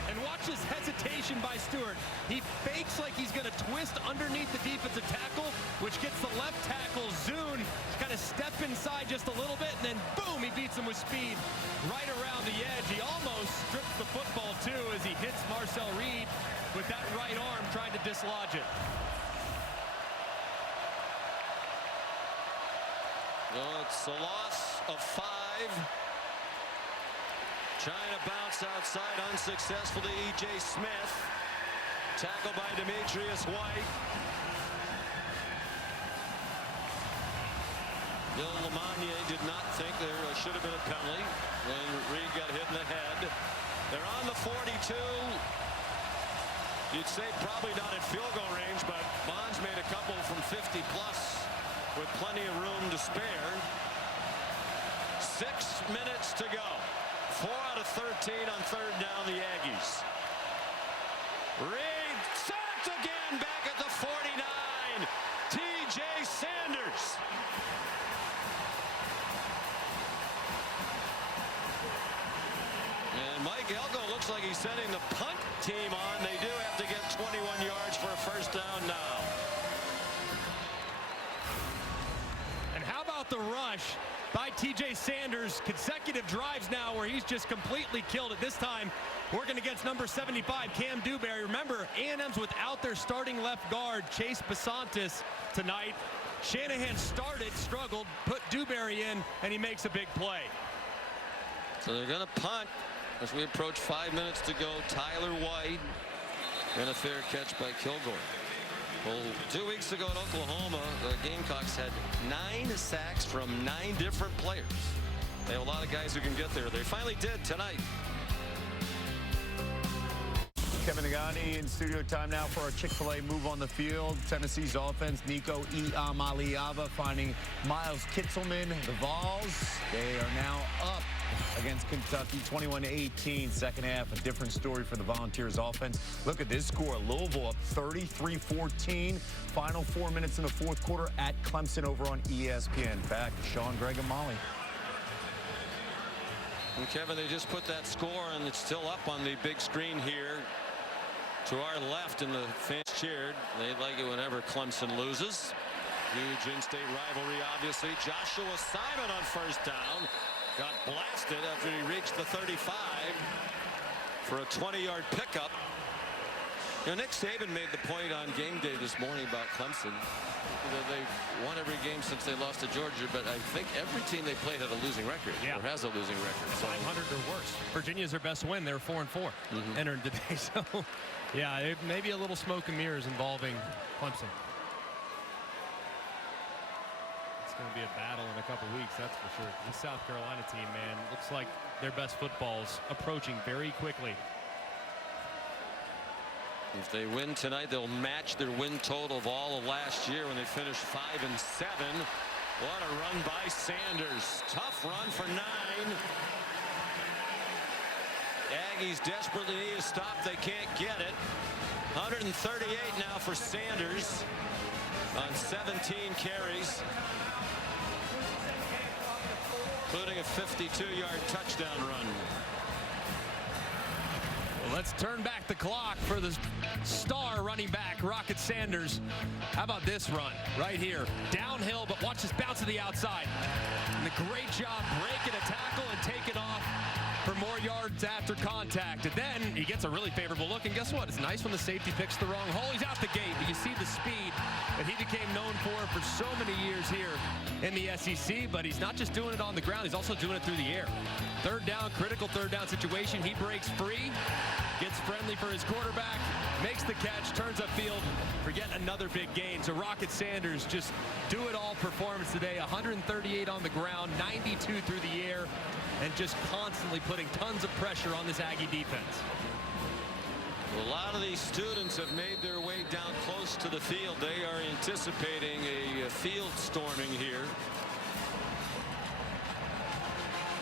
And watch this hesitation by Stewart. He fakes like he's going to twist underneath the defensive tackle, which gets the left tackle, Zune, kind of step inside just a little bit, and then boom, he beats him with speed right around the edge. He almost strips the football, too, as he hits Marcel Reed with that right arm trying to dislodge it. Well, it's a loss of 5. Trying to bounce outside, unsuccessful to E.J. Smith. Tackled by Demetrius White. Bill Lamagna did not think there should have been a penalty when Reed got hit in the head. They're on the 42. You'd say probably not at field goal range, but Bonds made a couple from 50 plus with plenty of room to spare. 6 minutes to go. 4 out of 13 on third down, the Aggies. Reed sacked again back at the 49. T.J. Sanders. And Mike Elko looks like he's sending the punt team on. They do have to get 21 yards for a first down now. And how about the rush by T.J. Sanders? Consecutive drives now where he's just completely killed it. This time working against number 75, Cam Dewberry. Remember, A&M's without their starting left guard, Chase Basantis, tonight. Shanahan started, struggled, put Dewberry in, and he makes a big play. So they're going to punt as we approach 5 minutes to go. Tyler White and a fair catch by Kilgore. Well, 2 weeks ago in Oklahoma, the Gamecocks had 9 sacks from 9 different players. They have a lot of guys who can get there. They finally did tonight. Kevin Aggies in studio time now for our Chick-fil-A move on the field. Tennessee's offense, Nico Iamaleava finding Miles Kitzelman. The Vols, they are now up against Kentucky, 21-18. Second half, a different story for the Volunteers offense. Look at this score. Louisville up 33-14. Final 4 minutes in the fourth quarter at Clemson over on ESPN. Back to Sean, Greg, and Molly. And Kevin, they just put that score, and it's still up on the big screen here to our left, and the fans cheered. They like it whenever Clemson loses. Huge in-state rivalry, obviously. Joshua Simon on first down. Got blasted after he reached the 35 for a 20-yard pickup. Nick Saban made the point on game day this morning about Clemson. They've won every game since they lost to Georgia, but I think every team they played had a losing record, or has a losing record. So 500 or worse. Virginia's their best win. They're 4-4 entering today. So, yeah, it may be a little smoke and mirrors involving Clemson. It's going to be a battle in a couple weeks, that's for sure. This South Carolina team, man, looks like their best football's approaching very quickly. If they win tonight, they'll match their win total of all of last year when they finished 5-7. What a run by Sanders. Tough run for 9. Aggies desperately need a stop. They can't get it. 138 now for Sanders on 17 carries, including a 52-yard touchdown run. Well, let's turn back the clock for the star running back, Rocket Sanders. How about this run right here? Downhill, but watch this bounce to the outside. And a great job breaking a tackle and taking off for more yards after contact. And then he gets a really favorable look. And guess what? It's nice when the safety picks the wrong hole. He's out the gate, but you see the speed that he became known for so many years here in the SEC, but he's not just doing it on the ground, he's also doing it through the air. Third down, critical third down situation. He breaks free, gets friendly for his quarterback, makes the catch, turns upfield for yet another big gain. So Rocket Sanders just do it all performance today. 138 on the ground, 92 through the air, and just constantly putting tons of pressure on this Aggie defense. A lot of these students have made their way down close to the field. They are anticipating a field storming here.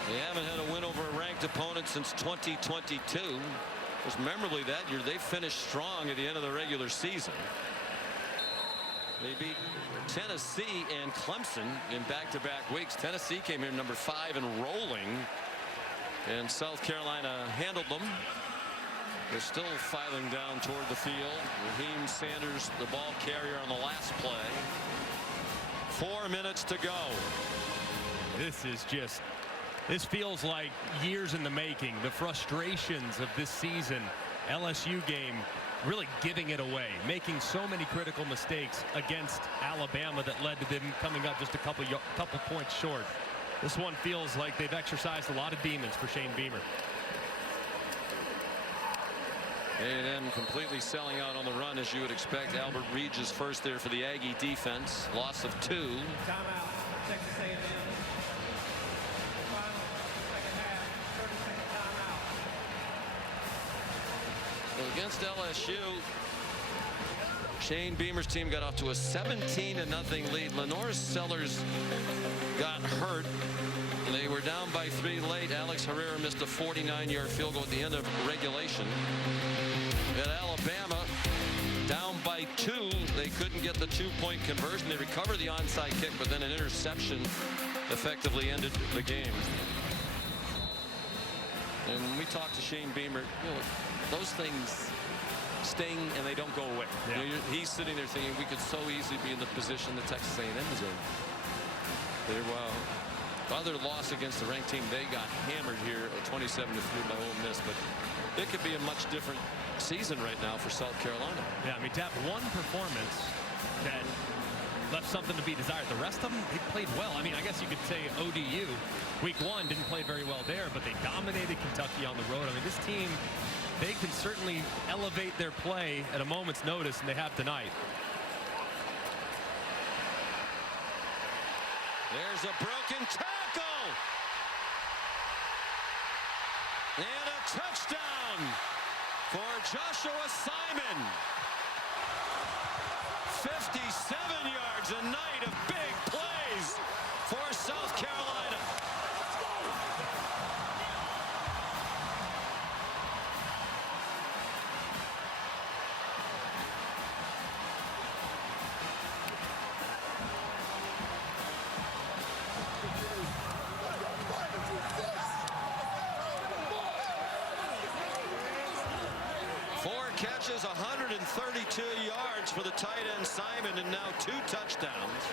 They haven't had a win over a ranked opponent since 2022. Most memorably that year, they finished strong at the end of the regular season. They beat Tennessee and Clemson in back-to-back weeks. Tennessee came here number 5 and rolling, and South Carolina handled them. They're still filing down toward the field. Raheem Sanders, the ball carrier on the last play. 4 minutes to go. This feels like years in the making. The frustrations of this season. LSU game really giving it away, making so many critical mistakes against Alabama that led to them coming up just a couple points short. This one feels like they've exercised a lot of demons for Shane Beamer. A&M completely selling out on the run, as you would expect. Albert Regis first there for the Aggie defense. Loss of 2. Timeout, Texas A&M. Final second half, 30-second timeout. Against LSU, Shane Beamer's team got off to a 17-0 lead. Lenore Sellers got hurt. They were down by 3 late. Alex Herrera missed a 49-yard field goal at the end of regulation. At Alabama, down by 2. They couldn't get the 2-point conversion. They recovered the onside kick, but then an interception effectively ended the game. And when we talk to Shane Beamer, those things sting and they don't go away. Yeah. He's sitting there thinking we could so easily be in the position that Texas A&M is in. Other loss against the ranked team, they got hammered here at 27-3 by Ole Miss, but it could be a much different season right now for South Carolina. Yeah, I mean, to have one performance that left something to be desired. The rest of them, they played well. I mean, I guess you could say ODU, week 1, didn't play very well there, but they dominated Kentucky on the road. I mean, this team, they can certainly elevate their play at a moment's notice, and they have tonight. There's a broken tackle. And a touchdown for Joshua Simon. 57 yards, a night of big plays for South Carolina. Catches 132 yards for the tight end Simon, and now 2 touchdowns.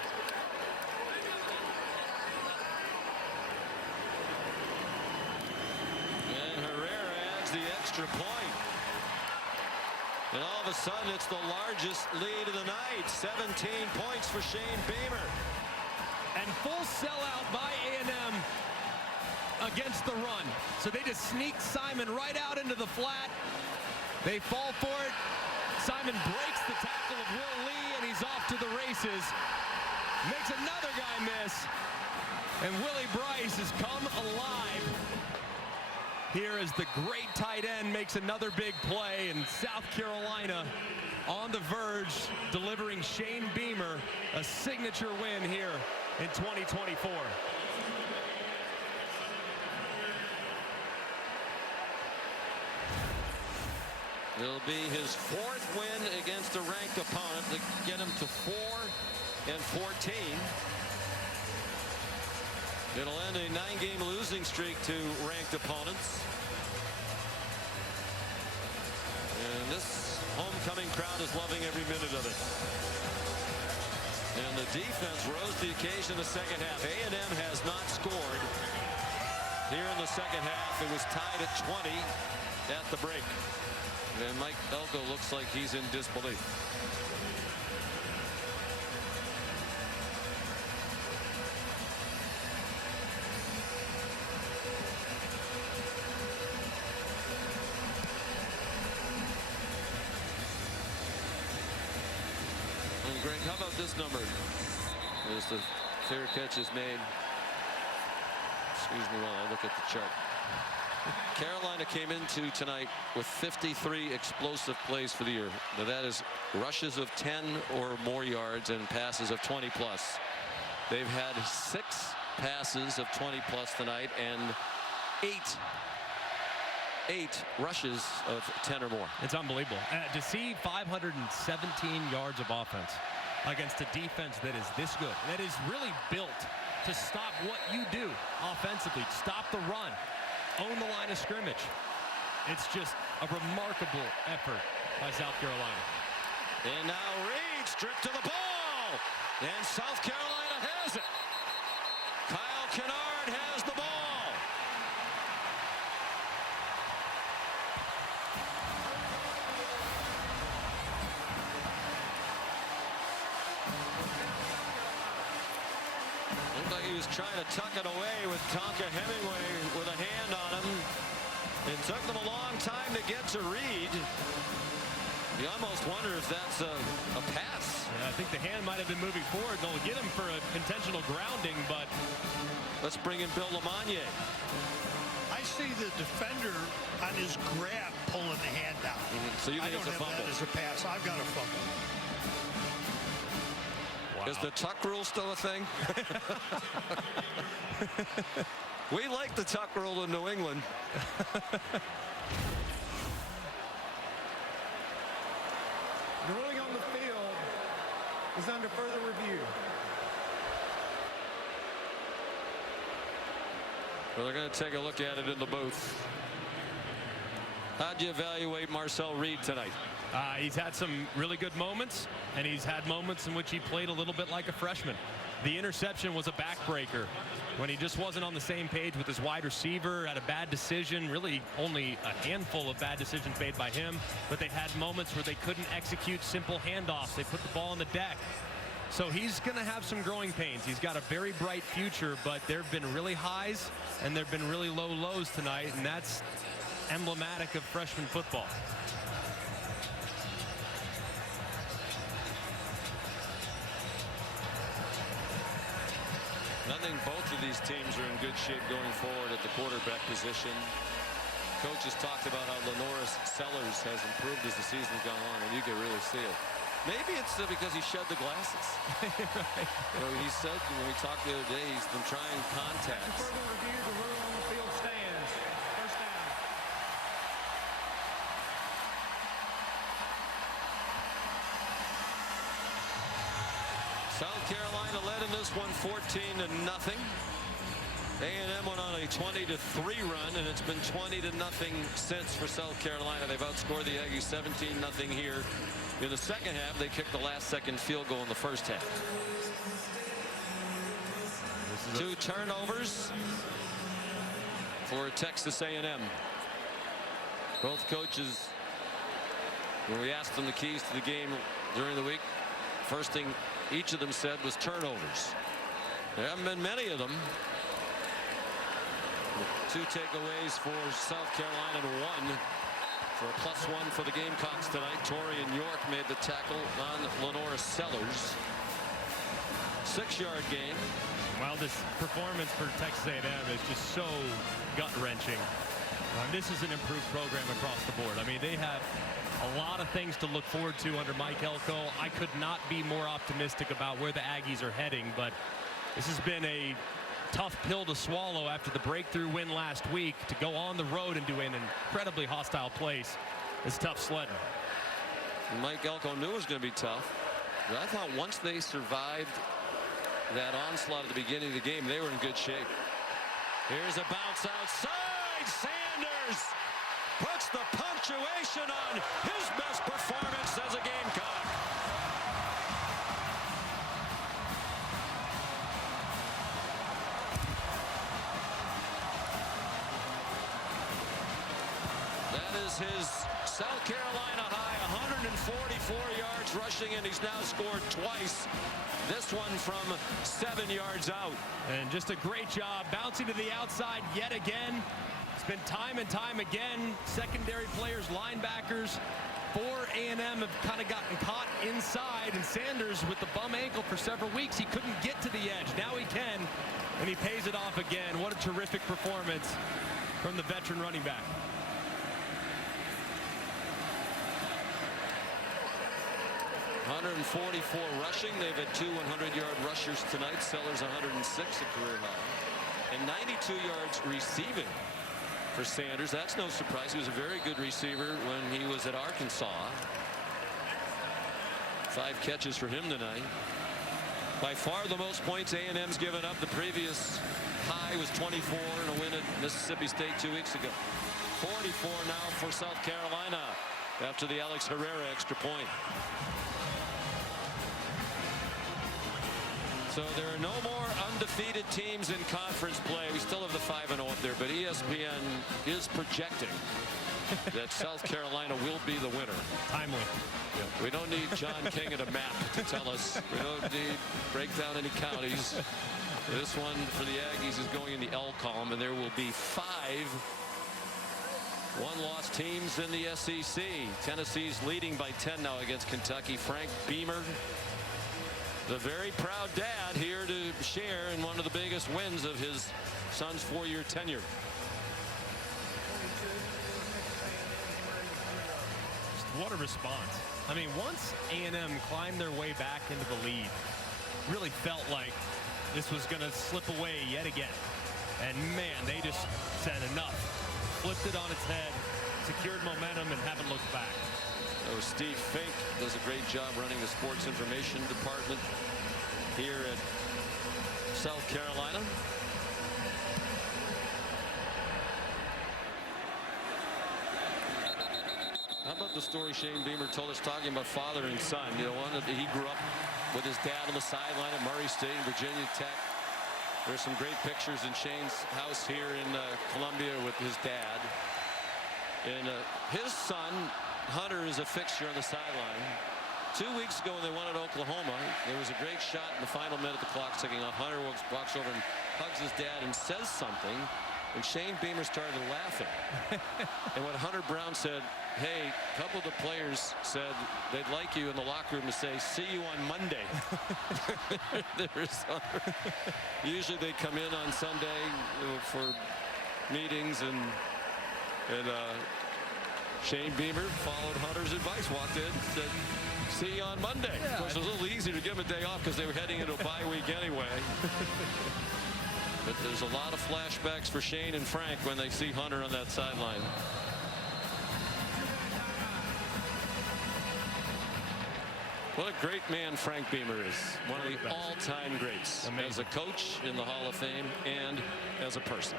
And Herrera adds the extra point. And all of a sudden it's the largest lead of the night. 17 points for Shane Beamer. And full sellout by A&M against the run. So they just sneaked Simon right out into the flat. They fall for it. Simon breaks the tackle of Will Lee, and he's off to the races. Makes another guy miss. And Willie Bryce has come alive. Here is the great tight end makes another big play, and South Carolina on the verge, delivering Shane Beamer a signature win here in 2024. It'll be his 4th win against a ranked opponent to get him to 4-14. It'll end a 9-game losing streak to ranked opponents. And this homecoming crowd is loving every minute of it. And the defense rose to the occasion in the second half. A&M has not scored here in the second half. It was tied at 20 at the break. And Mike Elko looks like he's in disbelief. And Greg, how about this number? There's the fair catch is made. Excuse me while I look at the chart. Carolina came into tonight with 53 explosive plays for the year. Now that is rushes of 10 or more yards and passes of 20 plus. They've had 6 passes of 20 plus tonight and 8 rushes of 10 or more. It's unbelievable. To see 517 yards of offense against a defense that is this good, that is really built to stop what you do offensively, stop the run, own the line of scrimmage. It's just a remarkable effort by South Carolina. And now Reed stripped to the ball, and South Carolina has it. Kyle Kennard has the ball. Looked like he was trying to tuck it away with Tonka Hemingway with a hand on him. It took them a long time to get to Reed. You almost wonder if that's a pass. Yeah, I think the hand might have been moving forward. They'll get him for an intentional grounding, but let's bring in Bill Lamagna. I see the defender on his grab pulling the hand down. So you think it's a fumble? I don't have that as a pass. I've got a fumble. Wow. Is the tuck rule still a thing? We like the tuck rule in New England. The ruling on the field is under further review. Well, they're going to take a look at it in the booth. How'd you evaluate Marcel Reed tonight? He's had some really good moments, and he's had moments in which he played a little bit like a freshman. The interception was a backbreaker when he just wasn't on the same page with his wide receiver, had a bad decision, really only a handful of bad decisions made by him, but they had moments where they couldn't execute simple handoffs. They put the ball on the deck. So he's going to have some growing pains. He's got a very bright future, but there have been really highs and there have been really low lows tonight, and that's emblematic of freshman football. I think both of these teams are in good shape going forward at the quarterback position. Coach has talked about how Lenoris Sellers has improved as the season's gone on, and you can really see it. Maybe it's because he shed the glasses. Right. You know, he said when we talked the other day, he's been trying contacts. Further review, the rule on the field stands. First down. South Carolina led in this one 14-0. A&M went on a 20-3 run, and it's been 20-0 since for South Carolina. They've outscored the Aggies 17-0 here. In the second half, they kicked the last-second field goal in the first half. 2 turnovers for Texas A&M. Both coaches, when we asked them the keys to the game during the week, first thing each of them said was turnovers. There haven't been many of them. 2 takeaways for South Carolina and 1 for a +1 for the Gamecocks tonight. Torian York made the tackle on Lenoris Sellers. 6-yard gain. Well, this performance for Texas A&M is just so gut-wrenching. This is an improved program across the board. I mean, they have a lot of things to look forward to under Mike Elko. I could not be more optimistic about where the Aggies are heading, but this has been a tough pill to swallow after the breakthrough win last week. To go on the road and do an incredibly hostile place is tough sledding. Mike Elko knew it was going to be tough, but I thought once they survived that onslaught at the beginning of the game, they were in good shape. Here's a bounce outside. Sanders puts the punctuation on his best performance as a Gamecock. That is his South Carolina high, 144 yards rushing, and he's now scored twice. This one from 7 yards out. And just a great job bouncing to the outside yet again. It's been time and time again. Secondary players, linebackers, before A&M have kind of gotten caught inside, and Sanders with the bum ankle for several weeks, he couldn't get to the edge. Now he can, and he pays it off again. What a terrific performance from the veteran running back. .144 rushing. They've had 2 100-yard rushers tonight. Sellers 106, a career high. And 92 yards receiving for Sanders. That's no surprise. He was a very good receiver when he was at Arkansas. 5 catches for him tonight. By far the most points A&M's given up. The previous high was 24 in a win at Mississippi State 2 weeks ago. 44 now for South Carolina after the Alex Herrera extra point. So there are no more undefeated teams in conference play. We still have the 5-0 up there, but ESPN is projecting that South Carolina will be the winner. Timely. Yeah. We don't need John King at a map to tell us. We don't need break down any counties. This one for the Aggies is going in the L column, and there will be 5 one-loss teams in the SEC. Tennessee's leading by 10 now against Kentucky. Frank Beamer, the very proud dad, here to share in one of the biggest wins of his son's 4-year tenure. What a response. I mean, once A&M climbed their way back into the lead, really felt like this was going to slip away yet again. And man, they just said enough. Flipped it on its head, secured momentum, and haven't looked back. So Steve Fink does a great job running the sports information department here at South Carolina. How about the story Shane Beamer told us talking about father and son? You know, one that he grew up with his dad on the sideline at Murray State and Virginia Tech. There's some great pictures in Shane's house here in Columbia with his dad. And his son, Hunter, is a fixture on the sideline. 2 weeks ago when they won at Oklahoma, there was a great shot in the final minute, the clock ticking off. Hunter walks over and hugs his dad and says something, and Shane Beamer started laughing. And when Hunter Brown said, hey, a couple of the players said they'd like you in the locker room to say, see you on Monday. There's Hunter. Usually they come in on Sunday for meetings, and Shane Beamer followed Hunter's advice, walked in, said, see you on Monday. Yeah. Of course, it was a little easier to give him a day off because they were heading into a bye week anyway. But there's a lot of flashbacks for Shane and Frank when they see Hunter on that sideline. What a great man Frank Beamer is. One of the all-time greats. Amazing. As a coach in the Hall of Fame and as a person.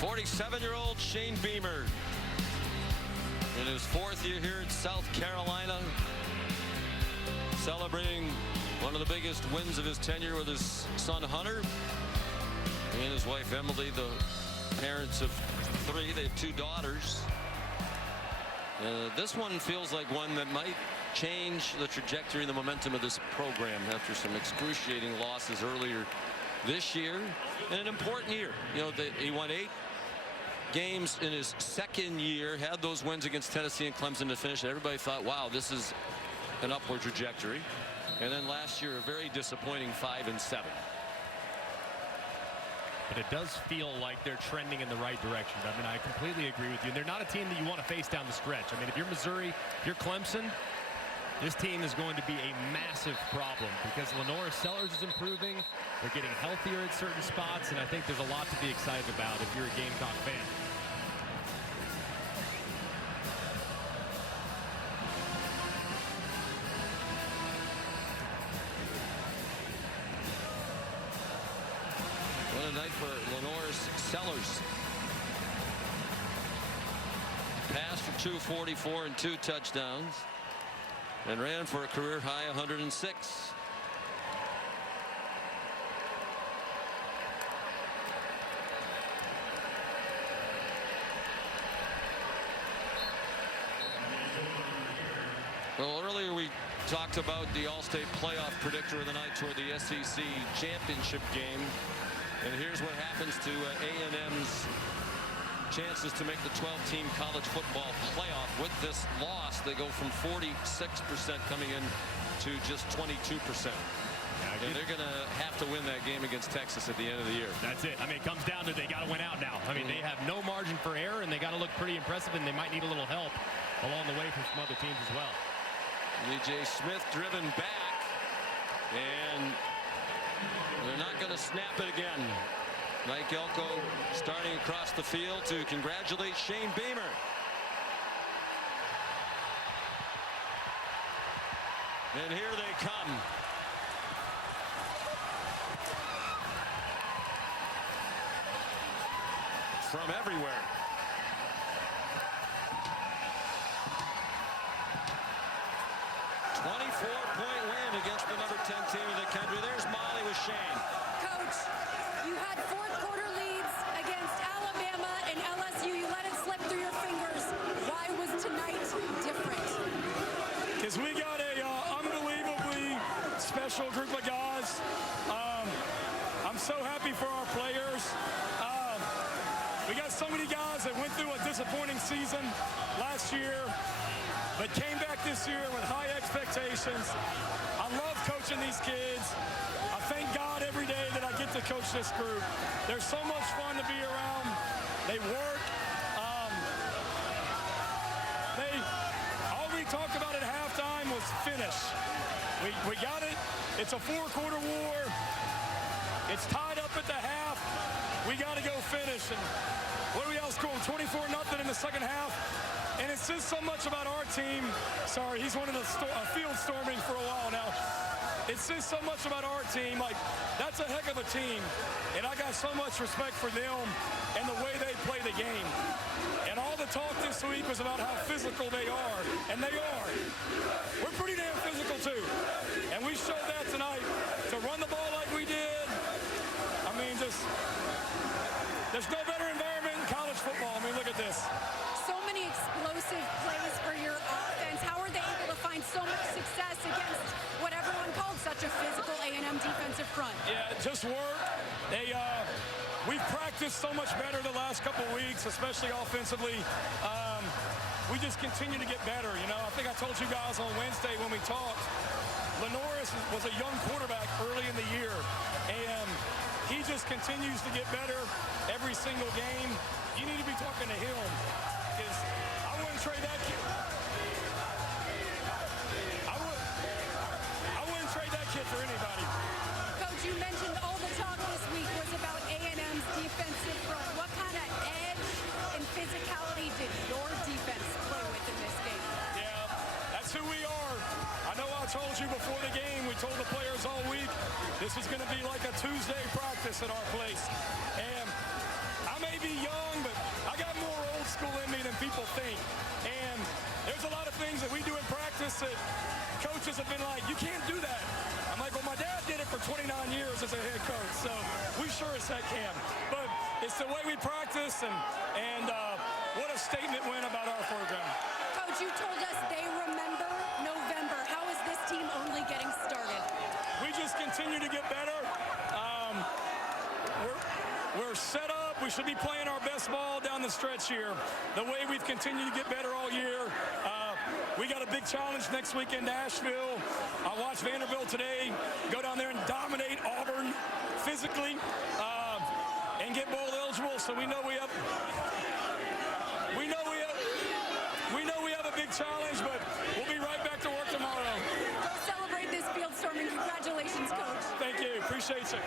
47-year-old Shane Beamer in his 4th year here at South Carolina, celebrating one of the biggest wins of his tenure with his son Hunter and his wife Emily, the parents of 3. They have 2 daughters. This one feels like one that might change the trajectory and the momentum of this program after some excruciating losses earlier this year. And an important year. You know, he won 8 games in his 2nd year, had those wins against Tennessee and Clemson to finish. Everybody thought, wow, this is an upward trajectory. And then last year, a very disappointing 5-7. But it does feel like they're trending in the right direction. I mean, I completely agree with you. And they're not a team that you want to face down the stretch. I mean, if you're Missouri, if you're Clemson, this team is going to be a massive problem because Lenora Sellers is improving. They're getting healthier at certain spots, and I think there's a lot to be excited about if you're a Gamecock fan. What a night for Lenora Sellers. Passed for 244 and 2 touchdowns. And ran for a career high 106. Well, earlier we talked about the All-State playoff predictor of the night toward the SEC championship game. And here's what happens to A&M's chances to make the 12-team college football playoff. With this loss, they go from 46% coming in to just 22%. And they're going to have to win that game against Texas at the end of the year. That's it. I mean, it comes down to they got to win out now. I mean, they have no margin for error, and they got to look pretty impressive, and they might need a little help along the way from some other teams as well. E.J. Smith driven back, and they're not going to snap it again. Mike Elko starting across the field to congratulate Shane Beamer. And here they come. From everywhere. .4-point win against the number 10 team in the country. There's Molly with Shane. Coach, you had fourth quarter leads against Alabama and LSU. You let it slip through your fingers. Why was tonight different? Because we got a unbelievably special group of guys. I'm so happy for our players. We got so many guys that went through a disappointing season last year, but came back this year with high expectations. I love coaching these kids. I thank God every day that I get to coach this group. They're so much fun to be around. They work. All we talked about at halftime was finish. We got it. It's a four-quarter war. It's tied up at the half. We got to go finish. And what are we outscoring? 24-0 in the second half. And it says so much about our team. Sorry, he's wanted a field storming for a while now. It says so much about our team. Like, that's a heck of a team. And I got so much respect for them and the way they play the game. And all the talk this week was about how physical they are. And they are. We're pretty damn physical, too. And we showed that tonight. To run the ball like we did, I mean, there's no better environment in college football. I mean, look at this. So many explosive plays for your offense. How are they able to find so much success against what everyone called such a physical A&M defensive front? Yeah, just work. We've practiced so much better the last couple of weeks, especially offensively. We just continue to get better. You know, I think I told you guys on Wednesday when we talked, Lenoris was a young quarterback early in the year, and he just continues to get better every single game. You need to be talking to him, because I wouldn't trade that kid. I wouldn't trade that kid for anybody. Coach, you mentioned all the talk this week was about A&M's defensive front. What kind of edge and physicality did your defense play with in this game? Yeah, that's who we are. I know I told you before the game, we told the players all week, this is going to be like a Tuesday practice at our place. And I may be young, but I got more old school in me than people think. And there's a lot of things that we do in practice that coaches have been like, you can't do that. I'm like, well, my dad did it for 29 years as a head coach, so we sure as heck can. But it's the way we practice, and what a statement win about our program. Coach, you told us they remember November. How is this team only getting started? We just continue to get better. We're set up. We should be playing our best ball down the stretch here. The way we've continued to get better all year. We got a big challenge next week in Nashville. I watched Vanderbilt today go down there and dominate Auburn physically and get bowl eligible. So we know we have a big challenge, but we'll be right back to work tomorrow. Go celebrate this field storming. Congratulations, Coach. Thank you. Appreciate you.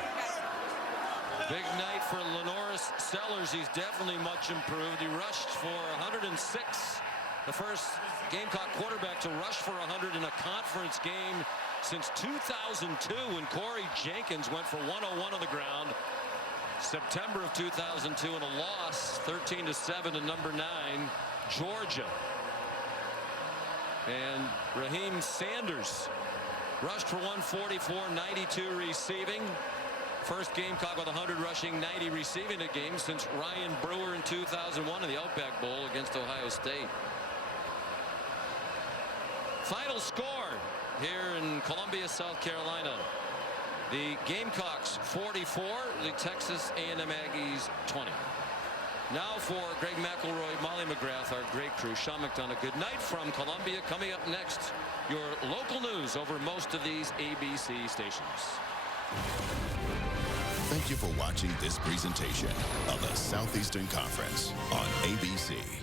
Big night for Lenoris Sellers. He's definitely much improved. He rushed for 106. The first Gamecock quarterback to rush for 100 in a conference game since 2002, when Corey Jenkins went for 101 on the ground. September of 2002 in a loss 13-7 to number 9 Georgia. And Raheem Sanders rushed for 144, 92 receiving. First Gamecock with 100 rushing, 90 receiving a game since Ryan Brewer in 2001 in the Outback Bowl against Ohio State. Final score here in Columbia, South Carolina. The Gamecocks 44, the Texas A&M Aggies 20. Now for Greg McElroy, Molly McGrath, our great crew, Sean McDonough, good night from Columbia. Coming up next, your local news over most of these ABC stations. Thank you for watching this presentation of the Southeastern Conference on ABC.